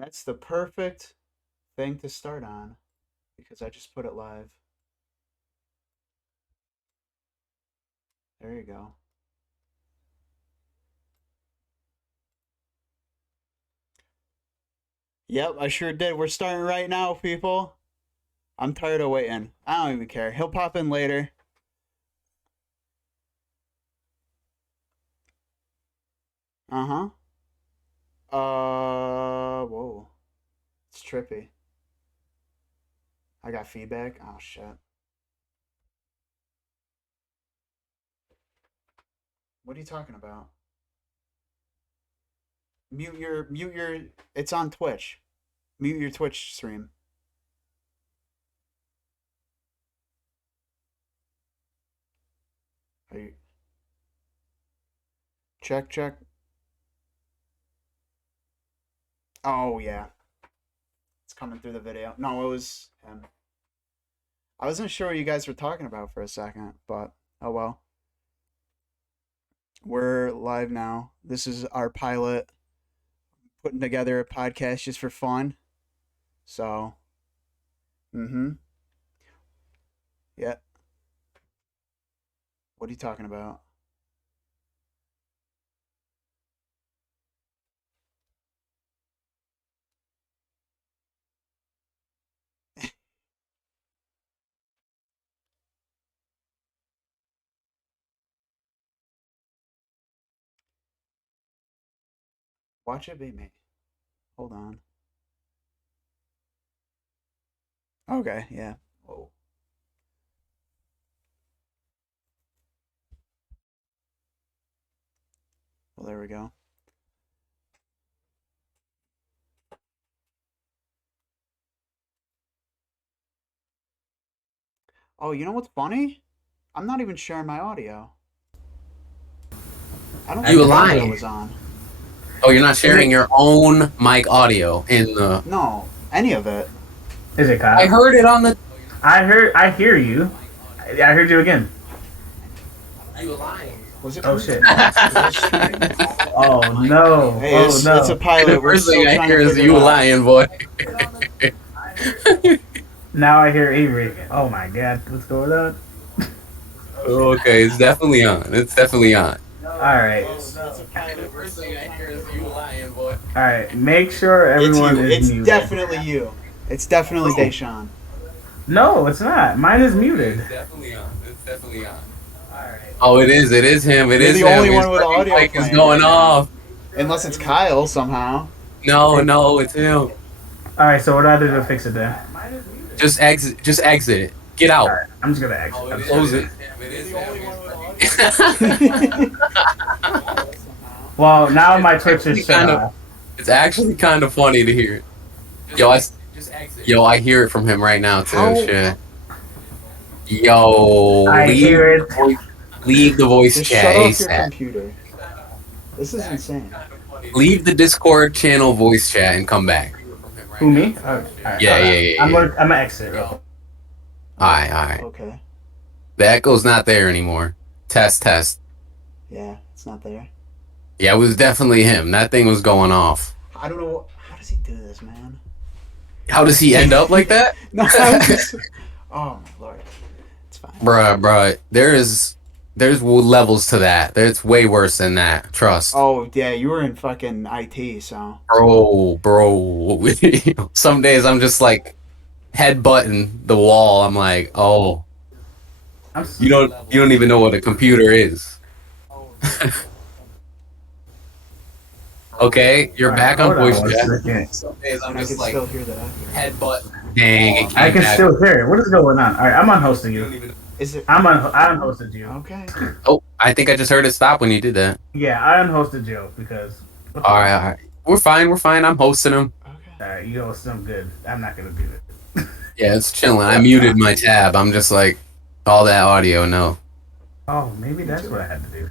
That's the perfect thing to start on because I just put it live. There you go. Yep, I sure did. We're starting right now, people. I'm tired of waiting. I don't even care. He'll pop in later. Uh-huh. Whoa. It's trippy. I got feedback. Oh, shit. What are you talking about? Mute your, it's on Twitch. Mute your Twitch stream. Are you... Check. Oh, yeah. It's coming through the video. No, it was him. I wasn't sure what you guys were talking about for a second, but oh well. We're live now. This is our pilot, putting together a podcast just for fun. So, yeah. What are you talking about? Watch it be me. Hold on. Okay, yeah. Whoa. Well, there we go. Oh, you know what's funny? I'm not even sharing my audio. I don't think You the audio lying. was on. Oh, you're not sharing your own mic audio in the... No, any of it. Is it Kyle? I heard it on the... I hear you. I heard you again. You lying. Was it? Oh shit. Oh, Oh no. Hey, Oh it's, no. it's a pilot. the We're first still thing I trying hear to is figure you it out. lying, boy. Now I hear Avery. Oh my god, what's going on? Okay, it's definitely on. It's definitely on. Alright. The first thing I hear is you lying, boy. Alright. Make sure everyone It's you. is It's muted. definitely you. It's definitely DeShawn. No, it's not. Mine is muted. It's definitely on. It's definitely on. Alright. Oh, it is. It is him. It You're is the him. only His one with audio mic is playing going right now. off. Unless it's Kyle somehow. No, it's him. Alright, so what do I do to fix it then? Just exit. Just exit it. Get out. Alright, I'm just gonna exit. I'm Close it. Well, now my Twitch is shut Kind of- off. It's actually kind of funny to hear. Yo, I hear it from him right now too. How- Shit. Yo, I hear it. leave the voice Just chat shut off your ASAP. computer. This is insane. Leave the Discord channel voice chat and come back. Who, me? Alright, Yeah. I'm gonna exit real quick. Alright. Okay. The echo's not there anymore. Test. Yeah, it's not there. Yeah, it was definitely him. That thing was going off. I don't know. How does he do this, man? How does he end up like that? No, I'm just... Oh, my lord. It's fine. Bruh. There's levels to that. There's way worse than that. Trust. Oh, yeah, you were in fucking IT, so... Bro. Some days I'm just like headbutting the wall. I'm like, oh, you don't even know what a computer is. Okay, you're back on voice chat. Some days I'm And I can just like still hear the echo. headbutt. Dang, it I came can back. still hear it. What is going on? Alright, I'm unhosting you. Is it... I unhosted you. Okay. Oh, I think I just heard it stop when you did that. Yeah, I unhosted Joe because. All right. We're fine. I'm hosting him. Okay. Alright, you host them good. I'm not gonna do it. Yeah, it's chilling. I muted my tab. I'm just like, all that audio, no. Oh, maybe that's what I had to do.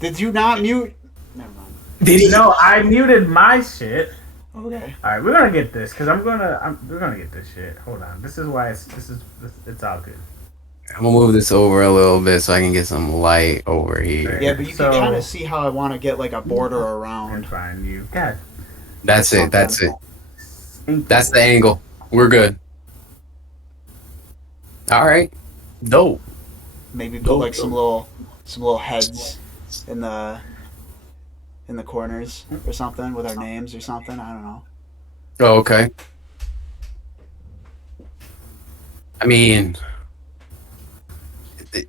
Did you not mute... Never mind. Did he? No, I muted my shit. Okay. All right, we're gonna get this because we're gonna get this shit. Hold on, this is why it's all good. I'm gonna move this over a little bit so I can get some light over here. Yeah, but you So- can kind of see how I want to get like a border around. And find you. God, That's it. That's the angle. We're good. All right. Dope. Maybe put like some little heads in the corners or something with our names or something. I don't know. Oh, okay. I mean,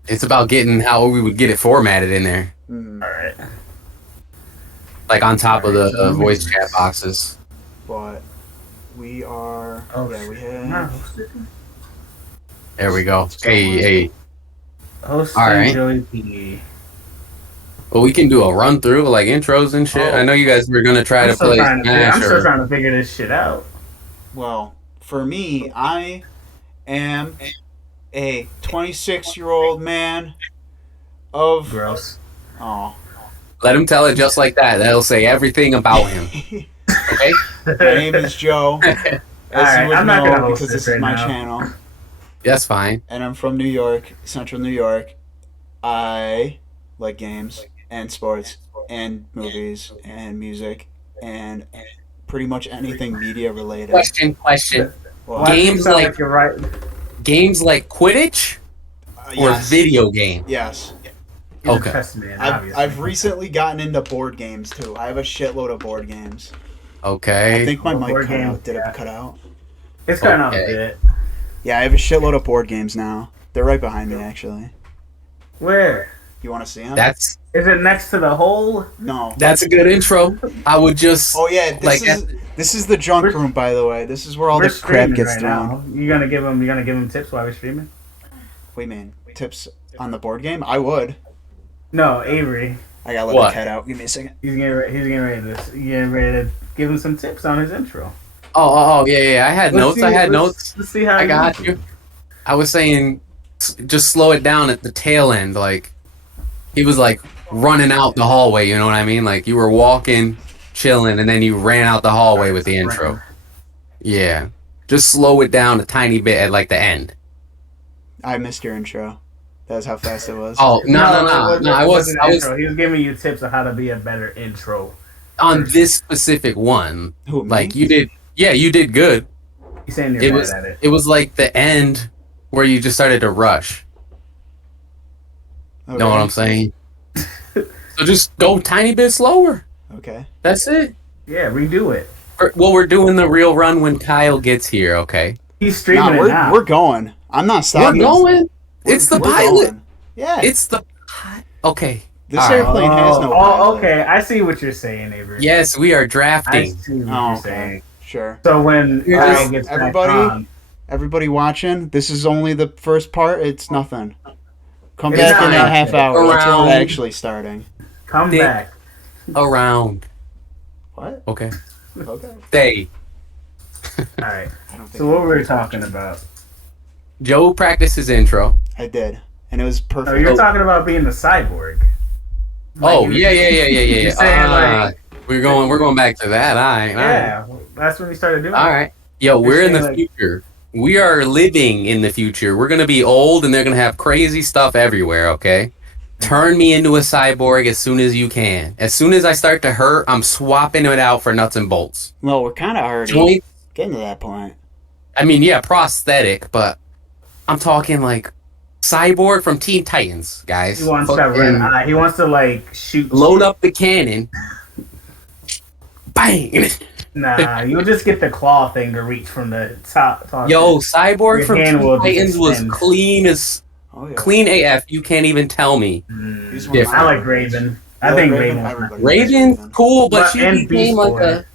it's about getting how we would get it formatted in there, Mm. All right. like on top of Alright, the so voice chat boxes. But we are. Oh, yeah, we shit. have. There we go. Hey. Hosting Alright. Joey P. Well, we can do a run through like intros and shit. Oh. I know you guys were gonna try I'm to still play trying to Smash. I'm still trying to figure this shit out. Well, for me, I am a 26-year-old man of. Gross. Oh. Let him tell it just like that. That'll say everything about him. Okay. My name is Joe. As Alright, you would I'm not know, gonna host because this this is right my now. channel, That's fine. and I'm from New York, Central New York. I like games and sports and movies and music and pretty much anything media related. Question. Well, Why does it Games sound like- you're right. Games like Quidditch or yes. video game? Yes. He's Okay. a chess man, obviously. I've recently gotten into board games too. I have a shitload of board games. Okay. I think my Oh, mic board cut game, out. Did yeah. it cut out? It's going on a Okay. bit. Yeah, I have a shitload of board games now. They're right behind me, actually. Where? You want to see them? That's Is it next to the hole? No. a good intro. I would just Oh yeah, like this is the drunk We're- room, by the way. This is where all We're the crap streaming gets right thrown. now. You gonna give him tips while we're streaming? Wait, man, tips on the board game? I would. No, Avery. I gotta let What? the cat out. Give me a second. He's getting ready to give him some tips on his intro. oh yeah. I had notes. I had notes. Let's see how I he got does. you. I was saying, just slow it down at the tail end. Like, he was like running out the hallway. You know what I mean? Like you were walking, chilling, and then you ran out the hallway with the intro. Yeah, just slow it down a tiny bit at like the end. I missed your intro. That's how fast it was. Oh no! it I was wasn't an intro. He was giving you tips on how to be a better intro. on this specific one. Who, me? Like you did. Yeah, you did good. He's saying It you're was. bad at it. It was like the end where you just started to rush. Okay. Know what I'm saying? So just go tiny bit slower. Okay. That's it. Yeah, redo it. Well, we're doing the real run when Kyle gets here, okay? He's streaming it now. we're going. I'm not We're stopping. going. It's the We're pilot. going. Yeah. It's the okay. This all right. airplane has no pilot. okay. I see what you're saying, Avery. Yes, we are I drafting. see what Oh, you're okay. saying. Sure. So when You're Kyle just- gets everybody- back on, Everybody watching, this is only the first part. It's nothing. Come It's back in not a half hour. That's when around- we're actually starting. come Dick. back. Around. What? Okay. Okay. Stay. All right. I don't think So what were we talking about? Joe practiced his intro. I did, and it was perfect. Oh, you're talking about being the cyborg. Oh Like, yeah. You're saying like, We're going back to that. All right. yeah, that's when we started doing. All it. right. Yo, we're in the saying, like- future. We are living in the future. We're gonna be old, and they're gonna have crazy stuff everywhere. Okay. Turn me into a cyborg as soon as you can. As soon as I start to hurt, I'm swapping it out for nuts and bolts. Well, we're kind of already Joint. getting to that point. I mean, yeah, prosthetic, but I'm talking like cyborg from Teen Titans, guys. He wants that Fucking red eye. He wants to like shoot. load up the cannon. Bang! Nah, you'll just get the claw thing to reach from the top. Yo, cyborg Your from hand will Teen just Titans was extend. Oh yeah. clean AF. You can't even tell me. He's one of my I like favorites. Raven. You I like think Raven? Raven. Everybody likes Raven's Raven. cool, but she And became Beast like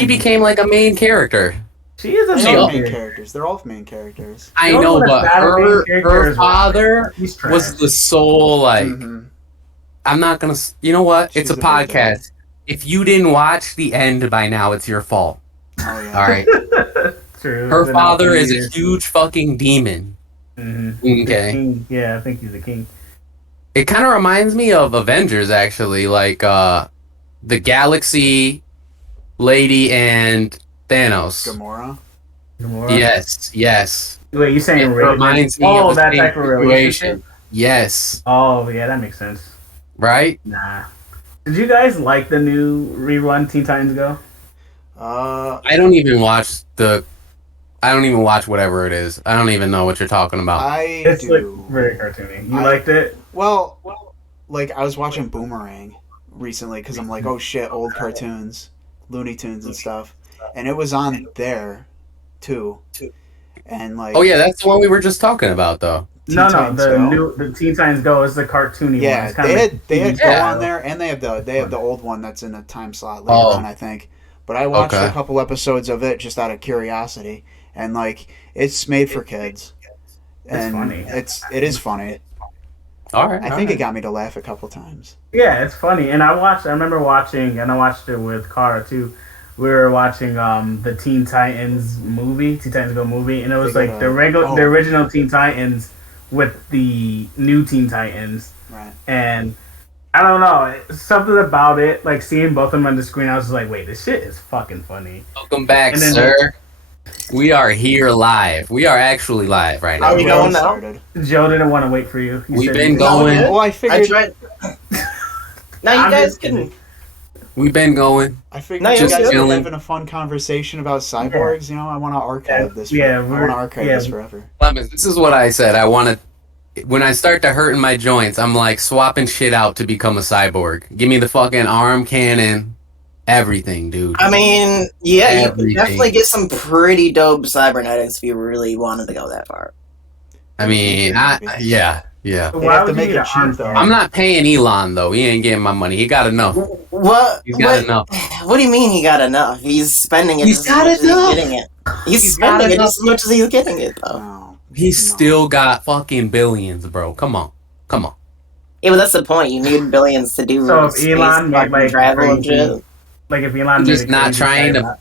Boy. became like a main character. She is a They're She- all main main character. characters. They're all main characters. I You know know, what a but bad main character her is? father He's trash. was the sole like. Mhm. I'm not gonna. You know what? It's She's a a big podcast. If you didn't watch the end by now, it's your fault. Oh yeah. All right. True. Her Been father out for is a years. huge fucking demon. Mhm. Okay. King. Yeah, I think he's a king. It kind of reminds me of Avengers, actually, like the Galaxy Lady and Thanos. Gamora. Gamora. Yes. Wait, you saying It Raven? reminds me Oh, of the that same type of situation. relationship. Yes. Oh, yeah, that makes sense. Right? Nah. Did you guys like the new rerun Teen Titans Go? I don't even watch the. I don't even watch whatever it is. I don't even know what you're talking about. I It's do. like very cartoony. You I- liked it? Well, like I was watching Boomerang recently because I'm like, oh shit, old cartoons, Looney Tunes and stuff, and it was on there too. And like, Oh yeah, that's the one we were just talking about, though. Teen No, Titans the Go. the Teen Titans Go is the cartoony one. Yeah, It's kinda like they had TV Go Yeah. on there, and they have the old one that's in a time slot later Oh. on, I think. But I watched Okay. a couple episodes of it just out of curiosity, and like it's made for kids. And funny. It is funny. All right. I think it got me to laugh a couple times. Yeah, it's funny. And I remember watching, and I watched it with Cara too. We were watching the Teen Titans Go movie, and it was They like got the original Teen Titans with the new Teen Titans. Right. And I don't know, something about it, like seeing both of them on the screen, I was just like, wait, this shit is fucking funny. Welcome back, And then- sir. We are here live. We are actually live right Are now. we We going now? started. Joe didn't want to wait for you. He We've said been he- going. yeah. Well, I I figured. tried. Now you I'm guys just kidding. can. We've been going. I figured No, you you're guys were chilling. having a fun conversation about cyborgs. You know, I want to archive this. Yeah, I want to archive this forever. Clemens, this is what I said. I want to. When I start to hurt in my joints, I'm like swapping shit out to become a cyborg. Give me the fucking arm cannon, everything, dude. I mean, yeah, you Everything. can definitely get some pretty dope cybernetics if you really wanted to go that far. Yeah. They Why have to would make you it need an arm cheap, though. cannon? I'm not paying Elon though. He ain't getting my money. He got enough. What? He's got enough. What do you mean he got enough? He's spending it He's just as got much as enough. he's getting it. He's He's got spending it enough. just as much as he's getting it, though. No, He's no. still got fucking billions, bro. Come on. Yeah, but that's the point. You need billions to do So if space Elon made, fucking like, travel and crazy- shit. Like if Elon Just made a not crazy trying to- cyber-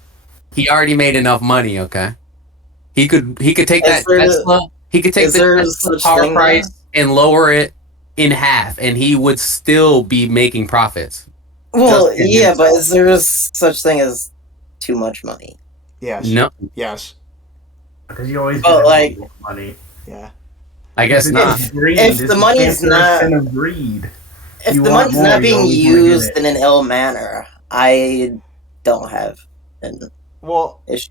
He already made enough money. Okay. He could take Is that there- Tesla. He could take is the there Tesla such car thing price and lower it in half, and he would still be making profits. Well, Just in yeah, but himself. is there such thing as too much money? Yes. No, Yes. Because you always But, get like- money. Yeah. I guess not. It's greed. If It's the money's cancerous not- sin of greed. If You the want money's more, not you being always wanna get used it. in an ill manner, I don't have an Well, issue.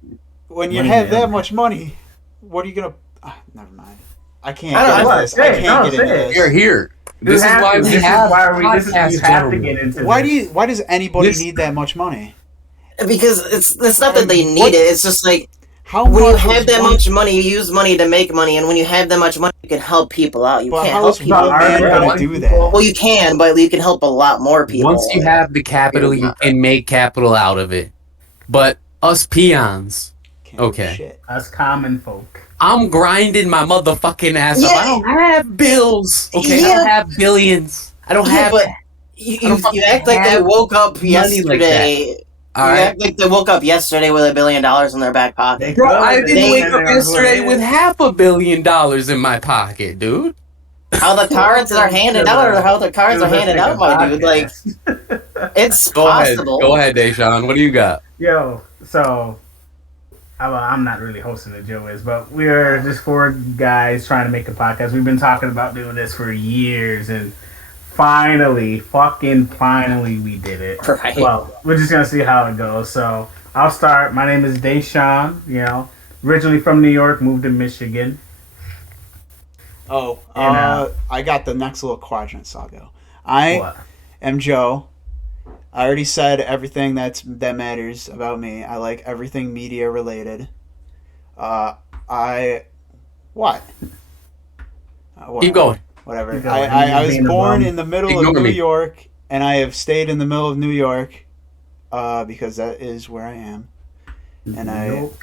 when you Money, have man. that much money, what are you gonna? Never mind. I can't I don't get know. into this. I Say it. can't No, get say into it. this. You're here. This is why we have podcast you have to gentlemen. get into Why this. do you? Why does anybody This- need that much money? Because it's not that they need What- it. It's just like How when you much have is that one- much money, you use money to make money, and when you have that much money, you can help people out. You But can't how help is people. one man Are gonna there do people- that? Well, you can, but you can help a lot more people. Once you have the capital, you can make capital out of it. But us peons, Can't do Okay. shit. Us common folk. I'm grinding my motherfucking ass off. Yeah. I don't have bills. Okay, I Yeah. don't have billions. I don't Yeah, have. but I you, don't you fucking act like they have woke up money like yesterday. All You right. act like they woke up yesterday with $1 billion in their bair pocket. Bro, I didn't They- wake up yesterday with $500 million in my pocket, dude. How the cards are handed out, or how the cards are handed out, my dude. Like, it's Go possible. ahead. Go ahead, Deshaun. What do you got? Yo, so I'm not really hosting the Joe is, but we're just four guys trying to make a podcast. We've been talking about doing this for years, and finally, we did it. Right. Well, we're just gonna see how it goes. So I'll start. My name is DeShawn. You know, originally from New York, moved to Michigan. Oh, And, I got the next little quadrant, so I'll go. I What? am Joe. I already said everything that matters about me. I like everything media related. I what? Whatever. Keep going. Whatever. Keep going. I was Being a born bum. in the middle Ignore of New me. York, and I have stayed in the middle of New York because that is where I am. And I Nope.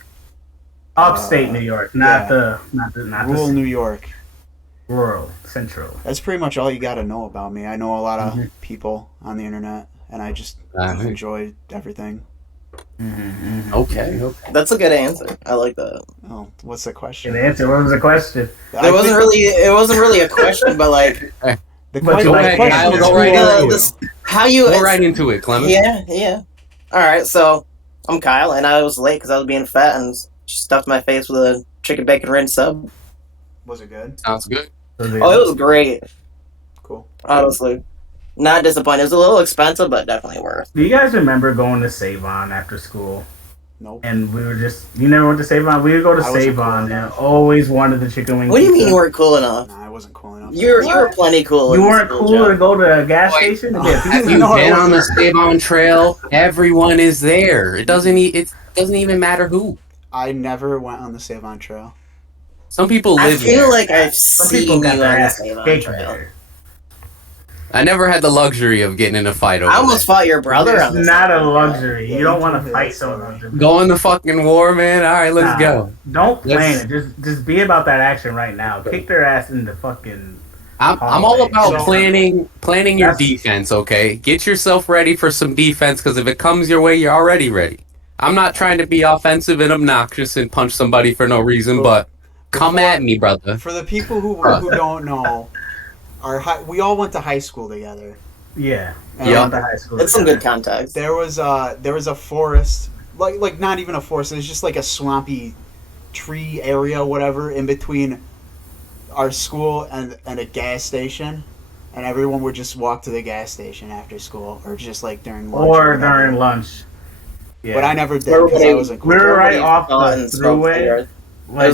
Upstate New York, not yeah. not rule the New York. rural central. That's pretty much all you got to know about me. I know a lot of Mm-hmm. people on the internet, and I just Alright. enjoy everything. Okay. That's a good answer. I like that. Oh, what's the question? Good answer. What was the question? I It wasn't think really a question, but like the But question. you like the question Kyle, is go who right are into you? it. how you. Go right into it, Clement. Yeah. All right, so I'm Kyle, and I was late because I was being fat and stuffed my face with a chicken bacon ranch sub. Was it good? Sounds good. Oh, it was great. Cool. Honestly, not disappointed. It was a little expensive, but definitely worth. Do you guys remember going to Save On after school? Nope. And we were just, you never went to Save On? We would go to I wasn't Save cool On and enough. always wanted the chicken wing What do you mean pizza. you weren't cool enough? Nah, I wasn't cool enough. You were plenty cool. You in weren't school, cool Joe. to go to a gas Wait, station? no. Yeah, Have people- you No, I been on the wasn't. Save-On Trail? Everyone is there. It doesn't even matter who. I never went on the Save On Trail. Some people I live feel there. like I've Some seen people you got on their the ass Save On kicked Trail. there. I never had the luxury of getting in a fight over I almost there. fought your brother on It's this. not a luxury. Yeah, You don't you want told to me fight that someone. story. Go in the fucking war, man. All right, let's Nah, go. Don't plan Let's- it. Just be about that action right now. Kick their ass in the fucking. I'm all about So- planning your That's- defense, okay? Get yourself ready for some defense, because if it comes your way, you're already ready. I'm not trying to be offensive and obnoxious and punch somebody for no reason, but come at me, brother. For the people who don't know, we all went to high school together. Yeah. And Yeah. Went to high school It's some together. good context. There was a forest, like not even a forest. It was just like a swampy tree area, whatever, in between our school and a gas station, and everyone would just walk to the gas station after school, or just like during lunch, Or whatever. during lunch. Yeah. But I never did because I wasn't cool. We were right Everybody off fought the and smoked throughway. cigarettes. Like,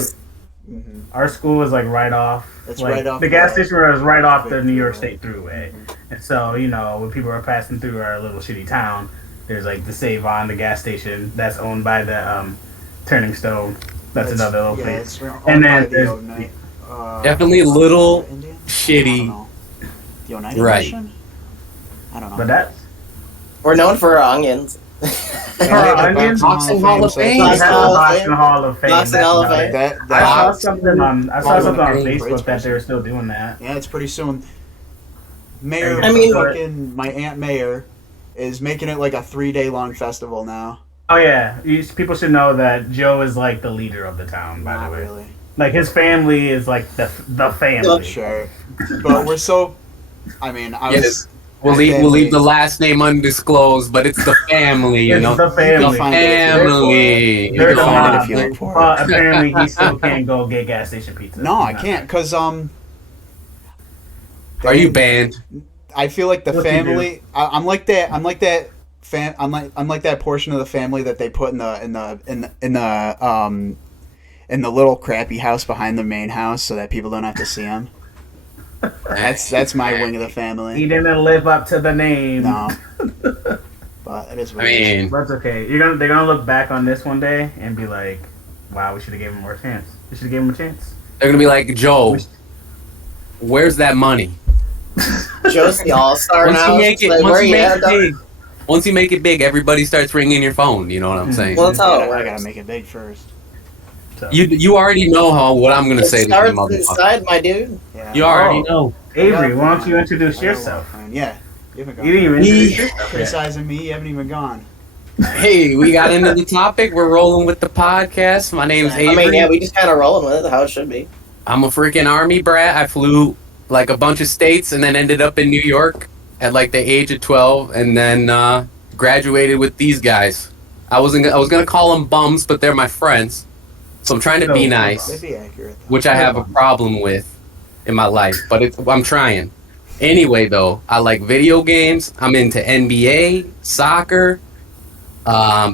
Mhm. our school was like right off. It's like, right off the gas the- station was right off the big New York throughway. State Thruway. And so, you know, when people are passing through our little shitty town, there's like the Save On, the gas station that's owned by the Turning Stone. That's another little yeah, place. it's owned And by then the there's- Oneida, Definitely little Indians? shitty. I don't know. The Oneida Right. Nation? I don't know. But that We're known for our onions. Yeah, the Onions? Boxing Hall of so Fame. we that's- have Hall the of Boxing Fame. Hall of Fame. Boxing That's Hall of about Fame. it. That, I saw that, something on Hall of Fame. Facebook that they were still doing that. yeah, it's pretty soon. Mayor, I mean- my Aunt Mayor is making it like a 3-day long festival now. Oh yeah, people should know that Joe is like the leader of the town. By Not the way, really. like his family is like the family. Sure. But we're so. I mean, I Yes. was. We'll leave the last name undisclosed, but it's the family, you It's know. the You family. can find it if you look for it. Family. You They're can the find it mob. if you look for it. But apparently, he still can't go get gas station pizza. No, I He's not can't, there. cause Are you banned? I feel like the What you family. I'm like that. I'm like that. I'm like that portion of the family that they put in the little crappy house behind the main house, so that people don't have to see them. That's my wing of the He family. didn't live up to the name. No, but it is. I What it is. mean, That's okay. They're gonna look back on this one day and be like, "Wow, we should have given him more chance. We should have given him a chance." they're gonna be like, Joe, where's that money? Joe's the all-star Once now. you make it, Like, once where you you make at, it dog? big, once you make it big, everybody starts ringing your phone. You know what I'm saying? Well, that's how it I works. gotta make it big first. So. You already know what I'm gonna It say to you, starts motherfucker. inside, my dude. Yeah. You already Oh. know. Avery, why don't you I introduce got one yourself? friend. Yeah. You haven't gone. You didn't even Me? introduce yourself. yet. criticizing me. You haven't even gone. Hey, we got into the topic. We're rolling with the podcast. My name's Avery. I mean, yeah, we just kind of rolling with it, how it should be. I'm a freaking army brat. I flew like a bunch of states and then ended up in New York at like the age of 12, and then graduated with these guys. I was gonna call them bums, but they're my friends. So I'm trying to be No, nice, They'd be accurate. Though. which I have a problem with in my life, but I'm trying. Anyway, though, I like video games. I'm into NBA, soccer,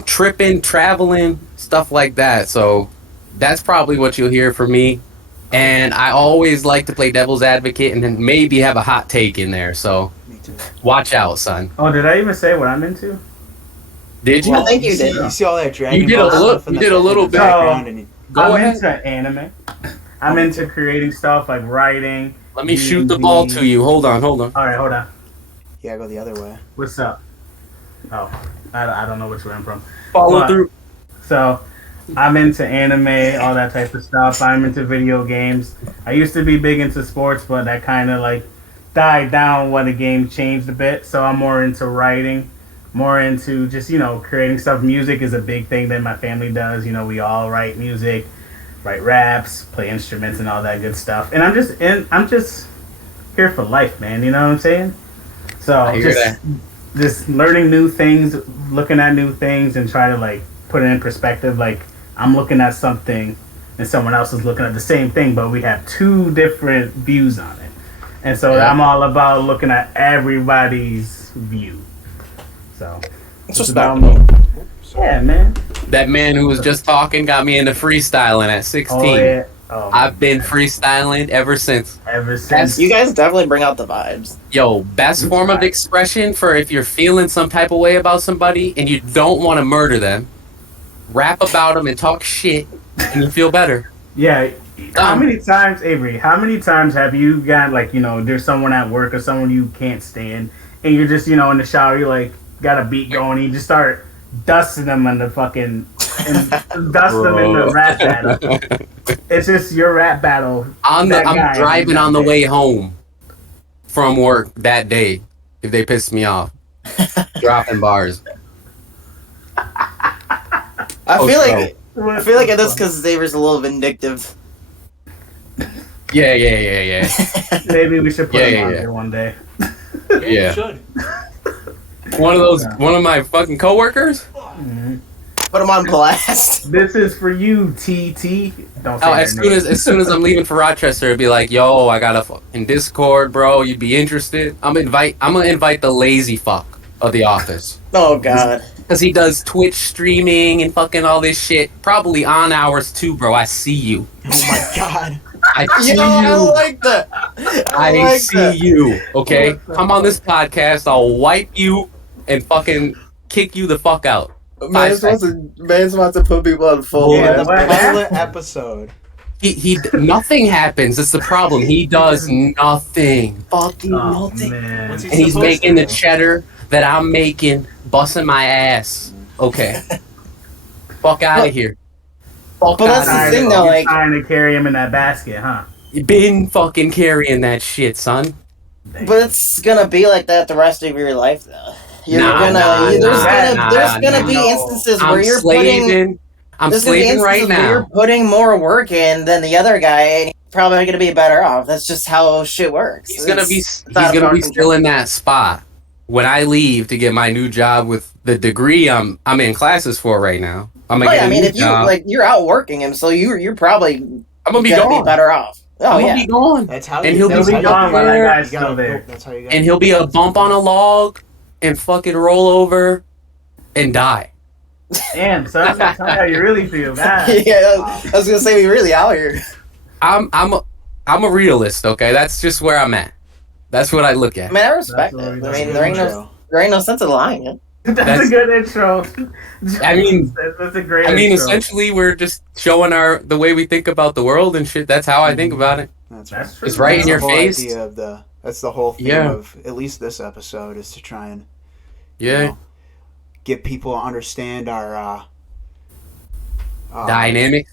tripping, traveling, stuff like that. So that's probably what you'll hear from me. And I always like to play devil's advocate and then maybe have a hot take in there. So Me too. watch out, son. Oh, did I even say what I'm into? Did you? Well, I think you see, did. You see all that Dragon You did Ball a little- stuff in you the- did a little in the bit. background and you- Go I'm ahead. into anime. I'm into creating stuff like writing. Let me shoot the ball to you. Hold on. All right, hold on. Yeah, go the other way. What's up? Oh, I don't know which way I'm from. Follow But- through. So, I'm into anime, all that type of stuff. I'm into video games. I used to be big into sports, but that kind of like died down when the game changed a bit. So I'm more into writing, more into just, creating stuff. Music is a big thing that my family does. We all write music, write raps, play instruments and all that good stuff. And I'm just here for life, man. You know what I'm saying? So I hear that. just learning new things, looking at new things, and try to like put it in perspective. Like I'm looking at something, and someone else is looking at the same thing, but we have two different views on it. And so Yeah. I'm all about looking at everybody's view. So It's It's about respectable. me. Yeah, man. That man who was just talking got me into freestyling at 16. Oh yeah. Oh, I've been freestyling ever since. ever since. You guys definitely bring out the vibes. Yo, best form of expression for if you're feeling some type of way about somebody and you don't want to murder them, rap about them and talk shit, and you feel better. Yeah. How many times, Avery? How many times have you got like there's someone at work or someone you can't stand, and you're just in the shower, you like got a beat going, and you just start dusting them in the fucking and dust them in the rap battle. It's just your rap battle. I'm That guy driving is on the that way home from work that day if they piss me off. Dropping bars. I feel like What I feel like the that's fuck? because Xavier's a little vindictive. Yeah. Maybe we should put Yeah, him yeah, on yeah. here one day. Yeah. You should. One of my fucking coworkers. Mhm. Put him on blast. This is for you, TT. Don't say Oh, their as name. soon as I'm leaving for Rochester, it'd be like, yo, I got a fucking Discord, bro. You'd be interested. I'm gonna invite the lazy fuck of the office. Oh god. Because he does Twitch streaming and fucking all this shit. Probably on hours too, bro. I see you. Oh my god. I see Yo, I you. like that. I like see that. you. Okay? Come on this podcast. I'll wipe you and fucking kick you the fuck out. Man's wants to put people on full. Yeah, The what? pilot episode. He nothing happens. That's the problem. He does nothing. Fucking Oh nothing. man. What's he And he's supposed making to the do? cheddar that I'm making, busting my ass. Okay. Fuck out of here. Fuck But that's outta the here. thing, though, You're like- trying to carry him in that basket, huh? You been fucking carrying that shit, son. But it's gonna be like that the rest of your life, though. You're Nah, gonna nah, there's nah, gonna there's nah, gonna nah. be instances I'm where you're putting slaving. I'm there's gonna be slaving right instances where you're now. putting more work in than the other guy, and you're probably gonna be better off. That's just how shit works. He's gonna be It's out of our still control. in that spot when I leave to get my new job with the degree I'm in classes for right now. I'm gonna Oh, get yeah, I a mean, new if you job. like, you're out working him, so you're probably I'm gonna be gonna gone. be better off. Oh I'm yeah, gonna be gone. That's how And you he'll that's be how you gone do while that it. guy's You gotta still there. go- That's how you gotta And he'll be a bump on a log and fucking roll over and die. Damn, son, that's how you really feel. God. yeah. I was gonna say we really out here. I'm a realist, okay? That's just where I'm at. That's what I look I at. mean, I respect That's it. what I we mean, do. there ain't no sense in lying. Yeah. That's That's- a good intro. I mean- that's a great. I mean, intro. essentially, we're just showing the way we think about the world and shit. That's how I think about it. That's That's true. It's right That's in the your whole face. idea of that's the whole theme Yeah. of at least this episode is to try and Yeah. you know, get people to understand our Dynamic.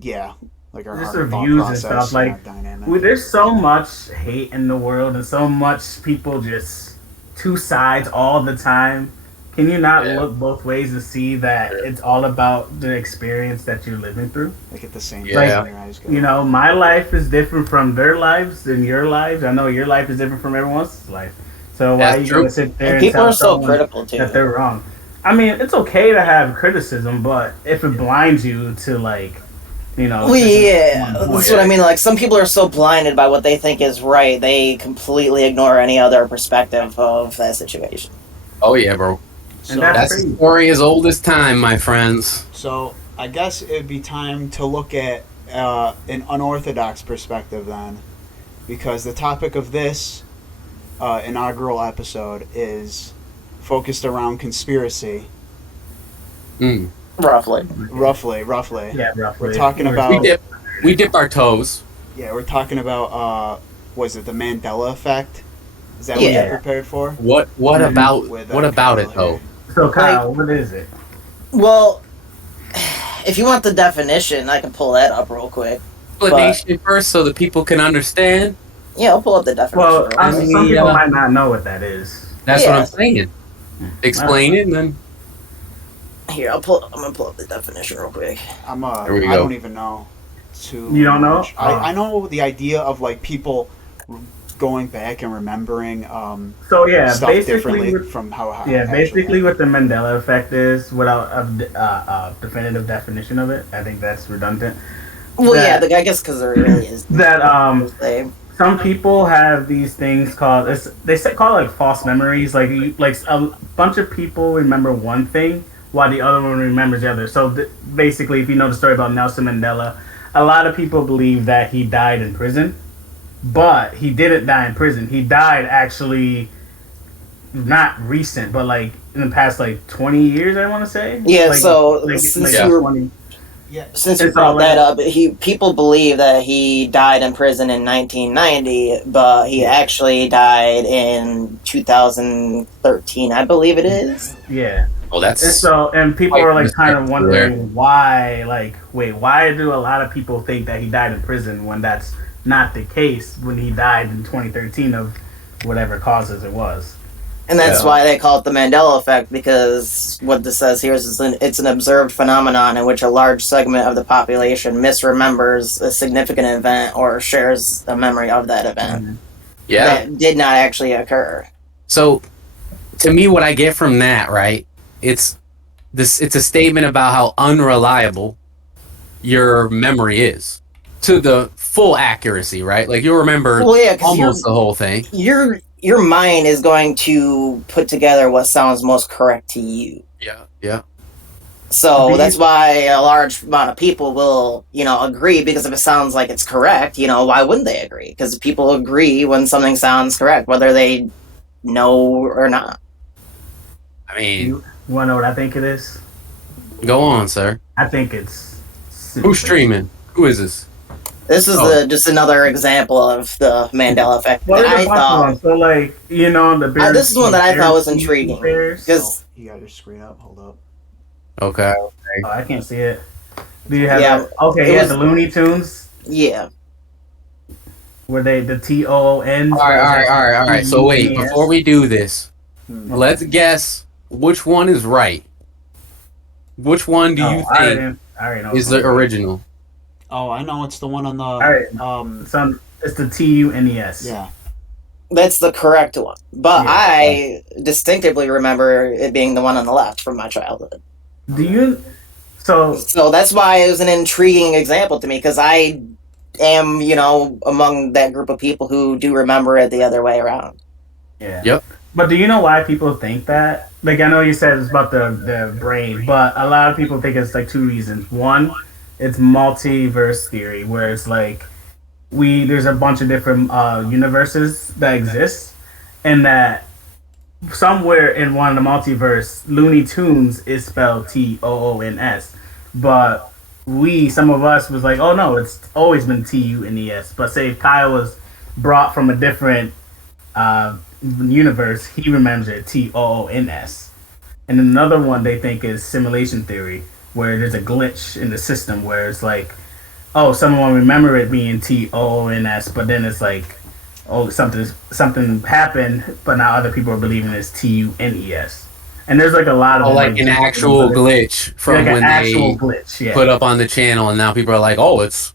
Yeah, like our Just thought reviews and process, stuff, like, our dynamic. There's so much hate in the world, and so much people just two sides all the time. Can you not Yeah. look both ways and see that it's all about the experience that you're living through? Like at the same Yeah. time, your eyes go. You know, my life is different from their lives and your lives. I know your life is different from everyone else's life. So why That's are you true. going to sit there And and people tell are so someone critical too. that they're wrong? I mean, it's okay to have criticism, but if it blinds you to Well, this is yeah, one that's point. what I mean. Like, some people are so blinded by what they think is right, they completely ignore any other perspective of that situation. Oh yeah, bro. So, that's That's crazy. a story as old as time, my friends. so I guess it'd be time to look at an unorthodox perspective then, because the topic of this inaugural episode is focused around conspiracy. Mm. Roughly. Roughly. Yeah, roughly. We're talking We're- about- We dip our toes. Yeah, we're talking about was it the Mandela effect? Is that what Yeah. you're prepared for? What Mhm. about With, what about Kyle it though? here. So, Kyle, what is it? Well, if you want the definition, I can pull that up real quick. Explanation first, so that people can understand. Yeah, I'll pull up the definition. Well, real I quick. mean, some people yeah. might not know what that is. That's Yeah. what I'm saying. Explain it, and then Here, I'm gonna pull up the definition real quick. There we I go. don't even know. Too You don't know? much. Oh. I know the idea of like people going back and remembering So yeah, stuff basically, differently with, from how it yeah, actually basically happened. what the Mandela effect is, without a definitive definition of it, I think that's redundant. Well, That- yeah, I guess because there really is. That They- some people have these things called call it like false memories. Like a bunch of people remember one thing while the other one remembers the other. So basically, if you know the story about Nelson Mandela, a lot of people believe that he died in prison, but he didn't die in prison. He died actually not recent, but like in the past like 20 years, I want to say. Yeah. Like, So like, since like you were 20. Yeah. since you It's brought all that like, up, people believe that he died in prison in 1990, but he actually died in 2013, I believe it is. yeah. Well, And that's so, and people quite are like kind of respectable there. wondering why, like, wait, why do a lot of people think that he died in prison when that's not the case when he died in 2013 of whatever causes it was? And that's Yeah. why they call it the Mandela effect, because what this says here is it's an observed phenomenon in which a large segment of the population misremembers a significant event or shares a memory of that event yeah. that did not actually occur. So, to me, what I get from that, right? It's a statement about how unreliable your memory is to the full accuracy, right? Like you'll remember Well, yeah, 'cause almost the whole thing. your mind is going to put together what sounds most correct to you. Yeah, yeah. So that's why a large amount of people will, agree, because if it sounds like it's correct, why wouldn't they agree? Because people agree when something sounds correct, whether they know or not. I mean, You want to know what I think it is? go on, sir. I think it's Who's streaming? Who is this? This is just another example of the Mandela effect. Well, that there's I a bunch of thought. them. So, like, the bears. This is one that I thought was bears- intriguing. bears. Because You got your screen up. Hold up. Okay. Oh, I can't see it. Do you have? Yeah, Okay, it yeah, was- the Looney Tunes. yeah, Were they the TOON? All right. So wait, before we do this, let's guess which one is right. Which one do you think I already know. is the original? Oh, I know it's the one on the. Alright. It's the TUNES. Yeah. that's the correct one. But Yeah. I distinctively remember it being the one on the left from my childhood. Do you? So So that's why it was an intriguing example to me, because I am, among that group of people who do remember it the other way around. yeah. Yep. But do you know why people think that? Like, I know you said it's about the brain, but a lot of people think it's like two reasons. One, it's multiverse theory, where it's like there's a bunch of different universes that exist, and that somewhere in one of the multiverse, Looney Tunes is spelled TOONS, but some of us was like, oh no, it's always been TUNES. But say if Kyle was brought from a different universe, he remembers it TOONS. And another one they think is simulation theory, where there's a glitch in the system where it's like, oh, someone remember it being TOONS, but then it's like, oh, something happened, but now other people are believing it's TUNES. And there's like a lot of Oh, like an actual glitch from like when an actual they glitch, yeah. put up on the channel, and now people are like, "Oh, it's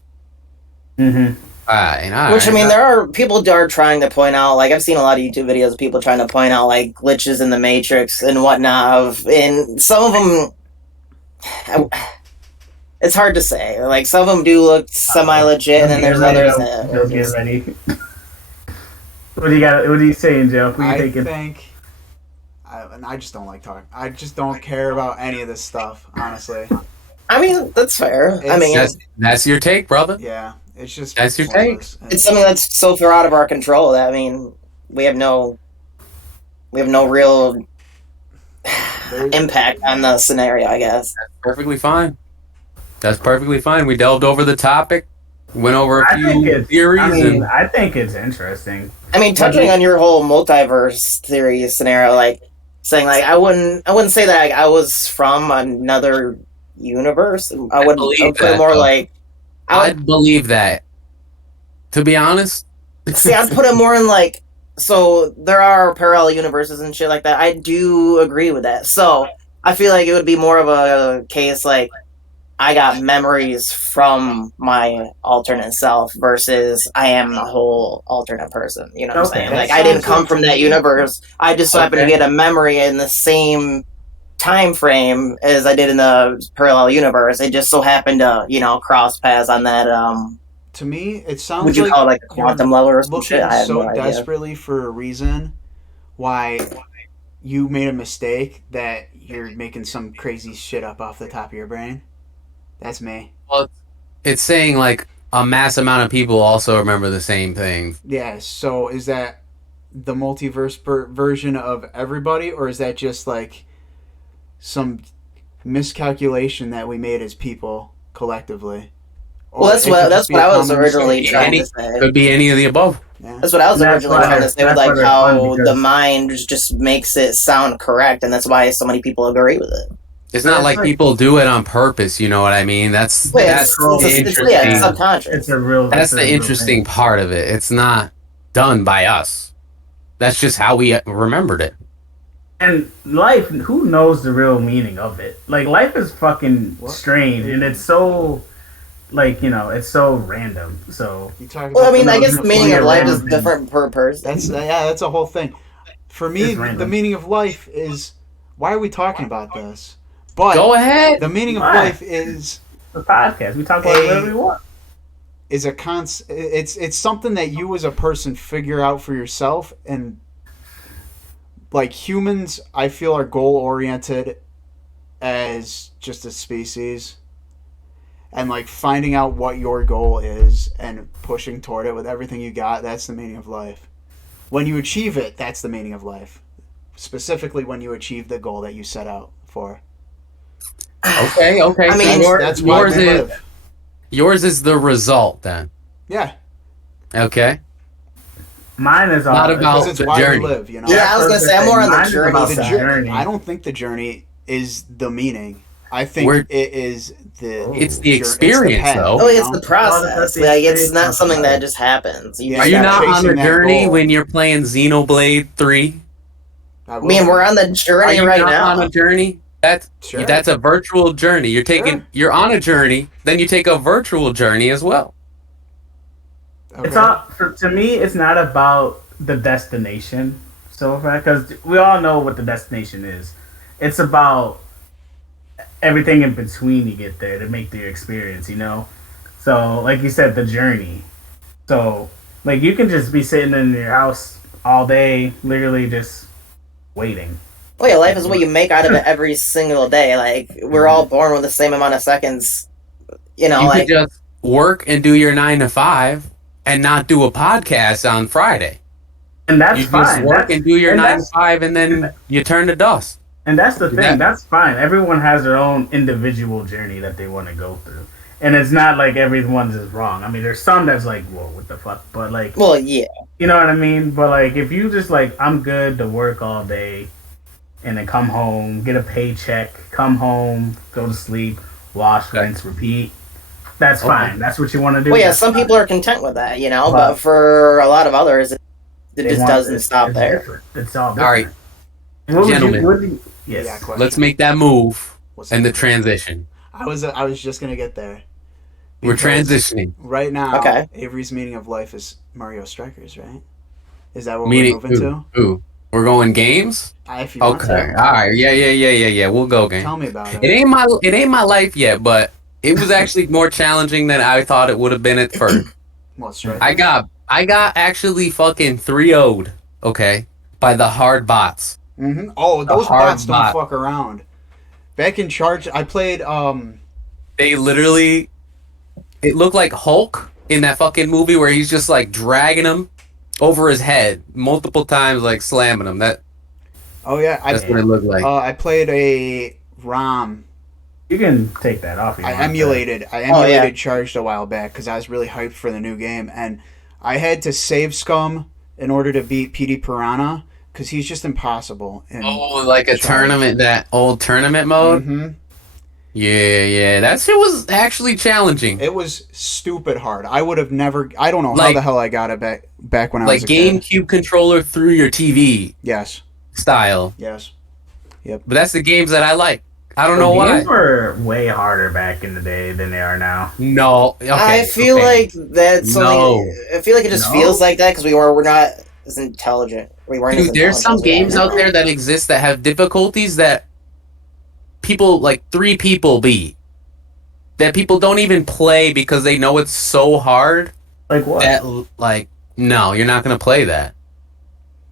Mm-hmm. all Which, I right." mean, there are people that are trying to point out, like, I've seen a lot of YouTube videos of people trying to point out, like, glitches in the Matrix and whatnot. And some of them, it's hard to say. Like, some of them do look semi-legit, and then there's others that are Get just... ready. What do you got? What are you saying, Joe? What are you I thinking? think. And I just don't like talking. I just don't care about any of this stuff, honestly. I mean, that's fair. I It's- mean, That's your take, brother. Yeah, it's just. That's your pointless. it's something that's so far out of our control that, I mean, we have no real impact on the scenario, I guess. Perfectly fine. That's perfectly fine. We delved over the topic, went over a few theories, and I think it's interesting. I mean, touching on your whole multiverse theory scenario, like saying like I wouldn't say that I was from another universe. I would believe put that, it more though. like I'd believe that. To be honest, I'd put it more in like, so there are parallel universes and shit like that. I do agree with that. So I feel like it would be more of a case like I got memories from my alternate self versus I am the whole alternate person. You know what I'm Okay, saying? that Like I didn't sounds come from that universe. I just so happened to get a memory in the same time frame as I did in the parallel universe. It just so happened to, cross paths on that To me, it sounds Would you like call it like a you're quantum level or some looking shit? I have so no idea. desperately for a reason why you made a mistake that you're making some crazy shit up off the top of your brain. That's me. Well, it's saying like a mass amount of people also remember the same thing. Yeah, so is that the multiverse version of everybody, or is that just like some miscalculation that we made as people collectively? Well, Or it could just that's be what a I was common originally mistake. trying Any to say. could be any of the above. Yeah. That's what I was And that's originally why trying to say with that's like why they're fun, how the because- mind just makes it sound correct, and that's why so many people agree with it. It's not like people do it on purpose. You know what I mean? That's Wait, that's the it's interesting. it's subconscious. It's a real. That's it's a the real interesting thing. part of it. It's not done by us. That's just how we remembered it. And life, who knows the real meaning of it? Like, life is fucking strange, and it's so, like, it's so random. So, You talk Well, I about mean, I no, guess no, the meaning yeah, of life is random thing. different per person. that's a whole thing. For me, It's random. the meaning of life is why are we talking about this? But Go ahead. the meaning of Why? life is the podcast, we talk about whatever we want. it's something that you as a person figure out for yourself, and like humans I feel are goal oriented as just a species, and like finding out what your goal is and pushing toward it with everything you got, that's the meaning of life. When you achieve it, that's the meaning of life. Specifically when you achieve the goal that you set out for. Okay. I mean, That's why yours we is live. yours is the result then. Yeah. Okay. Mine is all Not about- Because it's the why journey. we live, you know? Yeah, I was gonna say I'm more on the Mine is journey about The the side. journey. I don't think the journey is the meaning. I think We're- it is the It's the jour- experience, path, though. Oh, you it's know? the process. that's the Like, it's experience not of something life. that just happens. Yeah, Are you you gotta not on chasing a that journey goal. when you're playing Xenoblade 3? I I will mean, be. we're on the Are journey you right not now. on a journey? That's Sure. that's a virtual journey. You're on a journey, then you take a virtual journey as well. Okay. It's all to me. It's not about the destination, so because we all know what the destination is. It's about everything in between you get there to make the experience. So like you said, the journey. So like you can just be sitting in your house all day, literally just waiting. Well, yeah, life is what you make out of it every single day. Like, we're all born with the same amount of seconds. You Like, could just work and do your 9 to 5 and not do a podcast on Friday. And that's You just fine. work and do your and 9 to that's- 5 and then you turn to dust. And that's the That- thing. That's fine. Everyone has their own individual journey that they want to go through. And it's not like everyone's is wrong. I mean, there's some that's like, whoa, what the fuck? But like, well, yeah. you know what I mean? But like, if you just like, I'm good to work all day and then come home, get a paycheck, come home, go to sleep, wash, rinse, repeat. That's Okay. fine. That's what you want to do. Well, yeah, That's some fine. people are content with that, But- but for a lot of others, it They just want- doesn't it's- stop it's there. different. It's all different. All right, And what would gentlemen. what do you- yes. Yeah, question. let's make that move What's and the that? transition. I was just gonna get there. We're Because transitioning. right now. Okay. Avery's meaning of life is Mario Strikers, right? Is that what Meaning, we're moving to? ooh, we're going games. If you want Okay, to. all right, yeah. We'll go game. Tell me about it. It ain't my life yet, but it was actually more challenging than I thought it would have been at first. What's right? I got actually fucking 3-0'd, okay, by the hard bots. Mm-hmm. Oh, those hard bots don't bot. fuck around. Back in charge, I played. They literally, it looked like Hulk in that fucking movie where he's just like dragging him over his head multiple times, like slamming him. Oh yeah, That's what it looked like. I played a ROM. You can take that off. if you I want. emulated Oh, yeah. Charged a while back because I was really hyped for the new game, and I had to save Scum in order to beat PD Piranha because he's just impossible. Oh, like a Charged. tournament, that old tournament mode. Mm-hmm. Yeah, that shit was actually challenging. It was stupid hard. I would have never. I don't know how Like- the hell I got it back when I Like was a kid. GameCube controller through your TV Yes. style. Yes. But that's the games that I like. I don't know The why. games were way harder back in the day than they are now. No, okay, I feel okay. like that's No. something. I feel like it just No. feels like that because we're not as intelligent. We weren't. as Dude, there's some intelligent games as we are out there that exist that have difficulties that people, like 3 people beat. that people don't even play because they know it's so hard Like what? that like no, you're not gonna play that.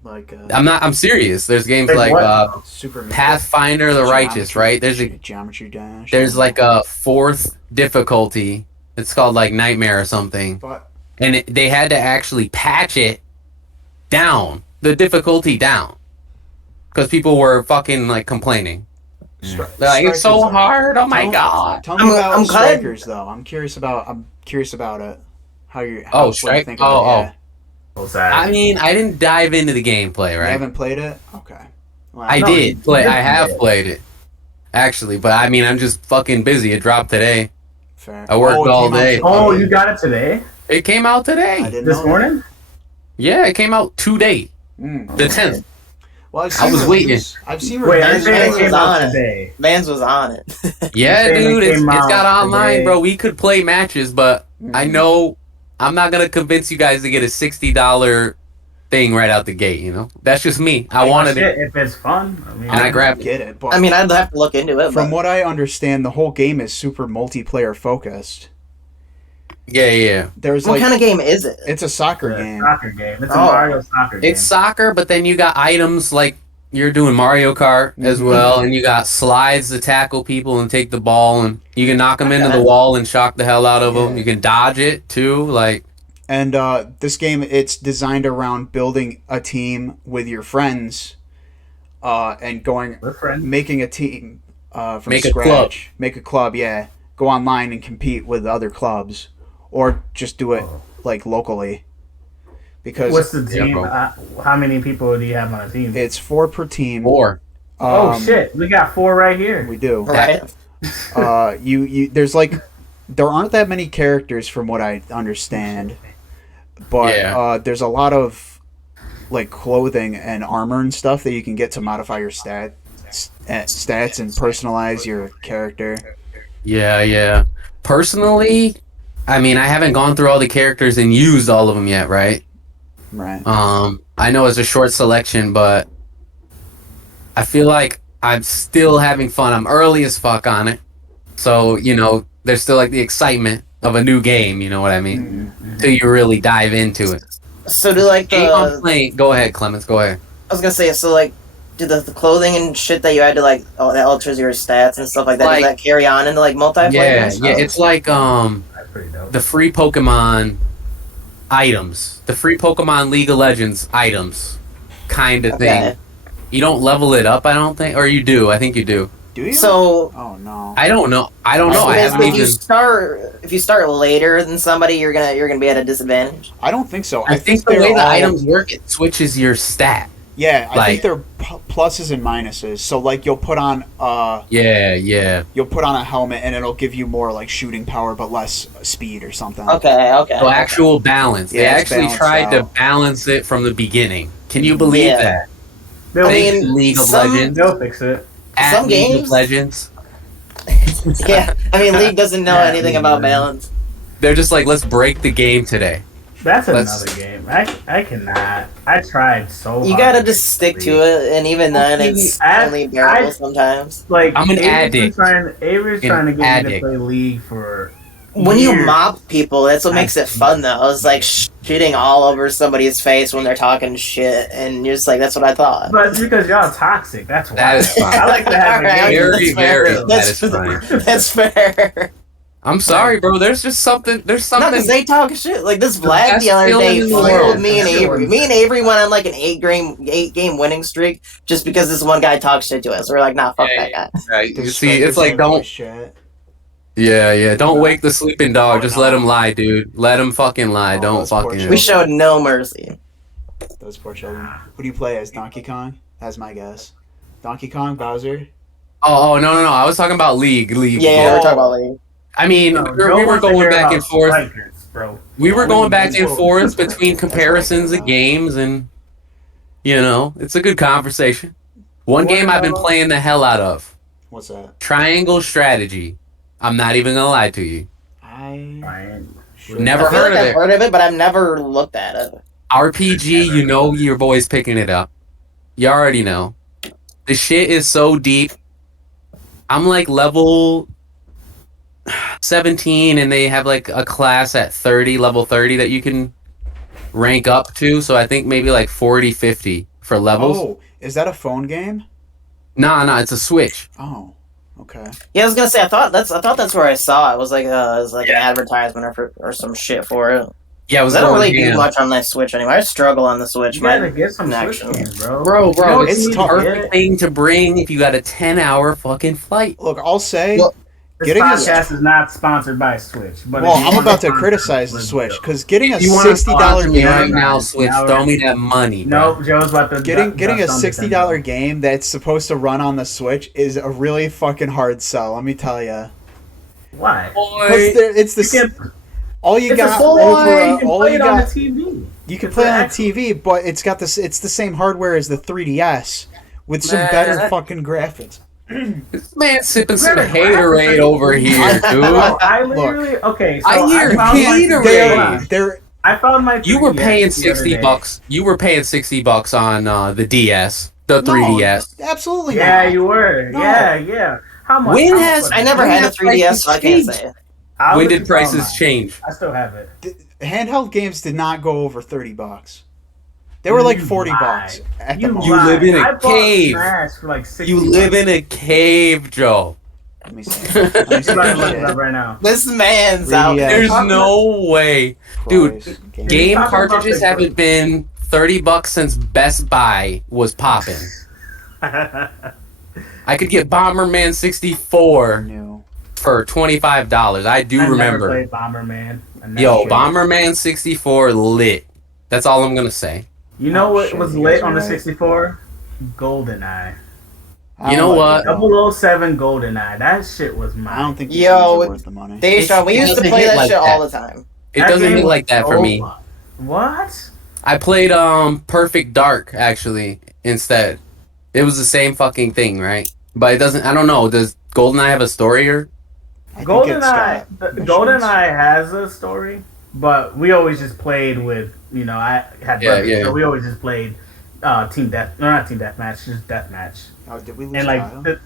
Like I'm serious. There's games Like like what? Super Pathfinder the Righteous, right? Geometry Dash. There's like a fourth difficulty. It's called like Nightmare or something. But And they had to actually patch it down, the difficulty down. Because people were fucking like complaining. Like, it's so hard. Oh my god. Tell me about I'm glad- Strikers though. I'm curious about it. How you? Oh, what you Strike. think of it, yeah. So sad. I mean, I didn't dive into the gameplay, You right? haven't played it? Okay. Well, I No, did you play. did I have play it. played it, actually. But I mean, I'm just fucking busy. It dropped today. Fair. I worked it all came out day. today. Oh, you got it today? It came out I today. didn't This know that. morning? Yeah, it came out today, Mm. the 10th. Well, I've I seen was reviews. I've seen Wait, I reviews. think Vans it came was out on it. today. Vans was on it. Yeah, saying it dude, it's came got out online, today. bro. We could play matches, but I know I'm not gonna convince you guys to get a $60 thing right out the gate. You know, that's just me. I wanted Shit, it, if it's fun. I mean, and I grabbed it. Get it, but I mean, I'd have to look into it. from But what I understand, the whole game is super multiplayer focused. Yeah, yeah. There's what like kind of game is it? it's a soccer It's a game. soccer game. It's a Oh. Mario soccer game. It's soccer, but then you got items like you're doing Mario Kart as Mhm. well, and you got slides to tackle people and take the ball, and you can knock them into the Okay. wall and shock the hell out of them. Yeah. You can dodge it too, like. And this game, it's designed around building a team with your friends, and We're friends. making a team from Make a scratch. club. Make a club, yeah. Go online and compete with other clubs, or just do it like locally. Because What's the Yeah, team? bro. How many people do you have on a team? it's 4 per team. Or Oh shit, we got 4 right here. We do. Right. You there's like there aren't that many characters from what I understand, but Yeah. there's a lot of like clothing and armor and stuff that you can get to modify your stats and personalize your character. yeah. Personally, I mean, I haven't gone through all the characters and used all of them yet, right? Right. I know it's a short selection, but I feel like I'm still having fun. I'm early as fuck on it, so you know, there's still like the excitement of a new game. You know what I mean? Till you really dive into it. So do like Game I'm the playing. Go ahead, Clemens. Go ahead. I was gonna say so like do the clothing and shit that you had to like that alters your stats and stuff like that. Like- Does that carry on into like multiplayer? Yeah, and stuff? yeah. It's like That's pretty dope. the free Pokemon items, the free Pokemon League of Legends items, kind of Okay. thing. You don't level it up, I don't think, or you do. I think you do. Do you? So Oh no. I don't know. I don't know. I because haven't if you even. start later than somebody, you're gonna be at a disadvantage. I don't think so. I think the they're way the all- items work, it switches your stat. Yeah, I like- think they're pluses and minuses. So like you'll put on Yeah. a helmet and it'll give you more like shooting power but less speed or something. Okay. So actual balance. They Yeah, it's actually balanced tried to out. balance it from the beginning. Can you believe Yeah. that? They'll, I Thanks, mean, League of some- Legends. they'll fix it. At some League games- of Legends. Yeah, I mean, League doesn't know Yeah, anything League about doesn't. balance. They're just like, let's break the game today. That's Let's- another game. I cannot. I tried so hard. You gotta just stick to it, and even then, Okay, it's I- only bearable I- sometimes. Like I'm an Avery's addict. Avery's An trying to get me to addict. play League for. When you years. mop people, that's what makes it fun, though. It's like shitting all over somebody's face when they're talking shit, and you're just like, that's what I thought. But it's because y'all toxic. That's why. That is fine. I like to have the Alright, game. Very, that's fair. very. That That's, is fine. that's fair. I'm sorry, bro. There's just something. There's Not something. because they talk shit. Like this Vlad best the other feeling day in the fooled world. me and That's Avery. the Me and Avery went on like an 8-game winning streak just because this one guy talked shit to us. We're like, nah, fuck Yeah, that guy. Right. You There's see, it's strikers like all over don't. shit. Yeah. Don't wake the sleeping dog. Just let him lie, dude. Let him fucking lie. Oh, Don't those poor fucking. children. We showed no mercy. Those poor children. Who do you play as? Donkey Kong? That's my guess. Donkey Kong, Bowser. Oh no. I was talking about League. Yeah, we're talking about like. I mean, No, we Joe were wants to going hear back about and forth. strikers, bro. We were going back and Whoa. forth between comparisons of games, and you know, it's a good conversation. One game I've been playing the hell out of: What's that? Triangle Strategy. I'm not even gonna lie to you. Fine. Never I feel heard like of I've it. heard of it, but I've never looked at it. RPG, you know your boy's picking it up. You already know. The shit is so deep. I'm like level 17 and they have like a class at 30, level 30 that you can rank up to. So I think maybe like 40, 50 for levels. Oh, is that a phone game? Nah, it's a Switch. Oh, okay. Yeah, I was gonna say I thought that's where I saw it. It was like an advertisement or some shit for it. Yeah, it was I don't going really do ham. much on my Switch anymore. I struggle on the Switch. You gotta My get some Switch connection. games, bro. Bro, You know what it's you need tough. to perfect get? thing to bring if you got a 10-hour fucking flight. Look, I'll say. Well, This Getting a- podcast is not sponsored by Switch. But Well, if you I'm want about to sponsor, criticize the let's Switch go. because getting a If you want to $60 sponsor me game, right now, Switch, Now throw we're- me that money, bro. No, Joe's about to getting a dust on $60 Nintendo. game that's supposed to run on the Switch is a really fucking hard sell. Let me tell you, Why? Boy. because it's the You can, all you it's got a full over you can all play you it on the got. TV. You can It's play an on the actual- TV, but it's got this. It's the same hardware as the 3DS with some Man, better that- fucking graphics. This man sipping some Better haterade graphics. over here, dude. Bro, I literally okay. So I hear found my Gatorade. 3DS. They're I found my. You were 3DS paying the other 60 day. bucks. You were paying $60 on the DS, the 3DS. No, absolutely Yeah, not. you were. No. Yeah. How much? When how much has- was I it? never When had a have 3DS, so I can't prices say it. I'll When let did you borrow prices mine. change? I still have it. Handheld games did not go over $30. They were like You 40 lied. bucks at the You most. You live in a I bought cave. Smash for like 60 You live in a cave, Joe. Let me see. Let me see I'm about to that look it shit. up right now. This man's 3DS. out. There's talking no way. Dude, Price, Game talking about cartridges the- haven't been $30 since Best Buy was popping. I could get Bomberman 64 New. for $25. I do I never remember. played Bomberman. I never Yo, played. Bomberman 64 lit. That's all I'm gonna say. You know Oh, what shit, was you lit guys on are the right. 64? GoldenEye. I You don't know like what? it, though. 007 GoldenEye. That shit was mine. I don't think these Yo, games are with- worth the money. DeShawn, we It used to doesn't play hit that like shit all that. the time. It That doesn't game hit was like that for so me. fun. What? I played Perfect Dark actually instead. It was the same fucking thing, right? But it doesn't. I don't know. Does GoldenEye have a story or? I think it's GoldenEye, got missions. GoldenEye has a story, but we always just played with, I had Yeah, brothers, yeah. so we always just played team death, no, not team deathmatch, just deathmatch, Oh, did we lose and like Kyle? the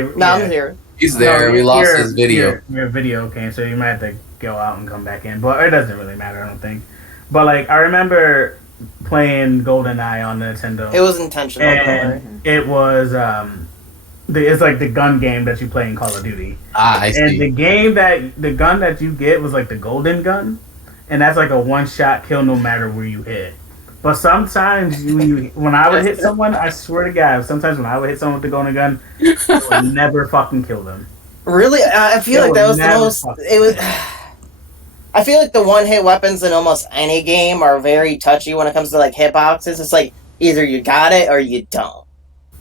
No, yeah. I'm here. He's there. No, We lost your- his video. Your video came, so you might have to go out and come back in, but it doesn't really matter, I don't think. But like, I remember playing GoldenEye on the Nintendo. It was intentional. don't worry. and it was it's like the gun game that you play in Call of Duty. I And see. the gun that you get was like the golden gun, and that's like a one shot kill no matter where you hit. But sometimes when I would hit someone, I swear to God, sometimes when I would hit someone with the golden gun, I would never fucking kill them. Really, I feel It like that would was the never most. fuck- It was. I feel like the one-hit weapons in almost any game are very touchy when it comes to like hitboxes. It's like either you got it or you don't,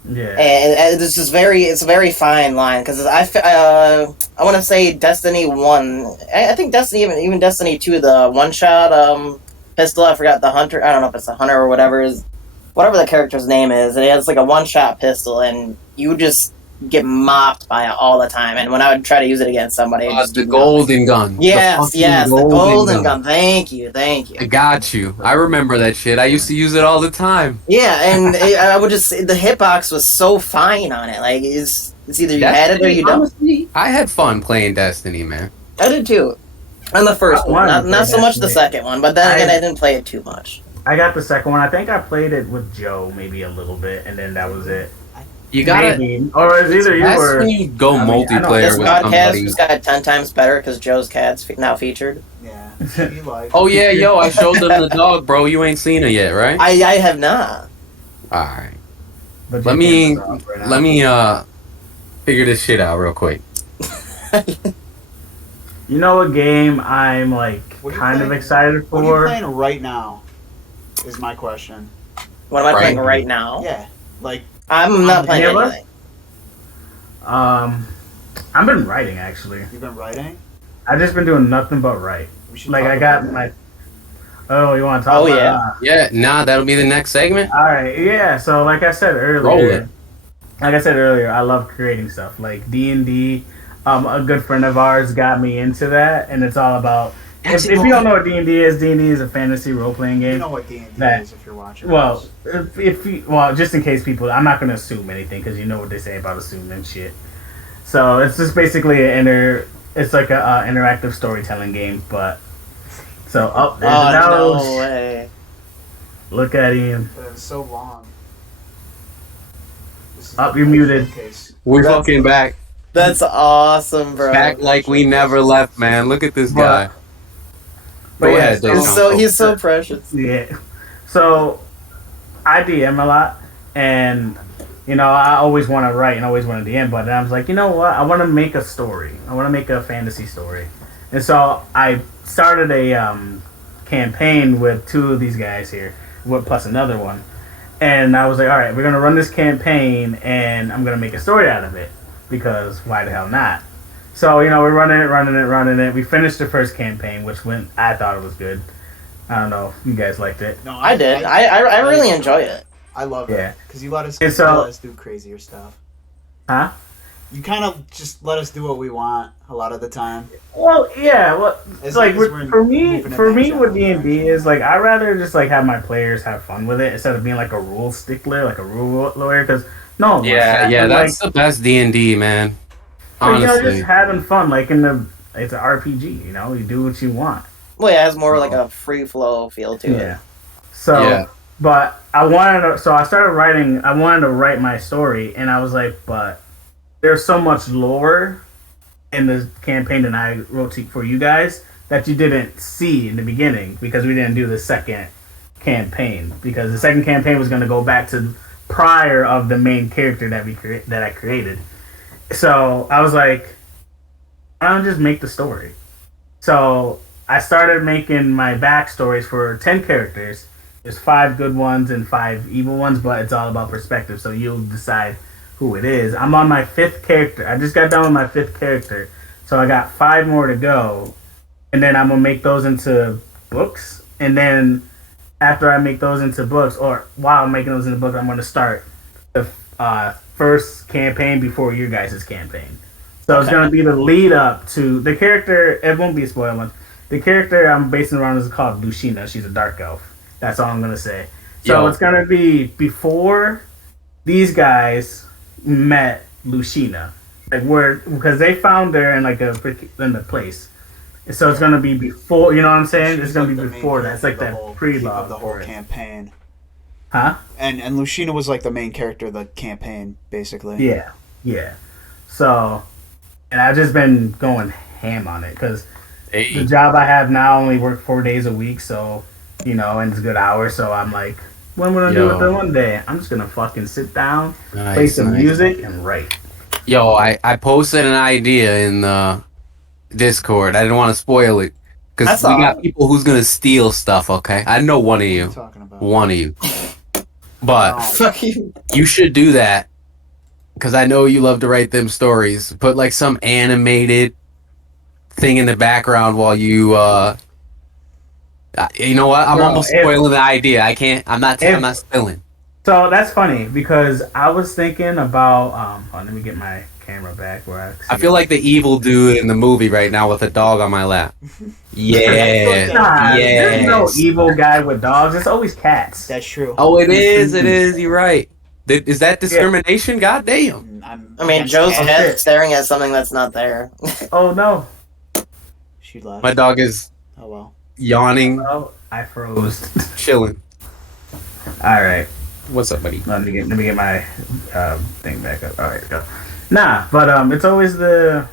Yeah. and it's just it's a very fine line because I want to say Destiny 1. I think Destiny even Destiny 2, the one-shot pistol. I forgot the hunter. I don't know if it's a hunter or whatever the character's name is. It has like a one-shot pistol, and you just get mopped by it all the time. And when I would try to use it against somebody, it just The do nothing. golden gun. Yes, fucking yes, the golden gun. Thank you. I got you. I remember that shit. I used to use it all the time. Yeah, and I would just the hitbox was so fine on it. Like it's either you had it or you don't. Honestly, I had fun playing Destiny, man. I did too. On the first I one, wanted to not play so much the Destiny. second one, but then again, I didn't play it too much. I got the second one. I think I played it with Joe maybe a little bit, and then that was it. You gotta. Maybe. Or it's either you That's or when you go I mean, I know multiplayer This with podcast somebody. just got 10 times better because Joe's cat's now featured. Yeah. He like. Oh yeah, yo! I showed them the dog, bro. You ain't seen it yet, right? I have not. All right. But Let your me camera's off right now. let me figure this shit out real quick. You know a game I'm like What are you kind of playing? excited What are you for? playing right now? Is my question. What am I playing Right. right now? Yeah. Like. I'm not playing Halo? anything. I've been writing actually. You've been writing. I've just been doing nothing but write. We should Like talk I got about my. that. Oh, you want to talk? Oh, about yeah. that? Yeah, nah, that'll be the next segment. All right, yeah. So like I said Roll earlier, it. I love creating stuff like D&D. A good friend of ours got me into that, and it's all about. If you don't know what D&D is a fantasy role playing game. You know what D&D That- is if you're watching. Well, this. just in case people, I'm not going to assume anything because you know what they say about assuming shit. So it's just basically an It's like a interactive storytelling game, but so up there's Oh, the no nose. way. Look at him. But it was so long. This is Up, the you're muted. showcase. We're That's- fucking back. That's awesome, bro. Back like we never left, man. Look at this guy. But Go yeah, ahead, so- Deshawn. He's so precious. Yeah. So I DM a lot, and I always want to write and always want to DM, but then I was like, you know what? I want to make a story. I want to make a fantasy story, and so I started a campaign with two of these guys here, plus another one, and I was like, all right, we're gonna run this campaign, and I'm gonna make a story out of it because why the hell not? So we're running it. We finished the first campaign, which I thought it was good. I don't know if you guys liked it. No, I did. I really enjoy it. I love Yeah. it because you let us do crazier stuff. Huh? You kind of just let us do what we want a lot of the time. Well, yeah. Well, As like long as we're for me, moving in that with general D and D direction. is like I rather just like have my players have fun with it instead of being like a rule stickler, like a rule lawyer. Because no, one wants Yeah, that. yeah, But, that's the best D&D, man. like, Honestly. just having fun. Like it's an RPG. You do what you want. Well, yeah, it has more like a free flow feel to it. Yeah. So, Yeah. but I started writing. I wanted to write my story, and I was like, but there's so much lore in the campaign that I wrote for you guys that you didn't see in the beginning because we didn't do the second campaign because the second campaign was going to go back to prior of the main character that I created. So I was like, why don't I just make the story? So I started making my backstories for 10 characters. There's 5 good ones and 5 evil ones, but it's all about perspective, so you'll decide who it is. I'm on my 5th character. I just got done with my 5th character, so I got 5 more to go, and then I'm going to make those into books, and then after I make those into books, or while I'm making those into books, I'm going to start the first campaign before your guys' campaign. So it's going to be the lead up to the character. It won't be a spoiler one. The character I'm basing around is called Lushina. She's a dark elf. That's all I'm gonna say. So it's gonna be before these guys met Lushina, because they found her in in the place. So it's gonna be before. You know what I'm saying? It's gonna be before that. It's like that prelogue of the whole campaign. Huh? And Lucina was like the main character of the campaign, basically. Yeah. So, and I've just been going ham on it because the job I have now only work 4 days a week, so and it's good hours. So I'm like, what am I gonna do with it one day? I'm just gonna fucking sit down, play some music, and write. Yo, I posted an idea in the Discord. I didn't want to spoil it because we got people who's gonna steal stuff. Okay, I know one of you, one of you, but Fuck you. you should do that because I know you love to write them stories. Put like some animated thing in the background while you you know what? I'm almost spoiling the idea. I can't. I'm not spilling. So that's funny because I was thinking about. Let me get my camera back where I feel like the evil dude in the movie right now with a dog on my lap. Yeah, there's no evil guy with dogs. It's always cats. That's true. Oh, it is. It is. You're right. Is that discrimination? Yeah. God damn. I mean, Joe's head staring at something that's not there. Oh no. She left. My dog is. Oh well. Yawning. Oh, I froze. Chilling. All right. What's up, buddy? Let me get my thing back up. All right, go. Nah, but it's always the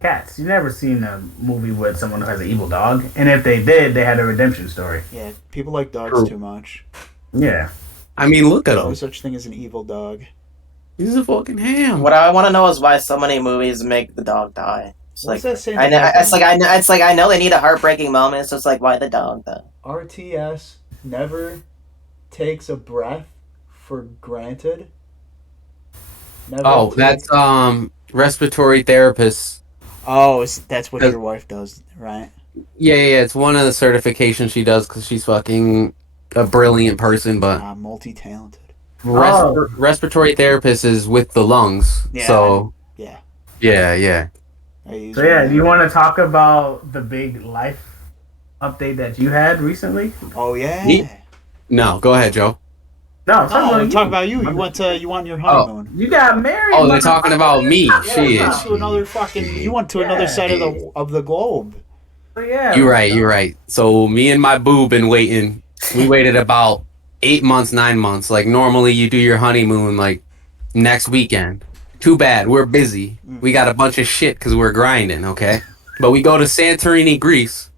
cats. You never seen a movie with someone who has an evil dog, and if they did, they had a redemption story. Yeah, people like dogs too much. Yeah. I mean, look at There's him. no such thing as an evil dog. He's a fucking ham. What I want to know is why so many movies make the dog die. It's What's like that saying? I know. It's like I know they need a heartbreaking moment. So it's like, why the dog though? RTS never takes a breath for granted. Oh, that's respiratory therapist. Oh, that's what your wife does, right? Yeah. It's one of the certifications she does because she's fucking a brilliant person, but multi-talented. Respiratory therapist is with the lungs. Yeah. So yeah. So yeah, do you want to talk about the big life update that you had recently? Oh yeah. No, go ahead, Joe. No, I'm talking No, about talk you. about you. You went on your honeymoon. You got married. Oh, they're talking about me. You Shit. went to another fucking. You went to another side of the globe. Yeah. You're right. You're right. So me and my boo been waiting. We waited about 8 months, 9 months. Like normally you do your honeymoon like next weekend. Too bad. We're busy. We got a bunch of shit because we're grinding. Okay, but we go to Santorini, Greece,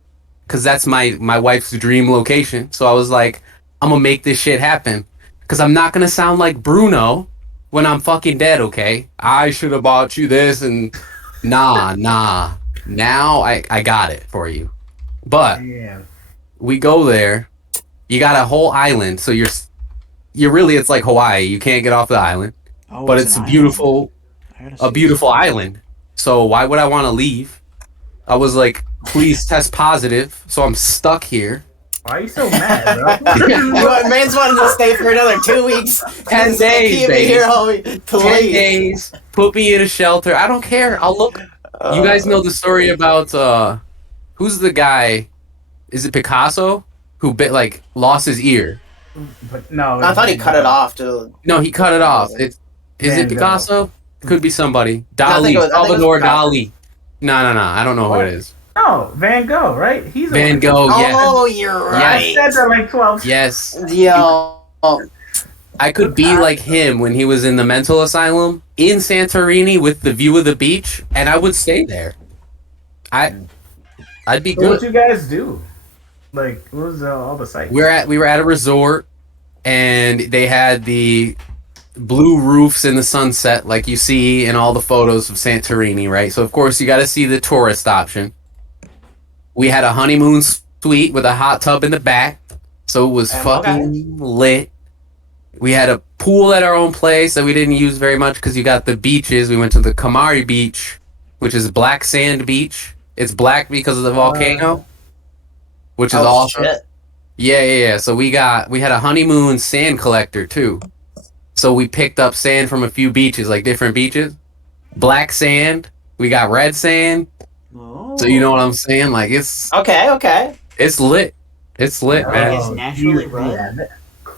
because that's my wife's dream location. So I was like, I'm gonna make this shit happen. Because I'm not gonna sound like Bruno when I'm fucking dead. Okay, I should have bought you this and nah. Now I got it for you. But Yeah. we go there. You got a whole island, so you're really it's like Hawaii. You can't get off the island, Oh, but it's an a island. beautiful I gotta a see beautiful this. island. So why would I want to leave? I was like, please test positive. So I'm stuck here. Why are you so mad, bro? Man's wanted to stay for another 2 weeks. 10 days, Keep me baby. here, homie. 10 Please. days. Put me in a shelter. I don't care. I'll look. You guys know the story about who's the guy? Is it Picasso who lost his ear? But no, I thought he cut it off to. No, he cut it off. Is Van it Gogh. Picasso? Could be somebody. I think Dali, it was Salvador Picasso. Dali. No. I don't know who What? it is. No, Van Gogh, right? He's the Van one. Gogh. Yeah. Oh, you're I right. said that like 12. Yes. Yo. I could be like him when he was in the mental asylum in Santorini with the view of the beach, and I would stay there. I'd be So what good. you guys do? Like, what was all the sites? We were at a resort, and they had the blue roofs in the sunset, like you see in all the photos of Santorini, right? So of course you got to see the tourist option. We had a honeymoon suite with a hot tub in the back, so it was fucking lit. We had a pool at our own place that we didn't use very much because you got the beaches. We went to the Kamari Beach, which is black sand beach. It's black because of the volcano, which is awesome. Shit. Yeah. So we had a honeymoon sand collector too. So we picked up sand from a few beaches, like different beaches. Black sand. We got red sand. Oh. So you know what I'm saying? Like it's Okay. it's lit. It's lit, man. It's naturally red?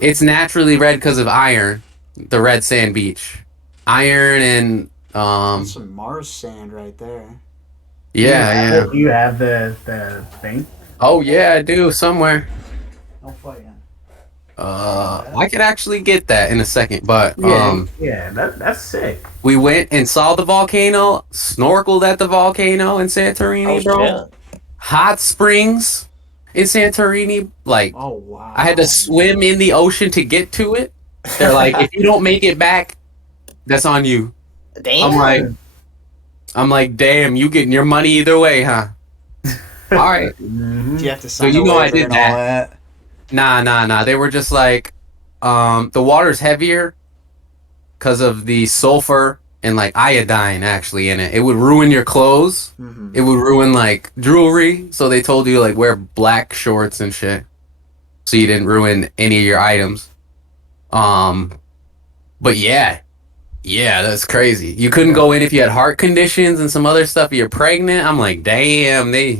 It's naturally red because of iron. The red sand beach. Iron and That's some Mars sand right there. yeah. You have the thing. Oh yeah, I do somewhere. No fighting. I could actually get that in a second, but That's sick. we went and saw the volcano, snorkeled at the volcano in Santorini, bro. Shit. Hot springs in Santorini, like Oh wow. I had to swim in the ocean to get to it. They're like, if you don't make it back, that's on you. Damn. I'm like, damn, you getting your money either way, huh? All right. Mm-hmm. Do you have to So sign you a know I waiver did and all that. Nah. They were just like, the water's heavier because of the sulfur and like iodine actually in it. It would ruin your clothes. Mhm. It would ruin like jewelry. So they told you like wear black shorts and shit, so you didn't ruin any of your items. But yeah, that's crazy. You couldn't go in if you had heart conditions and some other stuff. If you're pregnant. I'm like, damn, they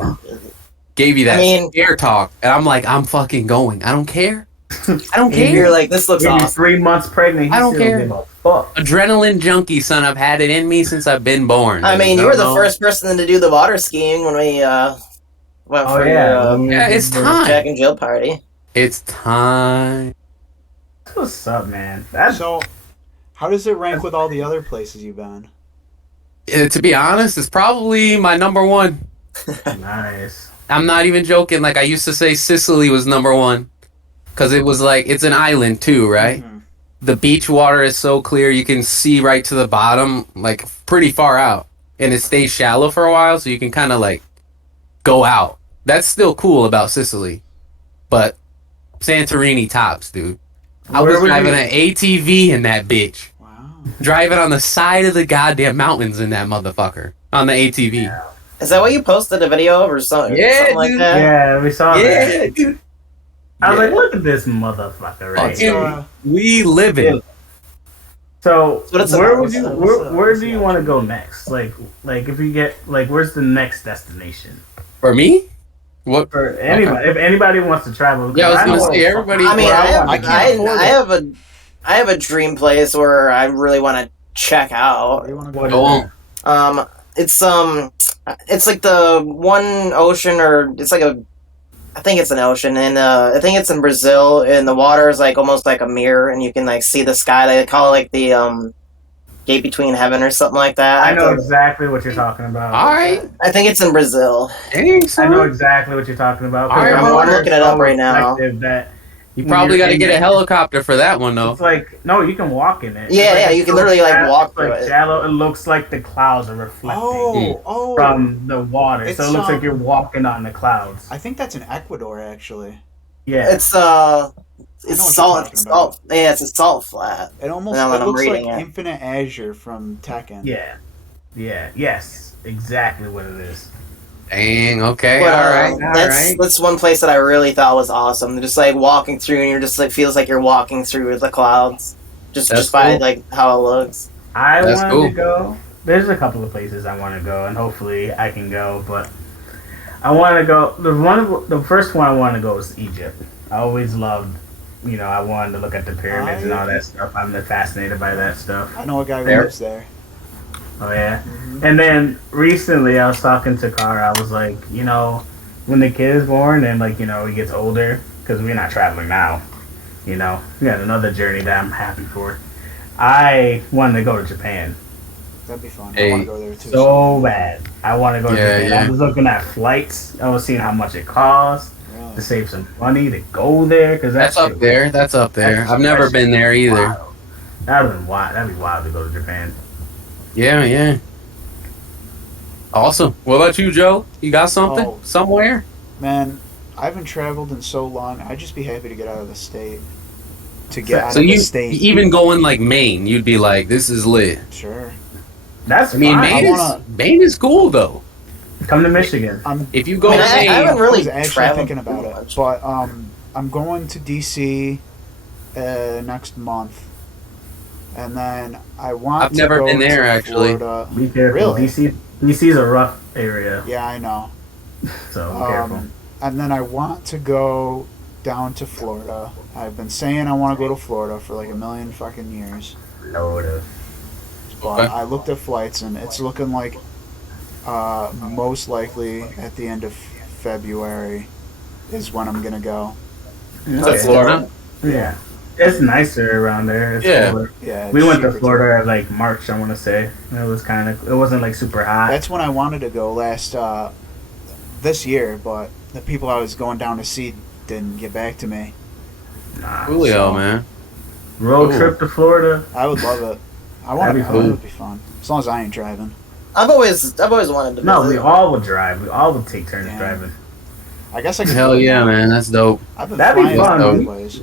gave you that scare talk, and I'm like, I'm fucking going. I don't care. I don't care. You're like, this looks You're awesome. 3 months pregnant. I don't care. Give a fuck. Adrenaline junkie, son. I've had it in me since I've been born. I mean, dude. you were don't the know. first person to do the water skiing when we went for Yeah, it's the time. Jack and Jill party. It's time. What's up, man? That's So, how does it rank with all the other places you've been? To be honest, it's probably my number one. nice. I'm not even joking. Like I used to say, Sicily was number one because it was like it's an island too, right? Mhm. The beach water is so clear you can see right to the bottom, like pretty far out, and it stays shallow for a while, so you can kind of like go out. That's still cool about Sicily, but Santorini tops, dude. I Where was would driving you- an ATV in that bitch, Wow. driving on the side of the goddamn mountains in that motherfucker on the ATV. Is that what you posted a video of or something? Yeah, something like dude. that? Yeah, we saw that. Yeah, dude. I was Yeah. like, look at this motherfucker right Dude, here. we live it. So what it's where about. would you where do you want to go next? Like if you get like where's the next destination For me? What? for anybody? If anybody wants to travel, Yeah, I was know gonna say what- everybody. I mean, Well, I have, I can't afford I it. have a I have a dream place where I really want to check Where out. do you want to What go? is Go it? on. It's like the one ocean, or it's like a. I think it's an ocean, and I think it's in Brazil, and the water is like almost like a mirror, and you can like see the sky. They call it like the gate between heaven or something like that. I know exactly what you're talking about. All right. I think it's in Brazil. Dang, I son. know exactly what you're talking about. All right, the I'm water looking is it up so right now. reflective that You when probably you're got to in get a it, helicopter for that one, though. It's like no, you can walk in it. Yeah, It's like yeah, it's you can so literally like shallow- walk it's through like it. shallow. It looks like the clouds are reflecting Oh, from the water, It's, so it looks like you're walking on the clouds. I think that's in Ecuador, actually. Yeah, It's what you're salt. talking Salt. Yeah, it's a salt flat. It almost Now that it I'm looks like reading it. Infinite Azure from Tekken. yeah, yes, exactly what it is. Dang, okay. But, all right. That's one place that I really thought was awesome. Just like walking through, and you're just like feels like you're walking through the clouds, That's just by cool. like how it looks. I That's wanted cool. to go. There's a couple of places I want to go, and hopefully I can go. But I want to go. The first one I want to go is Egypt. I always loved, I wanted to look at the pyramids and all that stuff. I'm fascinated by that stuff. I know a guy who There. lives there. Oh yeah. And then recently I was talking to Cara. I was like, when the kid is born and like he gets older, because we're not traveling now. We got another journey that I'm happy for. I wanted to go to Japan That'd be fun. I Hey. want to go there too. so bad. I want to go to Yeah, Japan. yeah. I was looking at flights. I was seeing how much it costs Really? to save some money to go there, because That's up there. That's up there. I've never been there either. That'd be wild. That'd be wild to go to Japan. Yeah, yeah. Awesome. What about you, Joe? You got something Oh. somewhere? Man, I haven't traveled in so long. I'd just be happy to get out of the state. To get out So of the you state. even going like Maine, you'd be like, "This is lit." Sure. That's I mean, fine. Maine is cool though. Come to Michigan. If you go I mean, to I Maine, haven't I really was actually traveled thinking about it, much. but I'm going to DC next month, and then I want. I've to never go been there, to actually. Florida. Be careful. Really? DC's a rough area, Yeah, I know. so be careful. And then I want to go down to Florida. I've been saying I want to go to Florida for like a million fucking years, Florida. but Okay. I looked at flights and it's looking like most likely at the end of February is when I'm gonna go. to Florida. Yeah. It's nicer around there. It's Yeah. cooler. Yeah, it's We went to cheaper, too. Florida at like March, I want to say. It wasn't like super hot. That's when I wanted to go this year, but the people I was going down to see didn't get back to me. Nah. Julio, So- man. Road Cool. trip to Florida. I would love it. I want That'd to be go. It cool. would be fun as long as I ain't driving. I've always wanted to. No, we visit. all would drive. We all would take turns Yeah. driving. I guess I could. Hell do it yeah, now. man. That's dope. I've been That'd be flying fun. all ways.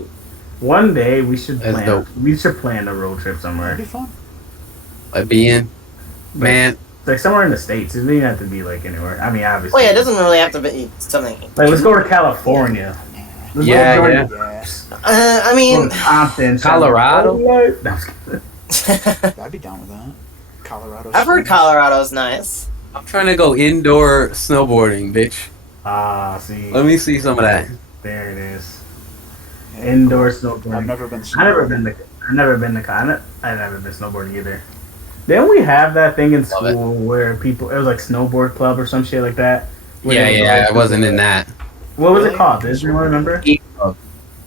One day we should That's plan. dope. We should plan a road trip That'd somewhere. be fun. Like being, man. Like somewhere in the States. It doesn't have to be like anywhere. I mean, obviously. Well, yeah, it doesn't really have to be something. Like, let's go to California. Let's Yeah, go to yeah. Yeah, I mean, Compton, Colorado? No, I'm just kidding. I'd be down with that. Colorado. I've heard Springs. Colorado's nice. I'm trying to go indoor snowboarding, bitch. Ah, see, Let me see some of that. there it is. Yeah, Indoor cool. snowboarding. I've never been. I've never been snowboarding either. Didn't we have that thing in Love school where it was like snowboard club or some shit like that? Where Yeah, they would yeah. go I wasn't in that. What was it Really? called? Does anyone remember? Ski club.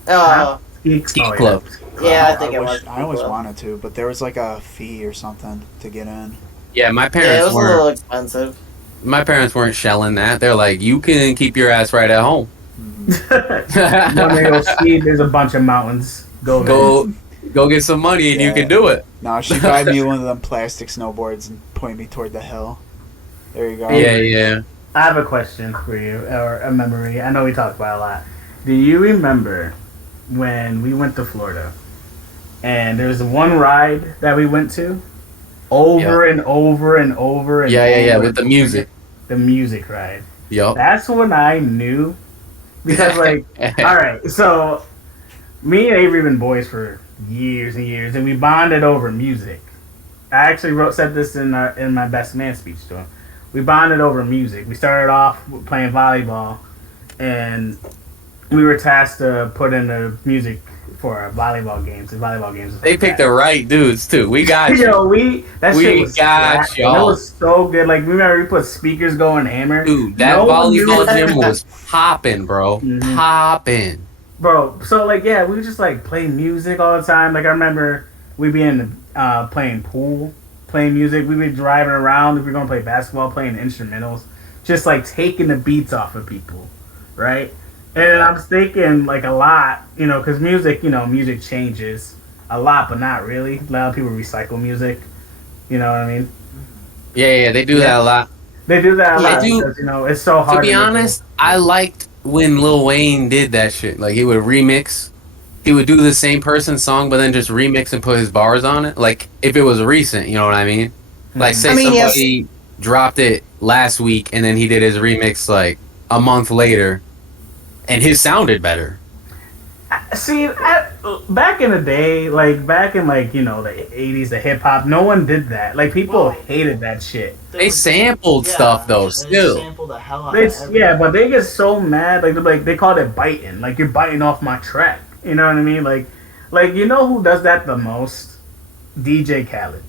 Oh, Ski Oh, club. yeah, I think it was. I always wanted to, but there was like a fee or something to get in. Yeah, my Yeah, it parents was a little weren't. expensive. My parents weren't shelling that. They're like, you can keep your ass right at home. You want to go ski? There's a bunch of mountains. Go. Go get some money and you Yeah. can do it. No, she buy me one of them plastic snowboards and point me toward the hill. There you go. Yeah, yeah. I have a question for you, or a memory. I know we talked about it a lot. Do you remember when we went to Florida and there was one ride that we went to over and over and over and Yeah, yeah, yeah. over With the music. the music ride? Yup. That's when I knew, because like, all right, so me and Avery have been boys for years and years, and we bonded over music. I actually said this in my best man speech to him. We bonded over music. We started off playing volleyball, and we were tasked to put in the music for our volleyball games. The volleyball games. They picked the right dudes too. We got you. Yo, that shit was got flat, y'all. and it was so good. Like remember we put speakers going hammer. Dude, that volleyball gym was popping, bro. Popping. Bro, so like yeah, we would just like play music all the time. Like I remember we be in playing pool, playing music. We be driving around if we are gonna play basketball, playing instrumentals, just like taking the beats off of people, right? And I'm thinking like a lot, because music, music changes a lot, but not really. A lot of people recycle music. You know what I mean? Yeah, they do that a lot. They do that a lot do. because it's so hard. To be honest, I liked when Lil Wayne did that shit. Like he would remix. He would do the same person's song, but then just remix and put his bars on it. Like if it was recent, you know what I mean? Like say somebody dropped it last week and then he did his remix like a month later, and his sounded better. See, back in the day, like back in the 80s, the hip hop, no one did that. Like people hated that shit. They sampled stuff though. Still, sampled the hell out of yeah, but they get so mad. Like they called it biting. Like you're biting off my track. You know what I mean? Like you know who does that the most? DJ Khaled.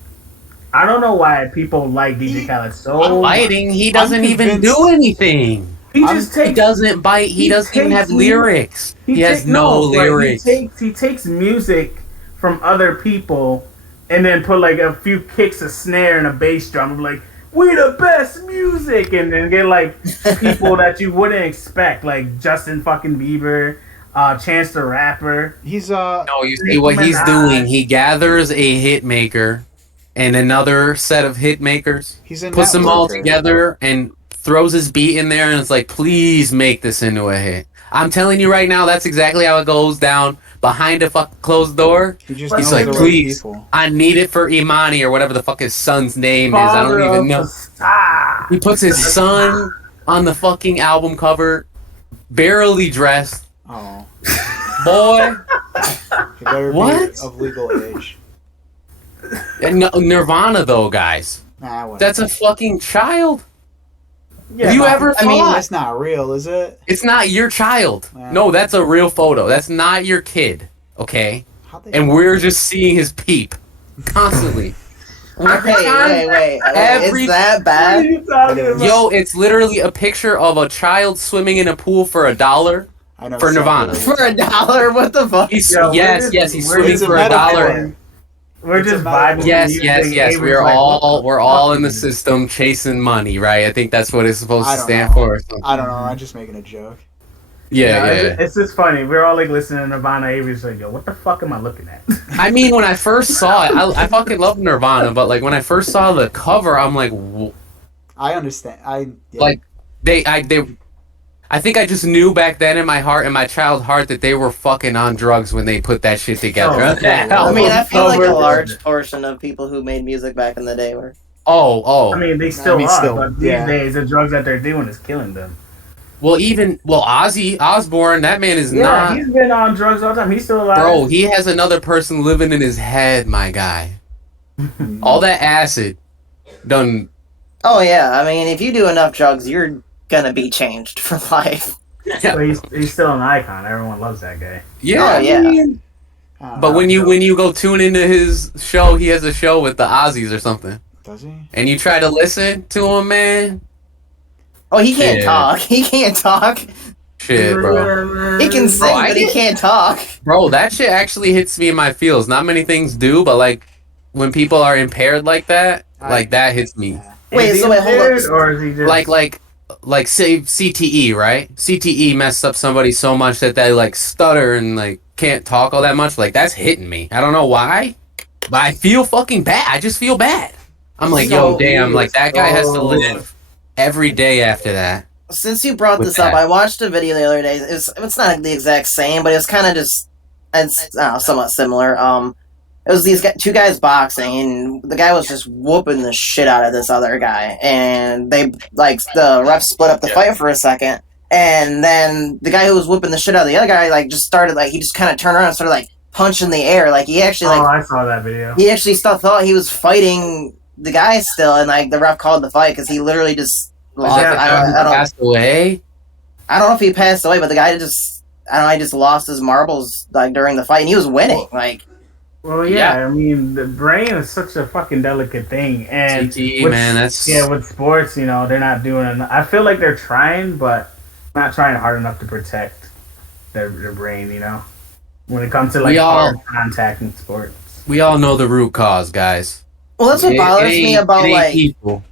I don't know why people like DJ Khaled so much. Biting. He doesn't even do anything. He doesn't bite. He doesn't even have lyrics. He has no lyrics. He takes music from other people and then put like a few kicks, a snare, and a bass drum. Like, we the best music, and then get like people that you wouldn't expect, like Justin fucking Bieber, Chance the Rapper. He's No, you see what he's doing. He gathers a hit maker and another set of hit makers, puts them all together, and throws his beat in there, and it's like, please make this into a hit. I'm telling you right now, that's exactly how it goes down behind a fucking closed door. He's like, please, I need it for Imani or whatever the fuck his son's name is. I don't even know. He puts his son on the fucking album cover, barely dressed. Oh, boy, he better what? Be of legal age. Nirvana though, guys, that's a fucking child. Yeah, have you ever thought? I mean, that's not real, is it? It's not your child. No, that's a real photo. That's not your kid, okay? And we're just seeing his peep constantly. Wait. Is that bad? Yo, it's literally a picture of a child swimming in a pool for $1 for Nirvana. For $1? What the fuck? He's swimming for $1. We're just vibing. Yes. We're all in the system chasing money, right? I think that's what it's supposed to stand for. I don't know. I'm just making a joke. Yeah. It's just funny. We're all like listening to Nirvana. Avery's like, yo, what the fuck am I looking at? I mean, when I first saw it, I fucking love Nirvana, but like when I first saw the cover, I'm like, I understand. Like I think I just knew back then in my heart, in my child heart, that they were fucking on drugs when they put that shit together. I mean, I feel like a large portion of people who made music back in the day were. Oh. I mean, they still are, but these days the drugs that they're doing is killing them. Well, Ozzy Osbourne, that man is not. Yeah, he's been on drugs all the time. He's still alive. Bro, he has another person living in his head, my guy. All that acid done. Oh yeah, I mean, if you do enough drugs, you're gonna be changed for life. Yeah. But he's still an icon. Everyone loves that guy. Yeah, But when you go tune into his show, he has a show with the Ozzies or something. Does he? And you try to listen to him, man. Oh, he can't talk. He can't talk. Shit, bro. He can sing, but he can't talk. Bro, that shit actually hits me in my feels. Not many things do, but like when people are impaired like that, that hits me. Wait, hold up. Or is he just like say CTE, right? CTE messed up somebody so much that they like stutter and like can't talk all that much. Like that's hitting me. I don't know why, but I feel fucking bad. I just feel bad. I'm like, yo, damn, like that guy has to live every day after that. Since you brought this up, I watched a video the other day. It's not the exact same, but it's kind of just somewhat similar. It was these two guys boxing, and the guy was just whooping the shit out of this other guy. And they, the refs split up the fight for a second. And then the guy who was whooping the shit out of the other guy, just started, he just kind of turned around and started, punching the air. He actually, I saw that video. He actually thought he was fighting the guy still, and, the ref called the fight because he literally just lost. Passed away? I don't know if he passed away, but the guy just I don't know, he just lost his marbles like during the fight, and he was winning. Like, Well, yeah, I mean, the brain is such a fucking delicate thing, and CTE, man, that's with sports, you know, they're not doing enough. I feel like they're trying, but not trying hard enough to protect their brain. You know, when it comes to like hard contact in sports, we all know the root cause, guys. well, that's what bothers me about like people.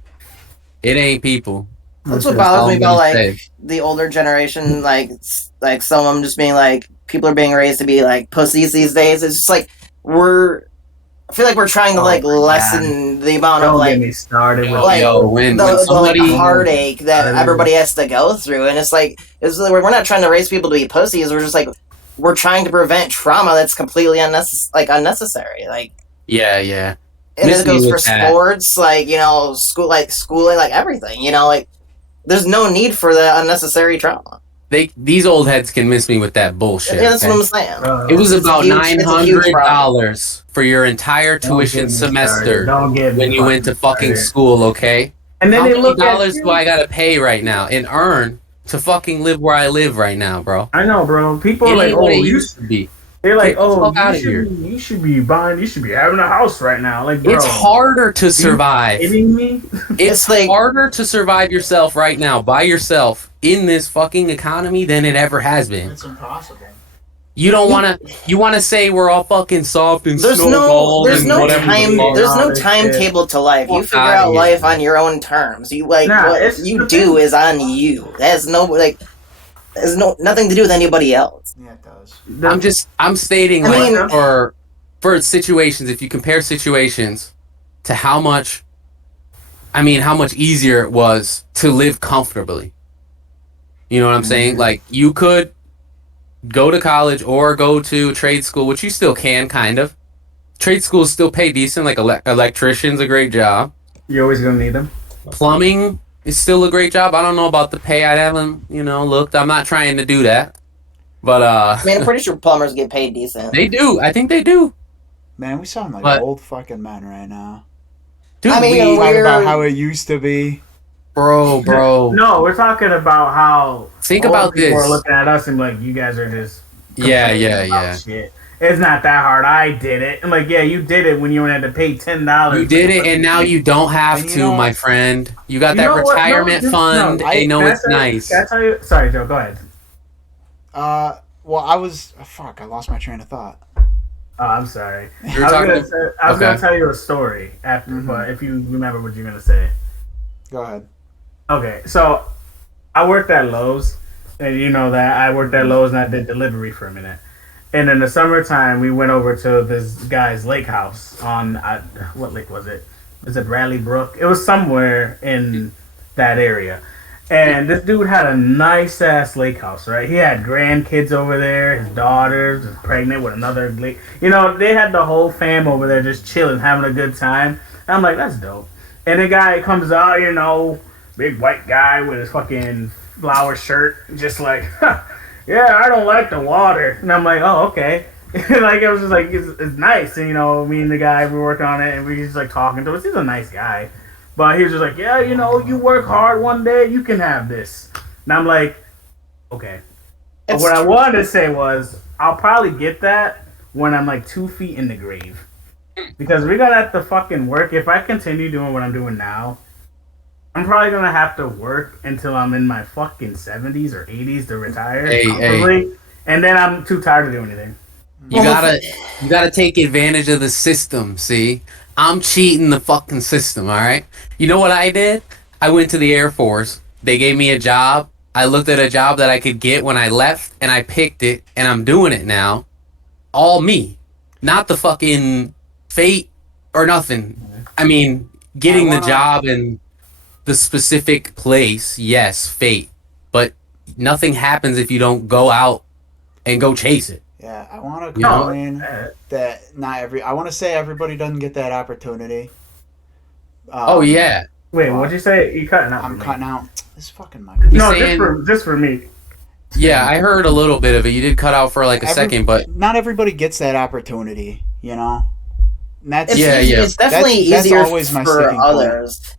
It ain't people. That's what bothers me about like the older generation, like some of them just being like people are being raised to be like pussies these days. It's just like I feel like we're trying to like lessen the amount of like get me started with like when the heartache that everybody has to go through, and it's like we're not trying to raise people to be pussies. We're just like we're trying to prevent trauma that's completely unnecessary. Like yeah. And it goes for sports, like, you know, schooling, like everything, you know, like there's no need for the unnecessary trauma. These old heads can miss me with that bullshit. Yeah, that's what I'm saying. It was about $900 for your entire tuition semester when you went to fucking school, okay? And then how many dollars do I gotta pay right now and earn to fucking live where I live right now, bro? I know, bro. People are like, oh, you used to be. They're like, oh, you should be having a house right now. Like, bro, it's harder to survive. Are you kidding me? It's like harder to survive yourself right now by yourself in this fucking economy than it ever has been. It's impossible. You don't want to. You want to say we're all fucking soft and snowballs and whatever. There's no timetable to life. You figure out life on your own terms. You what you do is on you. There's nothing to do with anybody else. Yeah, it does. I'm stating for situations, if you compare situations to how much easier it was to live comfortably. You know what I'm saying? Like, you could go to college or go to trade school, which you still can, kind of. Trade schools still pay decent, like electrician's a great job. You're always going to need them. Plumbing is still a great job. I don't know about the pay. I haven't, looked. I'm not trying to do that. But, I mean, I'm pretty sure plumbers get paid decent. They do. I think they do. Man, we sound like old fucking men right now. Dude, we talk about how it used to be. Bro. No, we're talking about how think about this. People are looking at us and like, you guys are just yeah. Shit. It's not that hard. I did it. I'm like, yeah, you did it when you had to pay $10. You did it, and now you don't have to, my friend. You got that retirement fund. They know it's nice. Can I tell you? Sorry, Joe. Go ahead. Well, I lost my train of thought. Oh, I'm sorry. I was gonna tell you a story after, but if you remember what you're gonna say, go ahead. Okay, so I worked at Lowe's, and you know that I worked at Lowe's and I did delivery for a minute. And in the summertime, we went over to this guy's lake house on what lake was it? Was it Bradley Brook? It was somewhere in that area. And this dude had a nice ass lake house, right? He had grandkids over there. His daughter was pregnant with another lake. You know, they had the whole fam over there just chilling, having a good time. And I'm like, that's dope. And the guy comes out, big white guy with his fucking flower shirt, just like, yeah, I don't like the water. And I'm like, oh, okay. Like, it was just like, it's nice. And, me and the guy, we worked on it, and we just like talking to us. He's a nice guy. But he was just like, yeah, you work hard one day, you can have this. And I'm like, okay. But what I wanted to say was, I'll probably get that when I'm like 2 feet in the grave. Because we gotta have to fucking work. If I continue doing what I'm doing now, I'm probably gonna have to work until I'm in my fucking 70s or 80s to retire. Hey. And then I'm too tired to do anything. You gotta take advantage of the system, see? I'm cheating the fucking system, alright? You know what I did? I went to the Air Force. They gave me a job. I looked at a job that I could get when I left, and I picked it, and I'm doing it now. All me. Not the fucking fate or nothing. I mean, getting the job in the specific place, yes, fate. But nothing happens if you don't go out and go chase it. Yeah, I want to complain that I want to say everybody doesn't get that opportunity. Yeah. Wait, what'd you say? You cutting out? I'm cutting out. This fucking mic. No, just for me. Yeah, I heard a little bit of it. You did cut out for like a second, but not everybody gets that opportunity. And that's it's definitely easier for others.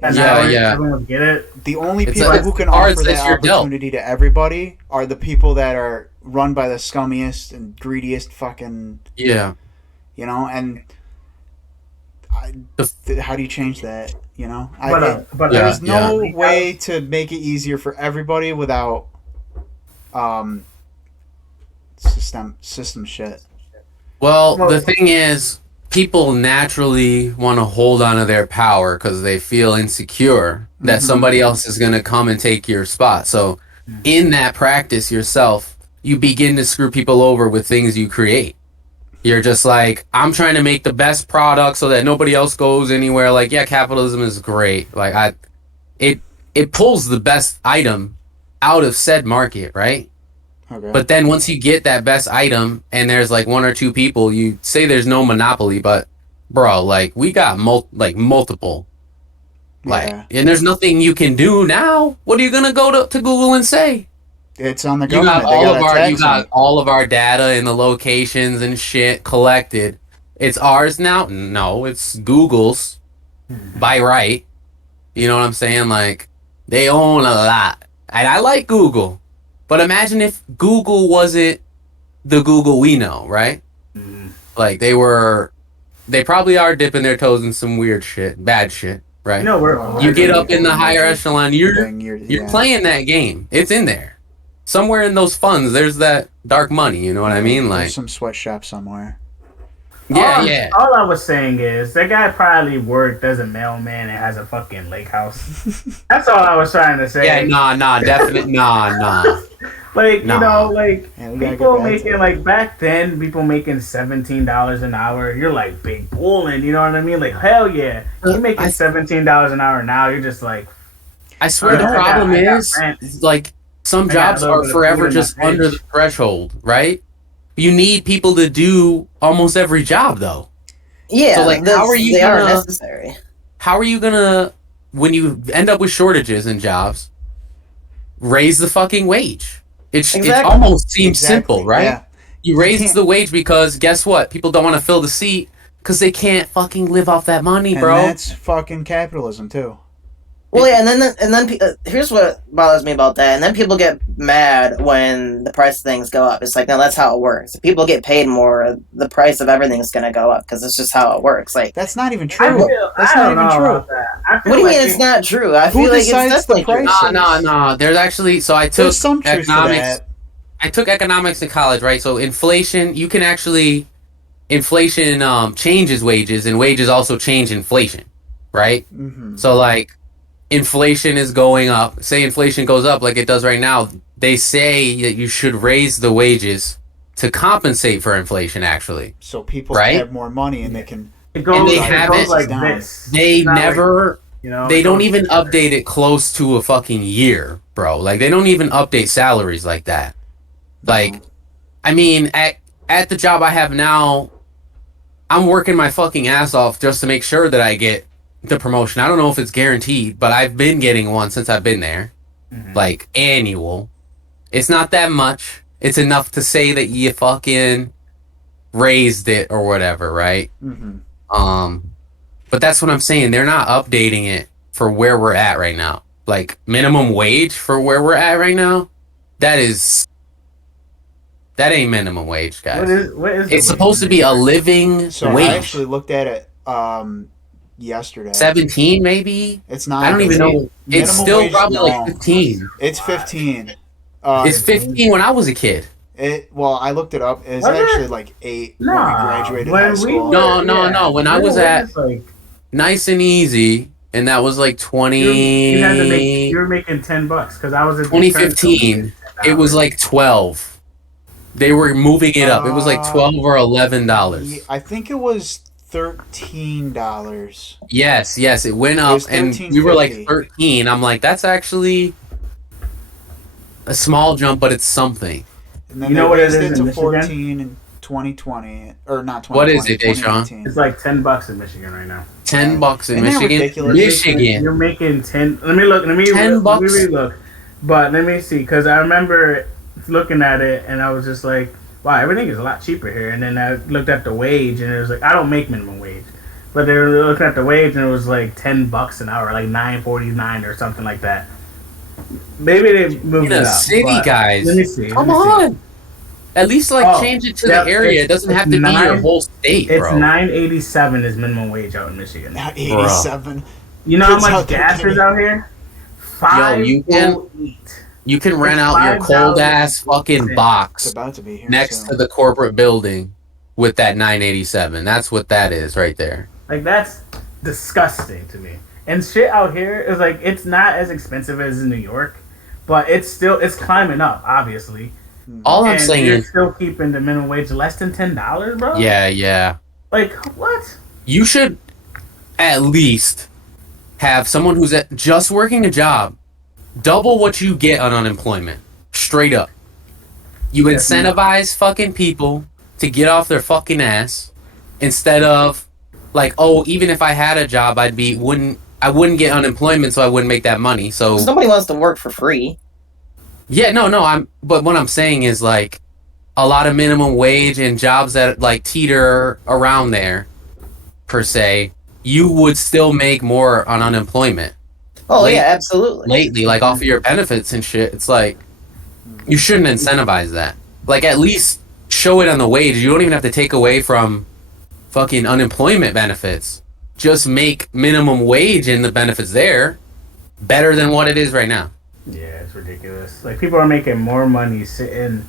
And Yeah, now yeah. everyone get it. The only It's people like who can cards offer that that you're dealt. opportunity to everybody are the people that are run by the scummiest and greediest fucking, Yeah. and how do you change that? But Yeah, there's no yeah. way to make it easier for everybody without um, system shit. Well, the thing is, people naturally want to hold on to their power because they feel insecure that somebody else is going to come and take your spot. So, in that practice yourself, you begin to screw people over with things you create. You're just like, I'm trying to make the best product so that nobody else goes anywhere. Like, yeah, capitalism is great. Like, it pulls the best item out of said market, right? Okay. But then once you get that best item and there's like one or two people, you say there's no monopoly, but bro, like we got multiple. Like, Yeah. and there's nothing you can do now. What are you gonna go to Google and say? It's on the You got government. They all of gotta our tax them. all of our data and the locations and shit collected. It's ours now? No, it's Google's by right. You know what I'm saying? Like they own a lot. And I like Google. But imagine if Google wasn't the Google we know, right? Like they probably are dipping their toes in some weird shit, bad shit, right? You get up in the higher echelon, you're playing that game. It's in there. Somewhere in those funds, there's that dark money. You know what I mean? Like there's some sweatshop somewhere. yeah. All I was saying is that guy probably worked as a mailman and has a fucking lake house. That's all I was trying to say. Yeah, nah, definitely, nah. Like Nah. People making back then, people making $17 an hour. You're like big bullin', you know what I mean? Like hell yeah, you're making $17 an hour now. You're just like, I swear the problem is like some jobs are forever just under the threshold, right? You need people to do almost every job though. Yeah, so like they are necessary. How are you gonna, when you end up with shortages in jobs, raise the fucking wage? It almost seems simple, right? Yeah. You raise the wage because guess what? People don't want to fill the seat because they can't fucking live off that money, bro. And that's fucking capitalism too. Well, yeah, and then here's what bothers me about that. And then people get mad when the price of things go up. It's like, no, that's how it works. If people get paid more, the price of everything's going to go up because it's just how it works. Like that's not even true. That's not even true. What do you mean it's not true? I feel like it's definitely true. No. There's actually, so I took some truth to economics. that. I took economics in college, right? So inflation, you can actually inflation changes wages, and wages also change inflation, right? Mm-hmm. So like inflation is going up. Say inflation goes up like it does right now. They say that you should raise the wages to compensate for inflation, actually. So people have more money and they can. It goes, and they it have goes it like down. this. They never. Like, they don't even update it close to a fucking year, bro. Like they don't even update salaries like that. Like, I mean, at the job I have now, I'm working my fucking ass off just to make sure that I get the promotion. I don't know if it's guaranteed, but I've been getting one since I've been there. Like annual. It's not that much. It's enough to say that you fucking raised it or whatever, right? But that's what I'm saying. They're not updating it for where we're at right now. Like minimum wage for where we're at right now, that ain't minimum wage, guys. What is it's supposed to be a living so wage. I actually looked at it yesterday. 17 maybe? It's not. I don't even know. It's still wage, probably no. like 15. It's 15. It's 15 when I was a kid. I looked it up. It's actually like 8 when we graduated high school. No. When I was at Nice and Easy, and that was like 20. You were making $10 because I was at 2015. It was like 12. They were moving it up. It was like $12 or $11. I think it was $13. Yes, it went up, and we were like 13. I'm like, that's actually a small jump, but it's something. And then they raised it to 14 in 2020, or not 2020. What is it, DeShawn? It's like $10 in Michigan right now. $10 in Michigan. Michigan. You're making 10. Let me look. Let me $10. Let me look. But let me see, because I remember looking at it, and I was just like, wow, everything is a lot cheaper here. And then I looked at the wage, and it was like, I don't make minimum wage, but they were looking at the wage and it was like $10 an hour, like $9.49 or something like that. Maybe they moved In it a up. city, but guys. Let me see. Come on. At least change it to yep, the area. It doesn't have to be your whole state, It's bro. $9.87 is minimum wage out in Michigan. Now 87. You know how Kids much out there gas is out here? $5.08. You can rent out your cold ass fucking It's box about to be here next soon. to the corporate building with that 987. That's what that is right there. Like, that's disgusting to me. And shit out here is like, it's not as expensive as in New York, but it's climbing up, obviously. All I'm And saying you're is, still keeping the minimum wage less than $10, bro? yeah. Like, what? You should at least have someone who's just working a job double what you get on unemployment. Straight up. You incentivize fucking people to get off their fucking ass instead of like, oh, even if I had a job, I wouldn't get unemployment, so I wouldn't make that money. So Somebody wants to work for free. yeah, no, but what I'm saying is like a lot of minimum wage and jobs that like teeter around there per se, you would still make more on unemployment. Oh yeah, absolutely. Lately, like off of your benefits and shit, it's like you shouldn't incentivize that. Like at least show it on the wage. You don't even have to take away from fucking unemployment benefits. Just make minimum wage and the benefits there better than what it is right now. Yeah, it's ridiculous. Like, people are making more money sitting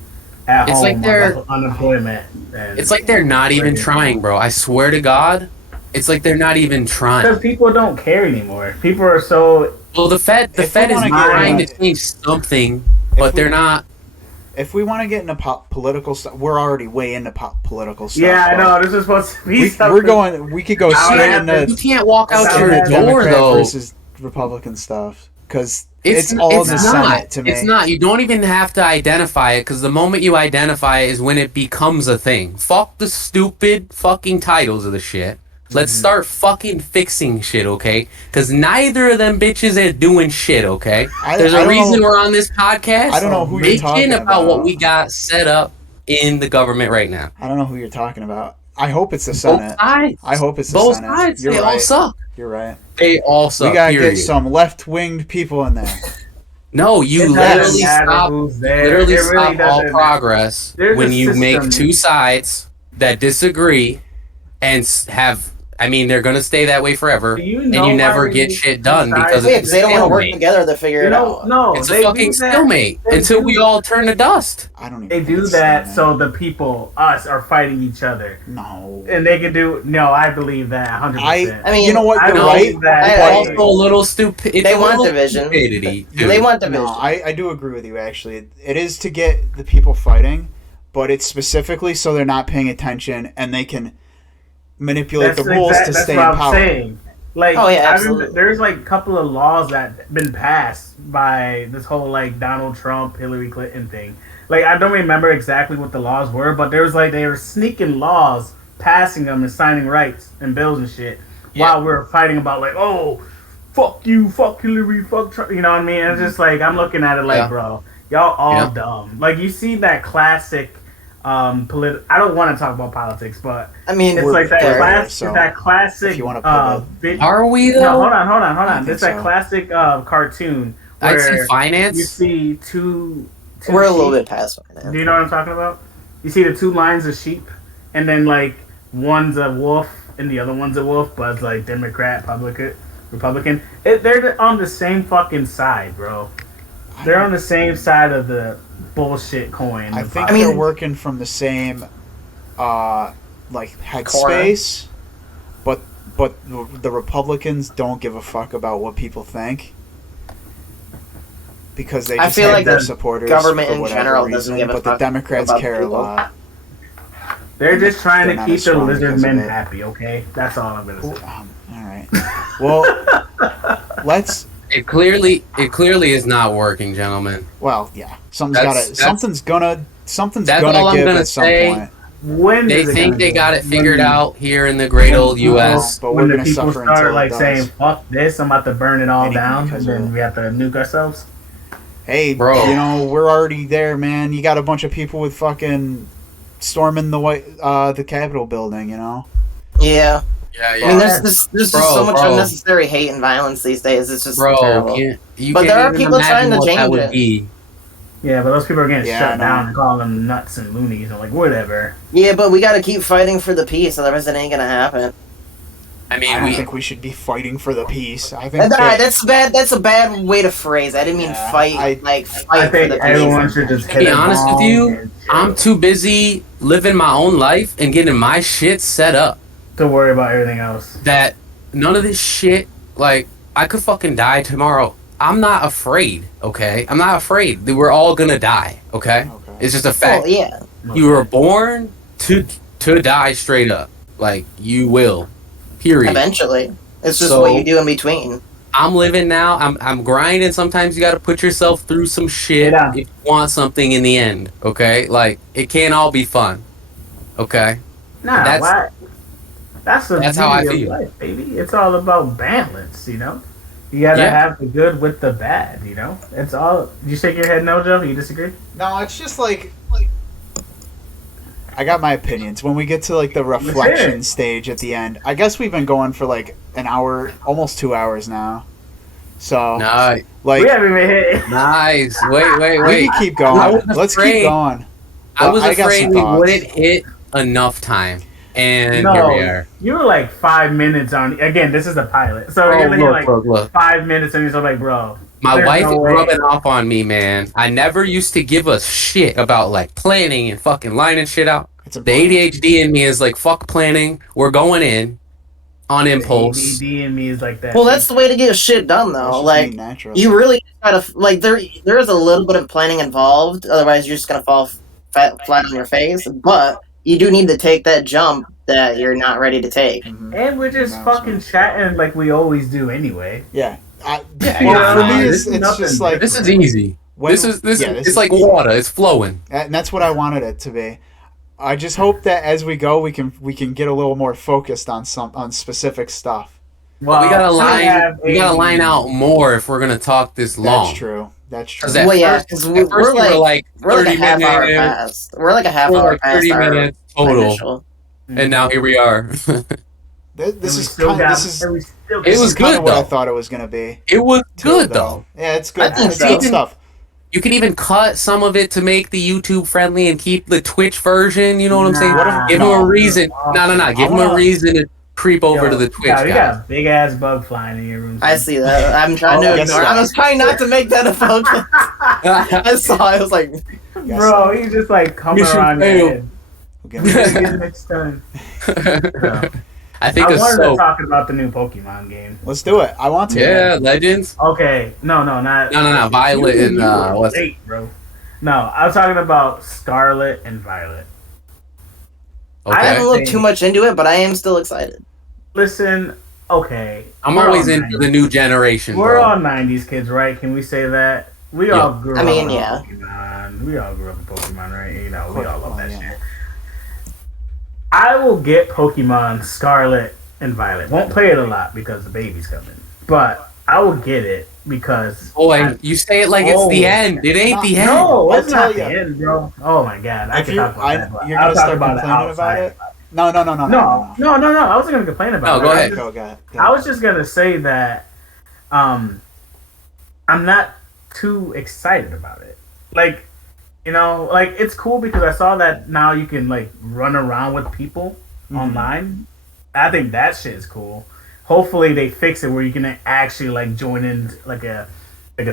at home like they're on unemployment. It's like they're not even trying, bro. I swear to God, it's like they're not even trying. Because people don't care anymore. People are so... Well, the Fed is trying to change something, but they're not. If we want to get into political stuff, we're already way into political stuff. Yeah, I know. This is supposed to be something. We could go straight into... You can't walk out your door, Democrat though. versus Republican stuff. Because it's all in the Senate to me. It's not. You don't even have to identify it, because the moment you identify it is when it becomes a thing. Fuck the stupid fucking titles of the shit. Let's start fucking fixing shit, okay? Because neither of them bitches are doing shit, okay? There's a reason we're on this podcast. I don't know who you're talking about what we got set up in the government right now. I don't know who you're talking about. I hope it's the Senate. Both sides. I hope it's the Both Senate. sides. You're They right. all suck. You're right. They all suck. We gotta period. get some left-winged people in there. No, you It literally doesn't matter stop. who's there. Literally It really stop all doesn't. progress There's when a you make system. two sides that disagree and have. I mean, they're gonna stay that way forever, You and know you why never we get need shit two done sides? because Yeah, it's because a they don't want to work stalemate. together to figure it out. No, It's they a fucking do that. stalemate They until do- we all turn to dust. I don't even They think do it's that Senate. so the people, us, are fighting each other. No. And they can do... No, I believe that 100%. I mean, you know what? I You're don't right. believe that. It's I- also a little stupid. They want division. Stupidity, too. They want division. No, I do agree with you, actually. It is to get the people fighting, but it's specifically so they're not paying attention and they can manipulate the rules to that's stay what in I'm power. saying. Like, Oh, yeah, I absolutely. remember there's like a couple of laws that been passed by this whole like Donald Trump, Hillary Clinton thing. Like, I don't remember exactly what the laws were, but there was like they were sneaking laws, passing them and signing rights and bills and shit while we were fighting about like, oh, fuck you, fuck Hillary, fuck Trump. You know what I mean? It's just like I'm looking at it like, bro, y'all all dumb. Like, you see that classic. I don't want to talk about politics, but I mean, it's like that, there, it's that classic. if you wanna pivot. Are we though? No, hold on. I think It's that so. classic cartoon I'd where say finance. you see two we're a little sheep. bit past right Do you know what I'm talking about? You see the two lines of sheep, and then like one's a wolf and the other one's a wolf, but it's like Democrat, Republican. They're on the same fucking side, bro. They're on the same side of the bullshit coin. I think I mean- they're working from the same like headspace, but the Republicans don't give a fuck about what people think because they I just feel have like their the supporters government for in whatever general reason, doesn't give a but the fuck Democrats about care a people. lot. They're just trying They're to not keep as the strong lizard because of men it. happy. Okay, that's all I'm gonna say. All right. Well, let's. It clearly is not working, gentlemen. Well, yeah. That's- Something's gonna That's all I'm give gonna at some say. point. When They is it think gonna they be? got it figured When- out here in the great old U.S. But when we're the gonna people suffer start until like it does. saying "fuck this," I'm about to burn it all Anything down, and because then of- we have to nuke ourselves. Hey, Bro. you know we're already there, man. You got a bunch of people with fucking storming the Capitol building. You know. Yeah. Yeah, I mean, yeah. there's just Bro, so much bro. unnecessary hate and violence these days. It's just Bro, terrible. you But can't there are even people trying imagine to what that change would it. be. Yeah, but those people are getting Yeah, I shut know. down and calling them nuts and loonies and like whatever. Yeah, but we got to keep fighting for the peace, otherwise it ain't gonna happen. I mean, I don't think we should be fighting for the peace. I think And, that, that's bad. That's a bad way to phrase. I didn't mean Yeah, fight. I I For think the everyone peace. should just to hit be a honest with gong you, and chill. I'm too busy living my own life and getting my shit set up to worry about everything else. that none of this shit, like, I could fucking die tomorrow. I'm not afraid, okay? I'm not afraid that we're all gonna die, okay? Okay. It's just a Oh fact. yeah. You were born to die straight up. Like, you will. Period. Eventually, it's just So- what you do in between. I'm living now. I'm grinding. Sometimes you got to put yourself through some shit Yeah. if you want something in the end. Okay, like it can't all be fun. Okay, Nah, That's- why? That's the that's how I beauty feel. of life, baby. It's all about balance, you know. You gotta Yeah. have the good with the bad, you know. It's all. You shake your head, no, Joe. You disagree? no, it's just like I got my opinions. When we get to like the reflection stage at the end, I guess we've been going for like an hour, almost 2 hours now. So nice, like We haven't even hit. nice. Wait, we wait. can keep I going. was Let's afraid. keep going. I was I got afraid some we thoughts. wouldn't hit enough time, and No, here we are. you were like 5 minutes on. Again, this is the pilot, so Oh, you're look, like look. 5 minutes, and you're so like, bro. My there's wife no is way. rubbing off on me, man. I never used to give a shit about like planning and fucking lining shit out. It's The important. ADHD in me is like, fuck planning. We're going in on impulse. ADD in me is like that. Well, that's the way to get shit done, It's though. just Like being natural. you really gotta like there is a little bit of planning involved. Otherwise, you're just gonna fall flat on your face. But you do need to take that jump that you're not ready to take. Mhm. And we're just No, fucking it's chatting like we always do anyway. Yeah. Yeah, Well, yeah, for no, me, this is it's just nothing. like This is easy. when- This is yeah, it's like water. It's flowing. and that's what I wanted it to be. I just hope that as we go, we can get a little more focused on specific stuff. But we gotta we line out more if we're gonna talk this long. That's true. That's true. 'Cause at Well, yeah, first- 'cause at we're first we were like We're like a 30 half hour minutes, past. We're like a half we were hour like past 30 our minutes total, initial. and now here we are. This is still kind. got. This is and we still It this was is kind good, of what I though. thought it was gonna be. It was too, good though. Yeah, it's good. I think It's so. good stuff. You can even cut some of it to make the YouTube friendly and keep the Twitch version. You know what I'm saying? Nah. Give them a No. reason. No. Give them a reason to creep over to the Twitch. Yeah, we guys. got a big ass bug flying in your room. I see that. I'm trying Oh, to yes, ignore. I was trying not to make that a focus. I saw. I was like, Yes. Bro, he's just like coming Mission around your failed. head. Okay. Maybe next time. I think I it's wanted to so. talk about the new Pokemon game. Let's do it. I want to. Yeah, Legends. Okay, no, not No. Violet You and were what's late, bro. No, I was talking about Scarlet and Violet. I okay. haven't looked too much into it, but I am still excited. Listen, okay. I'm we're always all into 90s. the new generation, We're bro. all '90s kids, right? Can we say that? We Yeah. all grew I up. mean, with yeah. Pokemon. We all grew up with Pokemon, right? You know, we all love that Yeah. shit. I will get Pokemon Scarlet and Violet. Won't play it a lot because the baby's coming, but I will get it because. Boy, you say it like it's the Oh. end. It ain't the end. No, I'll it's tell not the ya. end, bro. Oh my god, I If can you, talk about that. but you're I'll gonna talk start about it complaining about outside. it. No. No, I wasn't gonna complain about No, it. go I ahead. just- Go ahead. I was just gonna say that I'm not too excited about it. Like, you know, like it's cool because I saw that now you can like run around with people Mhm. online. I think that shit is cool. Hopefully they fix it where you can actually like join in like a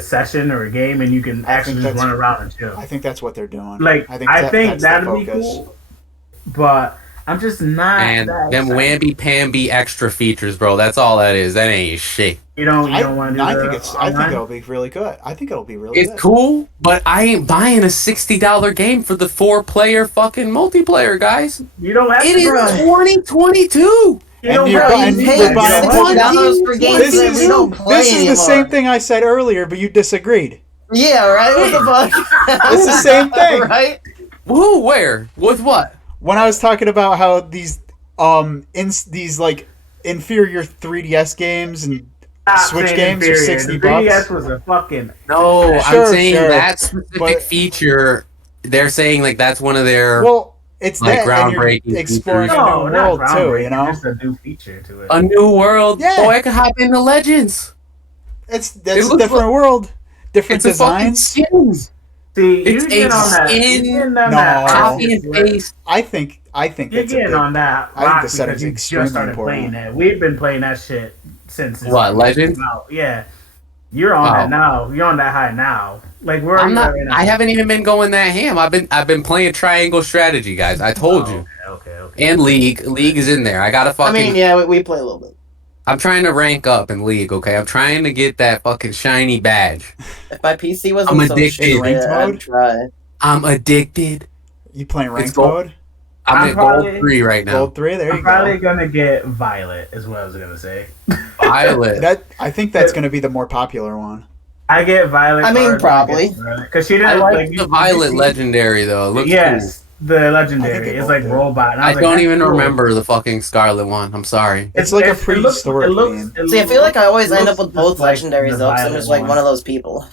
session or a game and you can I actually think just that's- run around and chill. I think that's what they're doing. Like I think that's the that'd be focus. cool. But I'm just not And that them excited. whamby pamby extra features, bro. That's all that is. That ain't shit. You don't want to do I that think I think online? it'll be really good. I think it'll be really It's good. cool, but I ain't buying a $60 game for the 4-player fucking multiplayer, guys. You don't have It to. is bro. 2022. You And don't you're have to. buying- You you're don't buying have to. $20 for games This that is we don't play this is the anymore. same thing I said earlier, but you disagreed. Yeah, right. What the fuck? It's the same thing. right? Who? Where? With what? When I was talking about how these these like inferior 3DS games and Stop Switch saying games are inferior. 60 The bucks. 3DS was a fucking. No, Sure, I'm saying sure, that specific but- feature. They're saying like that's one of their well, It's like that, and you're groundbreaking exploring features. a No, new not world too. groundbreaking. You know, Just a new feature to it. A new world. Yeah. Boy, I could hop into Legends. that's It a looks different world, different It's a fucking designs. skin. See, It's you get a on that. You skin. getting on No. that. Copy and paste. I think You're that's a getting big. on that I think rock the setting's because you extremely just started important. playing that. We've been playing that shit since it's What, Legends? came out. Yeah, you're on that now. You're on that high now. Like where are I'm you not. at right now? I haven't even been going that ham. I've been playing Triangle Strategy, guys. I told you. Okay. And League. League is in there. I gotta I fucking. mean, yeah, we play a little bit. I'm trying to rank up in League. Okay, I'm trying to get that fucking shiny badge. If my PC I'm wasn't so addicted. shitty, Ranked I'd mode? try. I'm addicted. You playing ranked gold. mode? I'm I'm at probably- gold 3 right now. Gold 3. There I'm you probably go. gonna get Violet, is what I was gonna say. Violet. I think that's going to be the more popular one. I get Violet. I mean, probably. Because she didn't I like you- the Violet you see- legendary though. It looks Yes, the I legendary. think it It's will like do. robot. And cool. I was like, don't that's even cool. remember the fucking Scarlet one. I'm sorry. It's like a it looks- prehistoric it looks- game. it See, I feel like I always looks end up with both just like legendaries the though, because I'm Violet just like one. one of those people.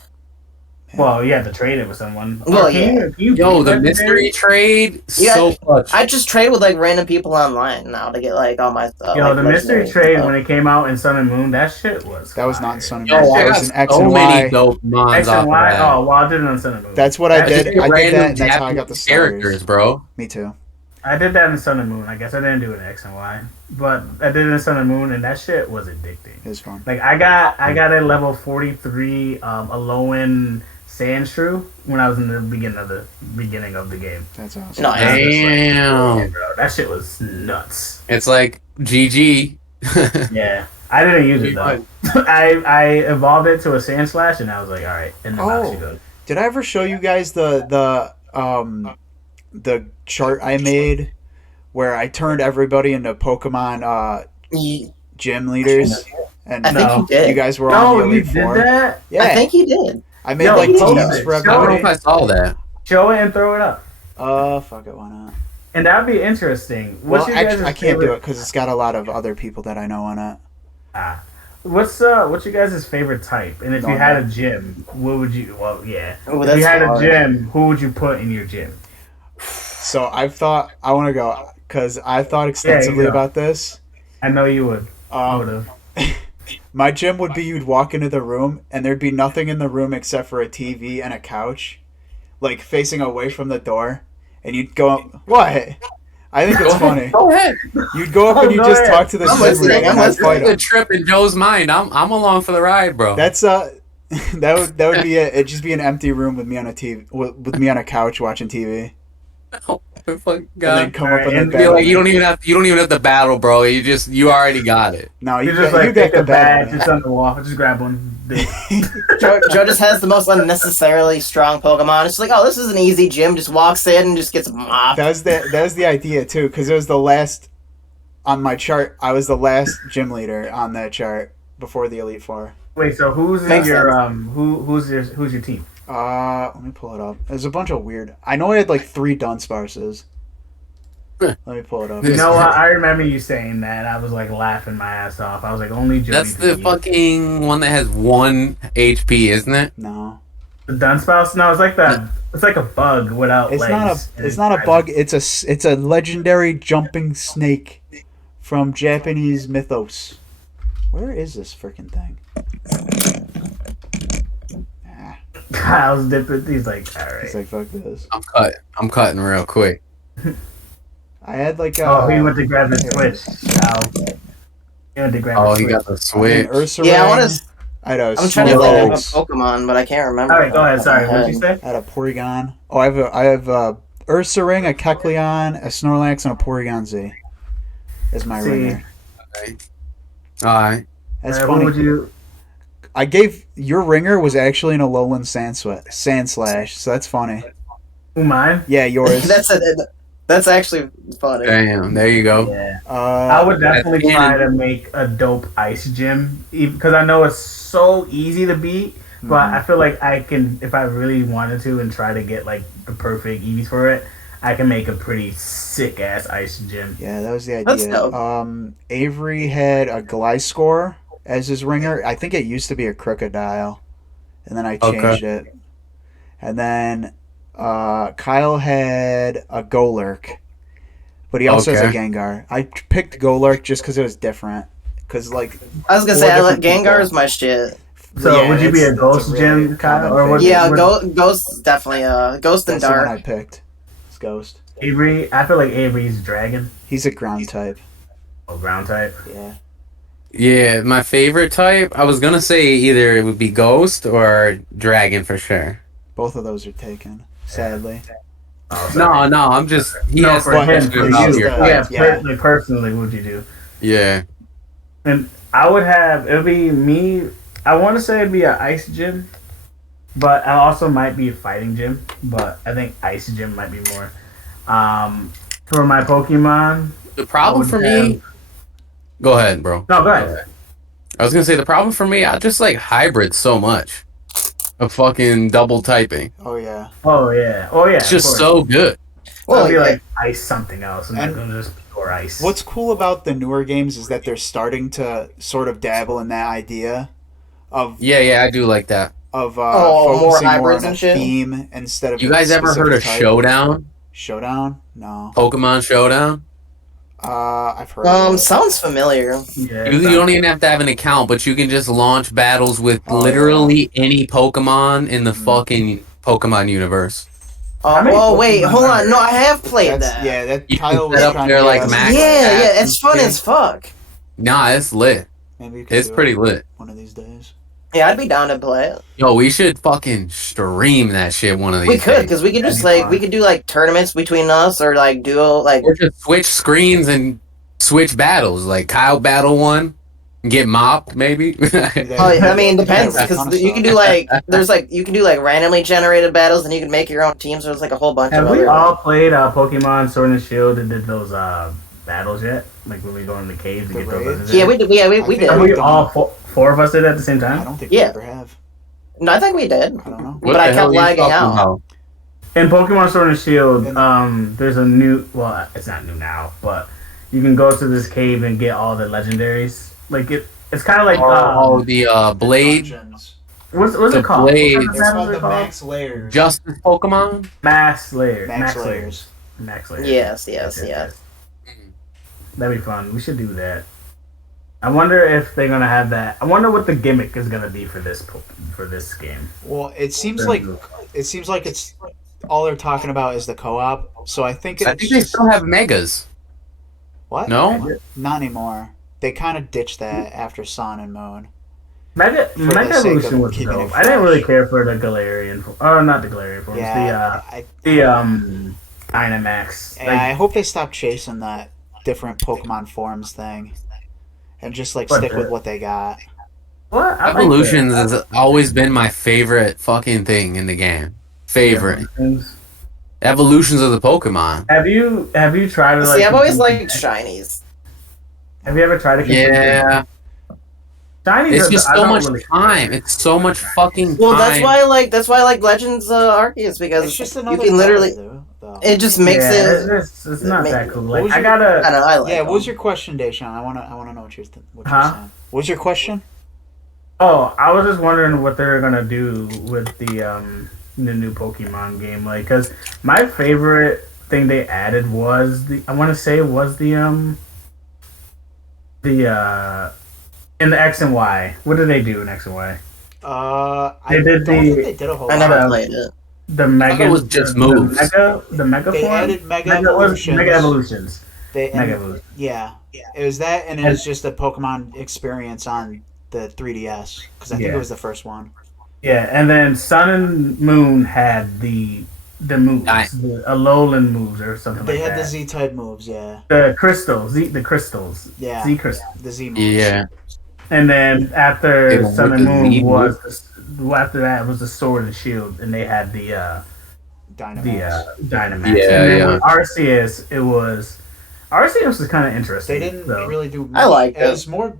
Well, you have to trade it with someone. Well, Can you Yo, beat the legendary? mystery trade. Yeah, So much. I just trade with like random people online now to get like all my stuff. Yo, like, the mystery legendary trade stuff. when it came out in Sun and Moon, that shit was. That was fire. not in Sun and Yo, Moon. I That got was in X so and many Y. dope mons X off and of Y. that. Oh, well, I did it on Sun and Moon. That's what I Just did. get I did random that, and that's how I got the Japanese characters, starters. bro. Me too. I did that in Sun and Moon. I guess I didn't do it in X and Y, but I did it in Sun and Moon, and that shit was addicting. It was fun. Like I got a level 43 Alolan Sandshrew when I was in the beginning of the game. That's awesome. Nice. Damn. Yeah, bro, that shit was nuts. It's like GG. Yeah, I didn't use it though. I evolved it to a Sand Slash, and I was like, all right, in the box you go. Did I ever show you guys the chart I made where I turned everybody into Pokemon Ye- gym leaders? And I think No. you did. you guys were on No, the you Elite did Four. that. Yeah, I think you did. I made Yo, like post teams it. for I don't know everybody. if I saw that. Show it and throw it up, Fuck it, why not? and that'd be interesting. Well, What's your actually, guys' I can't do favorite- it because it's got a lot of other people that I know on it. What's your guys' favorite type? And if you Normal. had a gym, what would you? Well, yeah. Oh, If that's you had a hard. gym, who would you put in your gym? So I've thought I want to go because I've thought extensively go. about this. I know you would. I would Um, have. my gym would be you'd walk into the room and there'd be nothing in the room except for a TV and a couch, like facing away from the door, and you'd go, what? I think it's funny. Go ahead. You'd go up and you Go just ahead. talk to the I'm gym listening, leader I'm and I'd listening. fight The him. trip in Joe's mind. I'm along for the ride, bro. That's that would be it. It'd just be an empty room with me on a TV with me on a couch watching TV, Oh, for fucking and then God. come up in And the Be bed. like, you don't even have to battle, bro. You already got it. No, You you just got, like you got take the a bag, bed. just on the wall, just grab one. Big. Joe just has the most unnecessarily strong Pokemon. It's just like, oh, this is an easy gym. Just walks in and just gets mopped. That was the idea too, because it was the last on my chart. I was the last gym leader on that chart before the Elite Four. Wait, so who's in Makes your sense. who's your team? Let me pull it up. There's a bunch of weird. I know I had like 3 Dunsparces. Let me pull it up. You know what? I remember you saying that. I was like laughing my ass off. I was like, only Jody. That's the could use fucking one that has 1 HP, isn't it? No, the Dunspouse. No, it's like that. It's like a bug without it's legs. not and it's not a eyes. bug. It's a legendary jumping snake from Japanese mythos. Where is this freaking thing? Ah, Kyle's dipping. He's like, all right. it's like fuck this. I'm cutting real quick. I had like Oh, he went to grab the Switch. Kyle. He went to grab the Oh, Switch. he got the switch. Ursaring. Yeah, I want to. I know. I'm trying to think of a Snorlax. Pokemon, but I can't remember. All right, go ahead. off the top Sorry, of my what did you head. say? I had a Porygon. Oh, I have a Ursaring, a Kecleon, a Snorlax, and a Porygon Z. As my See. ringer. Okay. All right. That's What funny. would you? I gave your ringer was actually an Alolan Sand Slash, so that's funny. Who mine? Yeah, yours. That's actually funny. Damn. There you go. Yeah. I would definitely that's try canon. to make a dope ice gym because I know it's so easy to beat. But Mhm. I feel like I can, if I really wanted to, and try to get like the perfect Eevees for it, I can make a pretty sick ass ice gym. Yeah, that was the That's idea. dope. Avery had a Gliscor as his ringer. I think it used to be a Crocodile, and then I Okay. changed it. And then Kyle had a Golurk, but he also has a Okay. Gengar. I picked Golurk just because it was different. Because like, I was gonna Four say, different Gengar people. is my shit. So yeah, would you be that's- a that's Ghost really Gym, Kyle, common or what? thing. Yeah, what Ghost definitely. Ghost and That's the one Dark. I picked. It's Ghost. Avery? I feel like Avery's Dragon He's a ground type. or Ground type. Yeah. Yeah, my favorite type. I was gonna say either it would be Ghost or Dragon for sure. Both of those are taken. Sadly. Oh, sorry. No, I'm just he No, has for to him, question for about you. your Yeah, type. Yeah. personally, what would you do? Yeah. And I would have, it would be me, I want to say it'd be an Ice Gym, but I also might be a Fighting Gym, but I think Ice Gym might be more. For my Pokemon, The problem would for have- me. Go ahead, bro. no, go ahead. I was gonna say the problem for me. I just like hybrids so much. Of fucking double typing. Oh yeah. Oh, yeah. Oh, yeah. It's just of course. so good. Well, It'll be yeah. like Ice something else, and And not gonna just pure Ice. What's cool about the newer games is that they're starting to sort of dabble in that idea of Yeah, I do like that. of Oh, more focusing more hybrids on a and shit? theme instead of You a guys ever specific heard of type. Showdown? Showdown? No. Pokemon Showdown? I've heard of it. Sounds familiar. Yeah, You don't even have to have an account, but you can just launch battles with Oh, literally any Pokemon in the fucking Pokemon universe. How many Oh, wait, Pokemon hold are on. there? No, I have played That's, that. yeah, that You can Kyle was set up trying their, to like, get us- max- Yeah, it's fun as fuck. Nah, it's lit. Maybe we could It's do pretty it lit. one of these days. Yeah, I'd be down to play it. Yo, we should fucking stream that shit one of these We could, days. because we could That'd just be like fun. we could do like tournaments between us or like duo like. Or just switch screens and switch battles. Like Kyle battle one, and get mopped maybe. Oh, I mean, depends Yeah, ton of because you can do like there's like you can do like randomly generated battles and you can make your own teams. There's like a whole bunch Have of we other. all played Pokemon Sword and Shield and did those battles yet? Like when we go in the caves and The get those raids? legendaries? Yeah, we did. Yeah, we I think did. Have we- we all four of us did it at the same I time? don't think Yeah. we ever have. No, I think we did. I don't know. What But I the hell kept are you lagging talking out. about? In Pokemon Sword and Shield, And- there's a new. Well, it's not new now, but you can go to this cave and get all the legendaries. Like it's kind of like The Blade Dungeons. what's the it called? Blade. What kind of It's battles called are the called? Max Layers. Justice Pokemon. Max Layers. Max Layers. Max Layers. Yes. That'd be fun. We should do that. I wonder if they're gonna have that. I wonder what the gimmick is gonna be for this game. Well, it seems like it's all they're talking about is the co-op. So I think it's I think they still have megas. what? No? Not anymore. They kind of ditched that after Sun and Moon. Mega the sake Evolution of was keeping dope. it I didn't fresh. really care for the Galarian. Not the Galarian forms. Yeah, The Dynamax. and I hope they stop chasing that different Pokemon forms thing, and just like What stick the- with what they got. What? I like Evolutions that. has always been my favorite fucking thing in the game. Favorite. Evolutions of the Pokemon. Have you tried to like? See, I've always compete- liked shinies. Have you ever tried to? compete? Yeah. Shinies. It's are- just I so don't much really- time. It's so much fucking Well, time. that's why I like Legends Arceus because It's just you another can literally. color, though. It just makes Yeah, it. it's not that cool. What Like was I your- gotta. I don't know. I like. Yeah, them. what was your question, Deshawn? I wanna know what you're what Huh? you're saying. What was your question? Oh, I was just wondering what they're gonna do with the new Pokemon game. Like, cause my favorite thing they added was the in the X and Y. What did they do in X and Y? I They did don't the- think they did a whole I lot. never played it. The Mega. it was just the moves. The Mega They form? added Mega Mega Evolutions. Mega Evolutions. They, and- Mega Evolutions. Yeah, it was that, and it was just a Pokemon experience on the 3DS because I think Yeah. it was the first one. Yeah, and then Sun and Moon had the moves, Nice. the Alolan moves or something They like had that. the Z type moves, yeah, The crystals, the crystals, yeah, Z crystals. the Z moves. Yeah. And then They after don't Sun work and as Moon Z was after that was the Sword and Shield, and they had the Dynamax. Dynamax. Yeah, and then yeah. with Arceus, it was Arceus was kind of interesting. They didn't though. really do. I liked it. it. Was more.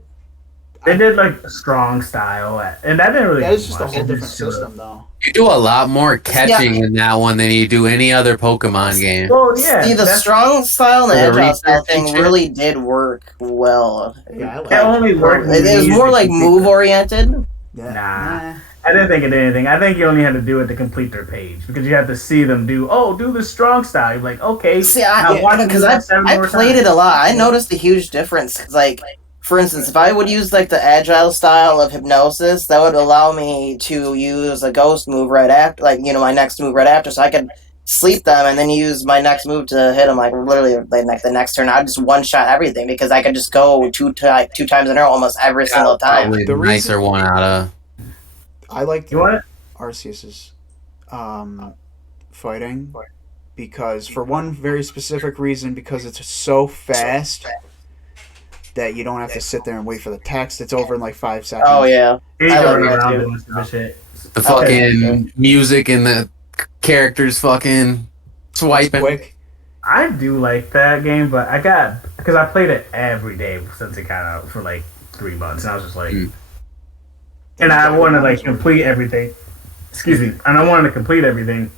They did like a strong style, and that didn't really. That do was just a much. whole It different just showed- system, though. You do a lot more catching in that one than you do any other Pokemon game. Well, yeah, See, the that's- strong style and the For the agile style research thing and shit. really did work well. Yeah, I like It only worked. It was more like move oriented. Yeah. Nah. I didn't think it did anything. I think you only had to do it to complete their page because you have to see them do the strong style. You're like, okay, See, because I played it a lot. I noticed a huge difference. 'Cause, like, for instance, if I would use like the agile style of hypnosis, that would allow me to use a ghost move right after, like my next move right after, so I could sleep them and then use my next move to hit them. Like literally, like the next turn, I just one shot everything because I could just go two times in a row almost every single time. Probably The the nicer reason- one out of. I like You want it? Arceus's fighting because for one very specific reason, because it's so fast that you don't have to sit there and wait for the text. It's over in like 5 seconds. Oh yeah, You I can like run that around too. doing stupid shit. The Okay. fucking music and the characters fucking It's swiping. quick. I do like that game, but because I played it every day since it got out for like 3 months, and I was just like, and I wanted to like complete everything. Excuse me, and I wanted to complete everything,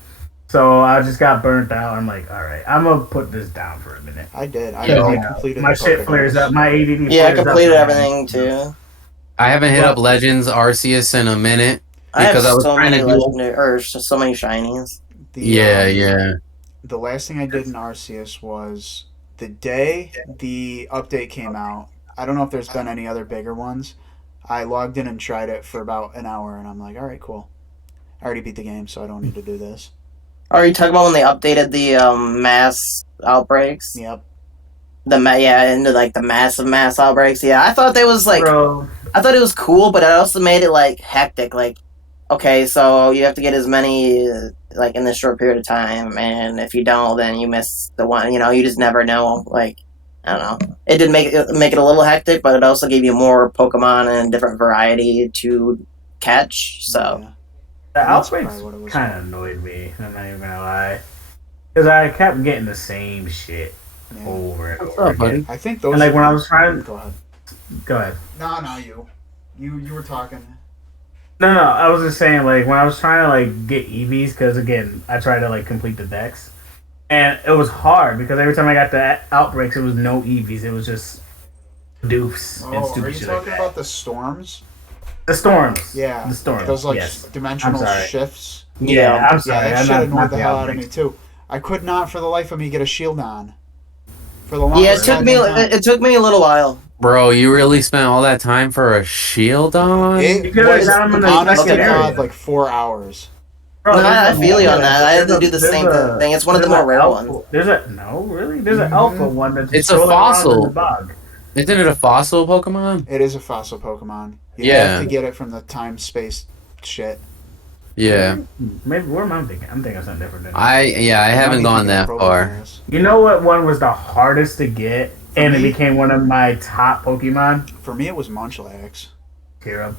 so I just got burnt out. I'm like, all right, I'm gonna put this down for a minute. I did. I Yeah. completed My the shit Pokémon. flares up. My ADD. Yeah, I flares up. completed everything too. I haven't hit up Legends Arceus in a minute I have because I was so trying many to do. legendary, or so many shinies. Yeah. The last thing I did in Arceus was the day the update came out. I don't know if there's been any other bigger ones. I logged in and tried it for about an hour, and I'm like, all right, cool. I already beat the game, so I don't need to do this. Are you talking about when they updated the mass outbreaks? Yep. Into like the mass outbreaks. Yeah, I thought they was like Bro, I thought it was cool, but it also made it like hectic. Like, okay, so you have to get as many like in this short period of time, and if you don't, then you miss the one. You just never know. Like, I don't know. It did make it a little hectic, but it also gave you more Pokemon and different variety to catch. So Yeah. the That's outbreaks probably what it was. kind of annoyed me. I'm not even gonna lie, because I kept getting the same shit Yeah. over and What's over up, buddy? again. I think those. And like when I was trying, Go ahead. go ahead. No, you. You were talking. No, I was just saying, like, when I was trying to, like, get EVs, because, again, I tried to, like, complete the decks, and it was hard, because every time I got the outbreaks, it was no EVs, it was just doofs and Oh, are stupid you shit like talking that. about the storms? The storms. Yeah. The storms, Those like yes. dimensional I'm sorry. shifts. Yeah, I'm sorry. Yeah, that I'm shit not annoyed the the hell out of outbreaks. me too. I could not, for the life of me, get a shield on. For the yeah, longest time. it took me a little while. Bro, you really spent all that time for a shield on? It Because was, I'm in the honest to second God, area. like 4 hours. Bro, No, there's I a- feel you on that. I had to do the there's same a- thing. It's one of the there's more an rare alpha- ones. There's an alpha one that's It's a strolling around in fossil. the bog. Isn't it a fossil Pokemon? It is a fossil Pokemon. You Yeah. have to get it from the time-space shit. Yeah. Maybe what am I thinking? I'm thinking of something different. Than that. I haven't gone that far. Protovirus. You know what one was the hardest to get, For and it me? became one of my top Pokemon? For me, it was Munchlax. Cherub.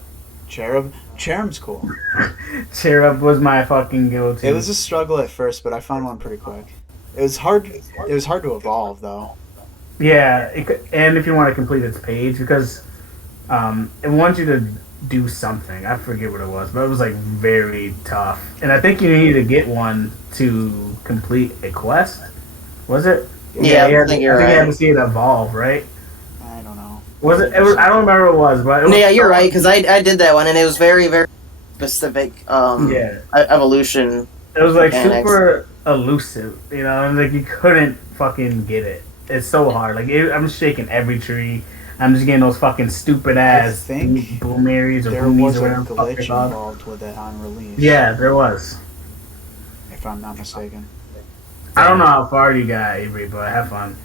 Cherub's cool. Cherub was my fucking go-to. It was a struggle at first, but I found one pretty quick. It was hard to evolve, though. Yeah, and if you want to complete its page, because it wants you to do something. I forget what it was, but it was like very tough. And I think you needed to get one to complete a quest. Was it? Yeah, you I had think to- you're I think you had right. to see it evolve, right? I don't know. Was it? It was. I don't remember what it was, but it was Yeah, you're right, because I did that one, and it was very, very specific Yeah, evolution. it was like Mechanics. super elusive, you know, and like you couldn't fucking get it. It's so hard. Like I'm shaking every tree. I'm just getting those fucking stupid ass think boomeries or There boomies was or a whatever the fuck they're glitch called. involved with it on release. Yeah, there was. If I'm not mistaken. I don't know how far you got, Avery, but have fun.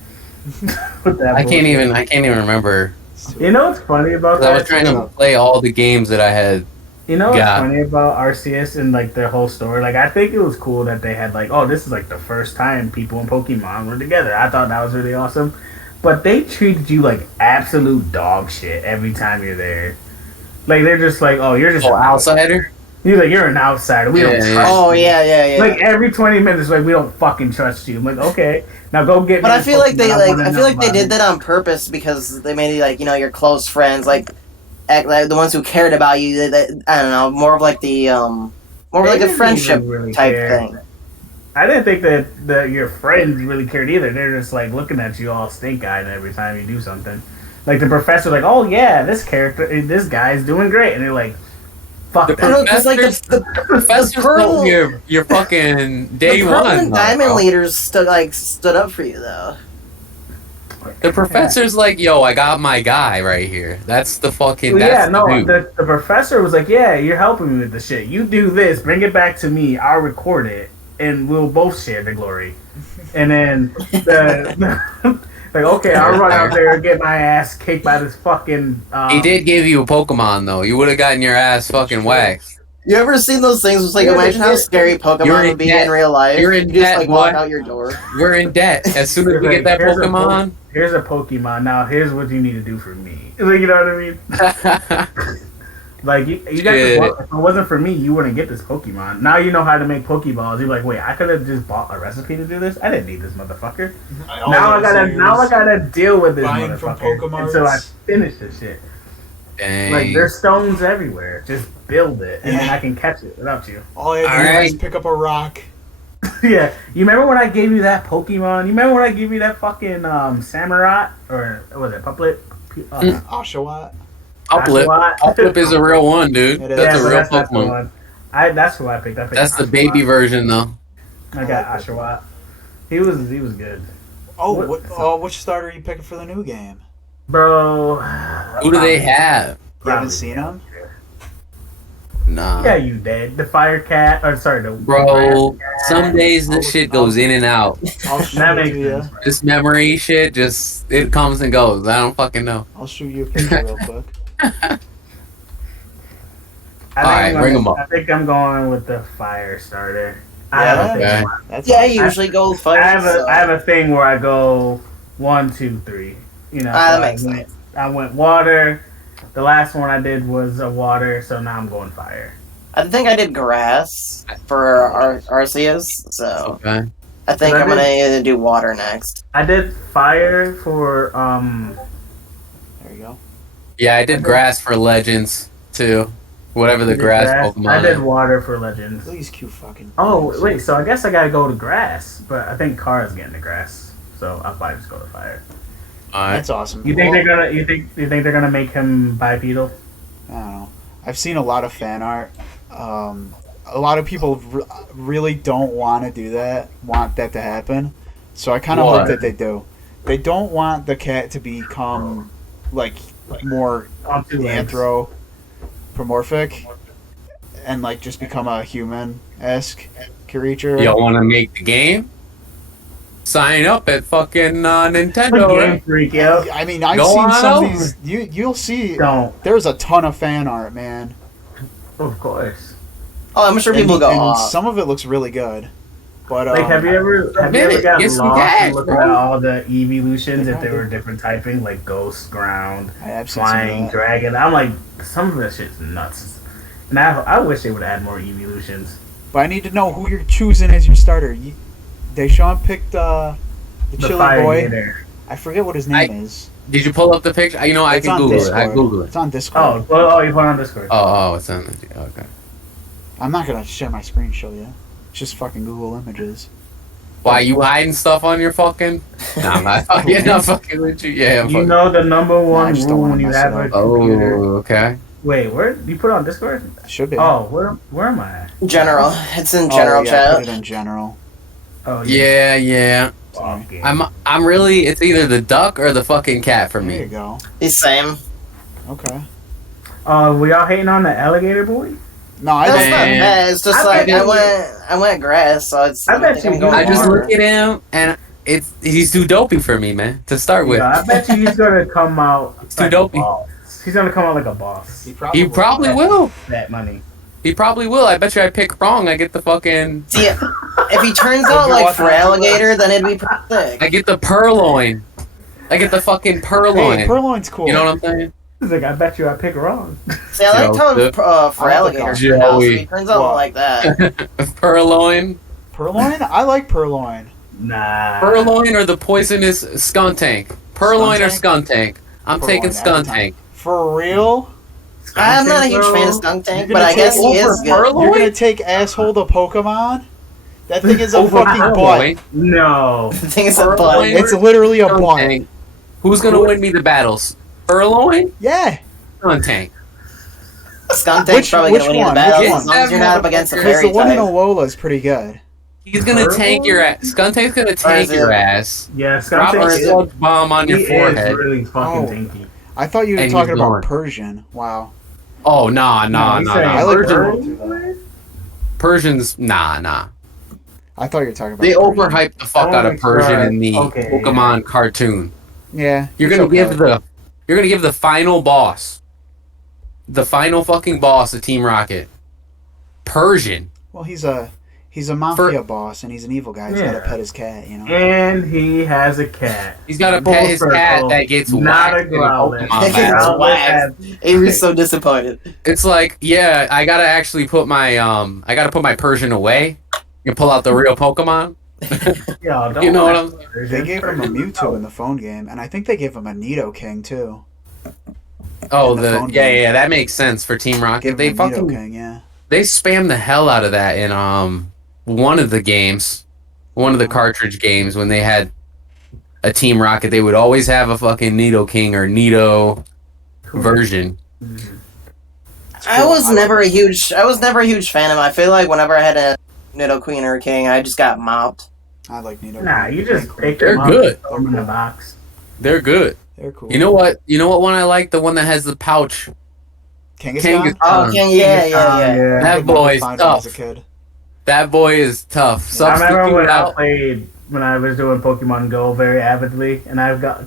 With that I can't bullshit. even remember. It's too- You know what's funny about 'Cause I was that? trying to play all the games that I had. You know what's Yeah. funny about Arceus and like their whole story? Like I think it was cool that they had like, oh, this is like the first time people in Pokemon were together. I thought that was really awesome. But they treated you like absolute dog shit every time you're there. Like they're just like, oh, you're just Oh, an outsider? You're like, you're an outsider. We don't Yeah, trust yeah. Oh you. yeah. Like every 20 minutes, like we don't fucking trust you. I'm like, okay, now go get. But me I a feel like Pokemon. wanna I know feel like they about did it. that on purpose because they made you like your close friends, like act like the ones who cared about you. That I don't know, more of like the more of They like a didn't friendship even really type care. thing. I didn't think that your friends really cared either. They're just like looking at you all stink-eyed every time you do something. Like the professor, like, oh yeah, this guy's doing great, and they're like, Fuck The that. No, 'cause, like, the Professors Pearl- told your fucking day the Pearl one. and though, Diamond bro. leaders stood up for you though. The professor's like, yo, I got my guy right here. That's the fucking. Well, That's yeah, no, the dude. the professor was like, yeah, you're helping me with the shit. You do this, bring it back to me, I'll record it, and we'll both share the glory. And then, like, okay, I'll run out there and get my ass kicked by this fucking... He did give you a Pokemon though. You would have gotten your ass fucking waxed. You ever seen those things? It's like, Yeah, imagine how you're scary in Pokemon would be debt. in real life. You're in You just debt, like walk boy. out your door. We're in debt. As soon as we get that Here's a Pokemon. Here's a Pokemon. Now, here's what you need to do for me. Like, you know what I mean? Like, you got this. Shit. If it wasn't for me, you wouldn't get this Pokemon. Now you know how to make Pokeballs. You're like, wait, I could have just bought a recipe to do this. I didn't need this motherfucker. Now I gotta deal with this buying from motherfucker Pokemarts. until I finish this shit. Dang. Like, there's stones everywhere. Just build it, and then I can catch it without you. All I had to do Alright. was pick up a rock. Yeah, you remember when I gave you that Pokemon? You remember when I gave you that fucking Samurott or what was it Puplet? Oshawott. Uplip. Oshawott? Uplip is a real one, dude. It is. That's Yeah, a but real that's the Pokemon. one. That's who I picked. I picked That's the Oshawott. baby version though. I got Oshawott. He was good, Oh, What- which starter are you picking for the new game? bro. Who do they have? You haven't seen him? Nah. Yeah, you did. The Fire Cat, or sorry, the Bro, Fire Cat. some days this shit goes in and out. I'll shoot That it makes to you. sense. This memory shit just it comes and goes. I don't fucking know. I'll shoot you a picture real quick. Alright, bring 'em up. I think I'm going with the Fire starter. I Yeah, have a thing. Okay. That's Yeah, I usually go with I fire. have so- I have a thing where I go 1, 2, 3. You know, That so makes I went water. The last one I did was a water, so now I'm going fire. I think I did grass for Arceus, so Okay. I think But I I'm gonna either do water next. I did fire for There you go. Yeah, I did grass for Legends too. Whatever the I did grass I Pokemon. did water for legends. Look at these cute fucking. Oh wait, so I guess I gotta go to grass, but I think Kara's getting the grass, so I'll probably just go to fire. Alright. That's awesome. You think Well, they're gonna? You think they're gonna make him bipedal? I don't know. I've seen a lot of fan art. A lot of people really don't want to do that, want that to happen. So I kind of What? hope that they do. They don't want the cat to become like more On 2 legs. anthropomorphic and like just become a human-esque creature. Y'all want to make the game? Sign up at fucking Nintendo. Game Right? freak, yo. I mean, I've Go seen on some of over. these. You'll see. Don't. There's a ton of fan art, man. Of course. Oh, I'm sure people and, go and off. some of it looks really good. But Like, have you ever Admit got it. Get some lost gas, and looking bro. at all the evolutions They if they probably- were different typing, like ghost, ground, I have seen some of flying, that. dragon? I'm like, some of that shit's nuts. And I wish they would add more evolutions. But I need to know who you're choosing as your starter. DeShawn picked the The chili fire boy. gator. I forget what his name is. Did you pull up the picture? You know, I It's can on Google it. Discord. I Google it. It's on Discord. You put it on Discord. Oh, it's on the. Okay. I'm not gonna share my screen show you. It's just fucking Google Images. Why you hiding stuff on your fucking? Nah, I'm not. You're not fucking with you. Yeah, I'm You fucking. know the number I one just don't rule wanna when you mess have it a up. computer. Oh, okay. Wait, where you put it on Discord? Should be. Oh, where am I at? General. It's in Oh, general yeah, Put chat. it in general. Oh Yeah. Sorry. Okay. I'm really. It's either the duck or the fucking cat for There you me. go. The same. Okay. Were y'all hating on the alligator boy? No, I That's don't. not Man. bad. It's just I like bet you- I went grass, so it's. I bet think you I'm going I just water. look at him and he's too dopey for me, man. To start with, Yeah, I bet you he's gonna come out too like a dopey. boss. He's gonna come out like a boss. he probably will. That money. He probably will. I bet you I pick wrong. I get the fucking. See, if he turns out you're like watching for it, alligator, then it'd be pretty sick. I get the purloin. I get the fucking purloin. Hey, Purloin's cool. You know what I'm saying? He's like, I bet you I pick wrong. See, I like how for I like alligator the turned out, so Joey. he turns out What? like that. Purloin. Purloin? I like Purloin. Nah. Purloin or the poisonous Skuntank. Purloin or Skuntank. I'm Purloin taking every time. Skuntank. For real? I'm not a huge fan of Bro. Skunk Tank, You're but I gonna guess take he over is good. Purloin? You're gonna take asshole to Pokemon? That thing is a Over fucking butt. Purloin. No. I think it's a Purloin. bug. It's literally a butt. Skuntank. Who's gonna win me the battles? Purloin? Yeah. Skuntank. Skuntank's probably which gonna win you the one? battle Which as long as you're not up against a Because fairy the one in type. Alola is pretty good. He's gonna tank your ass. Skuntank's gonna tank it- your ass. Yeah, Drop a Skuntank is, sludge bomb on your he is forehead. really fucking Oh. tanky. I thought you were And talking he's about gone. Persian. Wow. Oh nah. he's saying I like Pearl. Persian's nah. I thought you were talking about They Persian. overhyped the fuck I out wanna of Persian try- in the okay, Pokemon cartoon. Yeah. You're it's gonna okay. give the final boss, the final fucking boss of Team Rocket, Persian. Well, he's a mafia boss, and he's an evil guy. He's got to Yeah. pet his cat, you know. And he has a cat. He's got to Full pet his cat circle, that gets not whacked a in a Growlithe. Pokemon It's battle. whacked. Avery's so disappointed. It's like, yeah, I gotta actually put my Persian away and pull out the real Pokemon. Yo, don't You know what I'm They gave him a Mewtwo in the phone game, and I think they gave him a Nidoking too. Oh, In the phone yeah, game. that makes sense for Team Rocket. Gave They him a fucking Nidoking, yeah. they spammed the hell out of that in one of the games, one of the cartridge games when they had a Team Rocket. They would always have a fucking Nidoking or Nido version. I was never a huge fan of him. I feel like whenever I had a Nidoqueen or a King, I just got mopped. I like Nidoking. Nah, you just pick They're them up good. and throw them in the box. They're good. They're cool. You know what? You know what one I like? The one that has the pouch. Kangaskhan? Oh, King, yeah. That boy is As a tough. kid. That boy is tough. I remember when Substitute I when I was doing Pokemon Go very avidly, and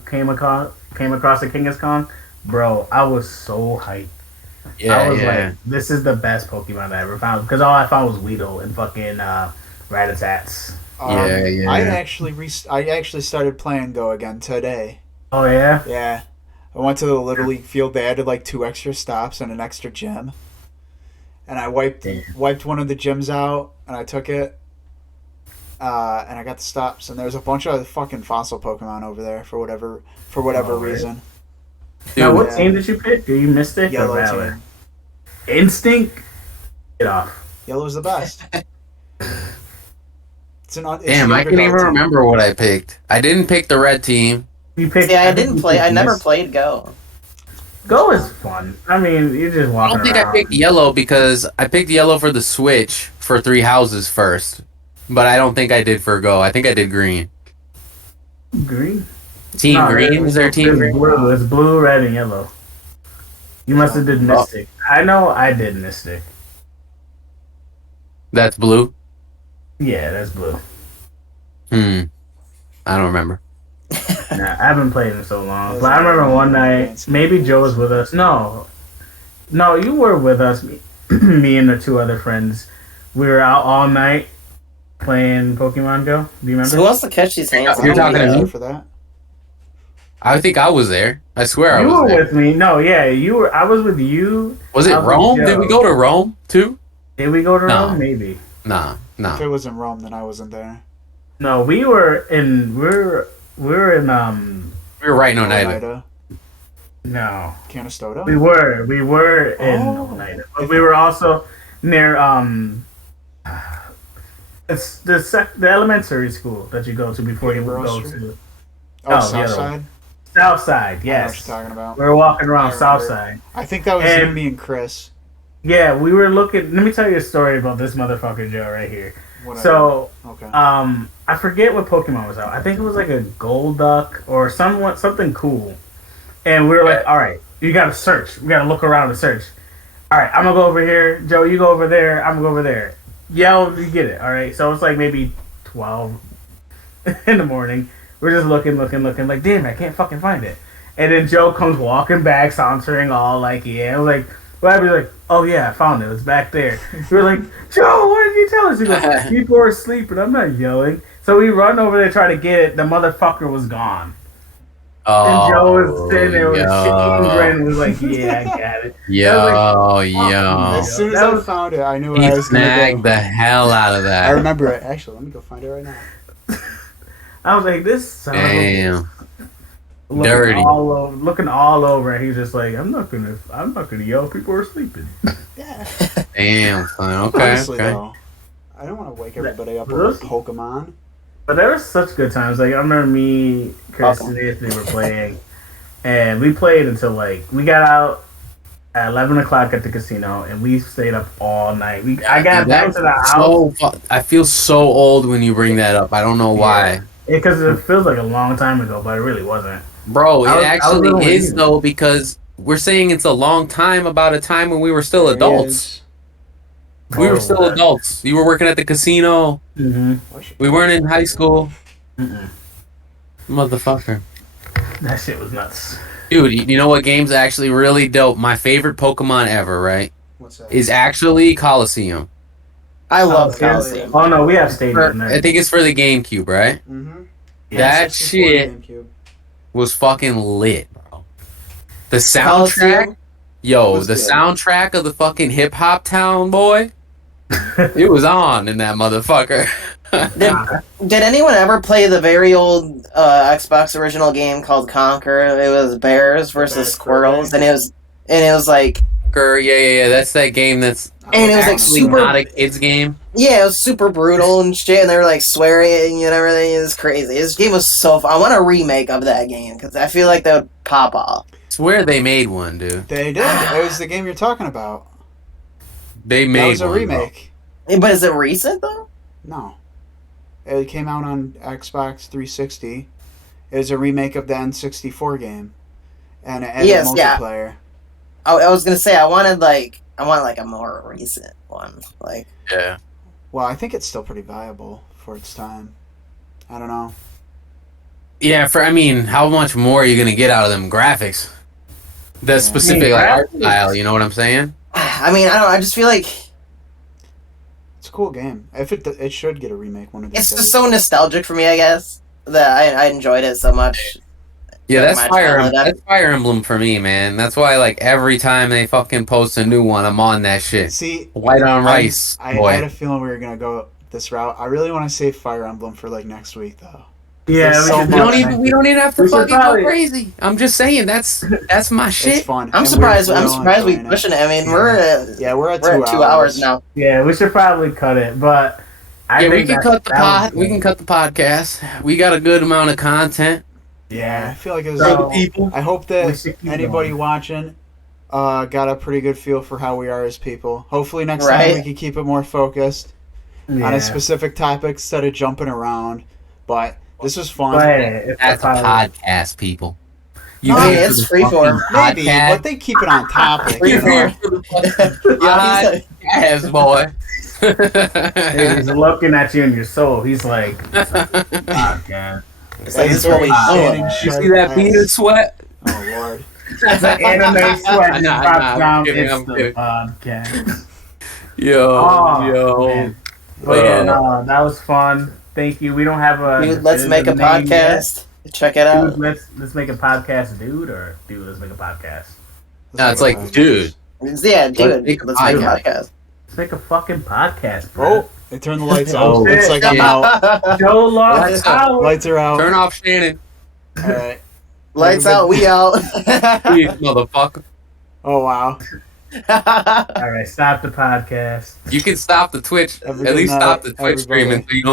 came across the Kangaskhan. Bro, I was so hyped. I was like, this is the best Pokemon I ever found. Because all I found was Weedle and fucking Rattatats. Yeah. I actually started playing Go again today. Oh, yeah? Yeah. I went to the Little League field. They added like 2 extra stops and an extra gym. And I wiped one of the gyms out, and I took it. And I got the stops, and there's a bunch of fucking fossil Pokemon over there for whatever reason. Now, what Yeah. team did you pick? Are you Mystic or Yellow Valor? team. Instinct? Get off. Yellow's the best. Damn, I can't even remember what I picked. I didn't pick the red team. You picked. Yeah, I think didn't you play. picked I never Mystic. played Go. Go is fun. I mean, you're just I walking don't think around. I picked yellow because I picked yellow for the Switch for 3 houses first. But I don't think I did for Go. I think I did green. Green. Team No, green? Is there team it's green? blue. It's blue, red, and yellow. You must have did Mystic. I know I did Mystic. That's blue? Yeah, that's blue. I don't remember. Nah, I haven't played in so long. Those But I are remember one night, fancy. maybe Joe was with us. No, you were with us. Me and the 2 other friends. We were out all night playing Pokemon Go. Do you So who remember? wants to catch these hands? You're talking to me? for that. I think I was there. I swear I You was were there. with me. No, yeah, you were. I was with you. Was it I was with Rome? Joe. Did we go to Rome too? Did we go to No. Rome? Maybe. Nah. If it was in Rome, then I wasn't there. No, we were in. We were in. We were right in Oneida. Oneida. No, Canastota? we were in Oh. Oneida, but we were also near it's the elementary school that you go to before you Peterborough go Street? to Oh, Oh, Southside? South Side. I know what Yes, you're talking about. we were walking around I South remember. Side. I think that was And- me and Chris. Yeah, we were looking. Let me tell you a story about this motherfucker Joe right here. Whatever. So, Okay. I forget what Pokemon was out. I think it was like a Golduck or something cool. And we were like, all right, you gotta search. We gotta look around and search. All right, I'm gonna go over here. Joe, you go over there. I'm gonna go over there. Yell, you get it. All right. So it's like maybe 12 in the morning. We're just looking. Like, damn, I can't fucking find it. And then Joe comes walking back, sauntering all like, yeah. I was like, what? He's like, oh yeah, I found it. It's back there. We were like, Joe, what did you tell us? He goes, people are sleeping. I'm not yelling. So we run over there, try to get it. The motherfucker was gone. And Joe was sitting there with a shaking grin and was like, yeah, I got it. Yo. As soon as That I was- found it, I knew He I was going to snagged go. the hell out of I that. remember it. Actually, let me go find it right now. I was like, this son of a Damn. looking Dirty. looking all over, and he's just like, I'm not gonna yell. People are sleeping. Yeah. Damn, son. Okay. Honestly, Okay. though, I don't want to wake everybody up Those- with a Pokemon. But there were such good times. Like I remember me, Chris, and Anthony were playing, and we played until like we got out at 11 o'clock at the casino, and we stayed up all night. I got Dude, back to the house I feel so old when you bring that up. I don't know why. because it feels like a long time ago, but it really wasn't. Bro, it I was actually is little. though, because we're saying it's a long time about a time when we were still There he adults. is. We were Oh, still right. adults. You were working at the casino. Mm-hmm. We weren't in high school. Mm-mm. Motherfucker. That shit was nuts. Dude, you know what game's actually really dope? My favorite Pokemon ever, right? What's that? Is actually Coliseum. I love okay. Coliseum. Oh no, we have Stadium there. I think it's for the GameCube, right? Mm-hmm. That shit was fucking lit, bro. The soundtrack, Coliseum? Was the good. soundtrack of the fucking hip hop town, boy. It was on in that motherfucker. Did anyone ever play the very old Xbox original game called Conquer? It was bears versus Bear squirrels, Squirrel. and it was like Yeah. That's that game that's And it was like actually super- not a kid's game. yeah, it was super brutal and shit, and they were like swearing and everything. It was crazy. This game was so fun. I want a remake of that game because I feel like that would pop off. Swear they made one, dude. They did. It was the game you're talking about. They That made was a one, remake. But is it recent though? No. It came out on Xbox 360. It was a remake of the N64 game. And it added Yes, yeah. multiplayer. I was gonna say I want like a more recent one. Like bro. Yeah. Well, I think it's still pretty viable for its time. I don't know. Yeah, I mean, how much more are you gonna get out of them graphics? The Yeah. specific like, art style, you know what I'm saying? I mean, I don't. I just feel like It's a cool game. If it should get a remake one of these it's days. just so nostalgic for me. I guess that I enjoyed it so much. Yeah, Like that's my Fire childhood. Emblem. That's Fire Emblem for me, man. That's why, like, every time they fucking post a new one, I'm on that shit. See, White on rice, I boy. had a feeling we were gonna go this route. I really want to save Fire Emblem for like next week, though. Yeah, There's so should much. We don't even have to We should fucking probably- go crazy. I'm just saying that's my It's shit. fun. I'm and surprised. we're I'm all surprised we enjoying it. pushing it. I mean, Yeah. we're We're at at 2 hours now. Yeah, we should probably cut it, but I Yeah, we think can that- cut the that was pod. We good. can cut the podcast. We got a good amount of content. Yeah, I Yeah, feel like it was. So- people. I hope We that should keep anybody going. watching got a pretty good feel for how we are as people. Hopefully next Right. time we can keep it more focused on yeah. a specific topic instead of jumping around. But this was fun. But it's That's a probably- podcast, people. No, here it's for the freeform. fucking Maybe, podcast. but they keep it on topic. Free you You're here know? for the fucking Yeah, he's like- podcast, boy. He's looking at you in your soul. He's like, "God, God." It's like, this is what we Standing do. You sharp see that ass. penis sweat? Oh Lord. It's an anime sweat just Nah, drops I'm down. kidding, It's I'm the kidding. podcast. Yo, Oh, yo. man. But yeah, no, that was fun. Thank you. We don't have a. Dude, let's make a name yet. podcast. Check it Dude, out. let's make a podcast, dude, or dude, let's make a podcast. No, it's like, dude. Yeah, dude. make a Let's make a podcast. podcast. Let's make a fucking podcast, bro. Oh, they turned the lights Oh, out. Looks like I'm out. Joe lost Lights power. Lights are out. Turn off Shannon. All right. Lights out, we out. Please, motherfucker. Oh wow. All right, stop the podcast. You can stop the Twitch. Have a At good least night, stop the Twitch everybody. streaming so you don't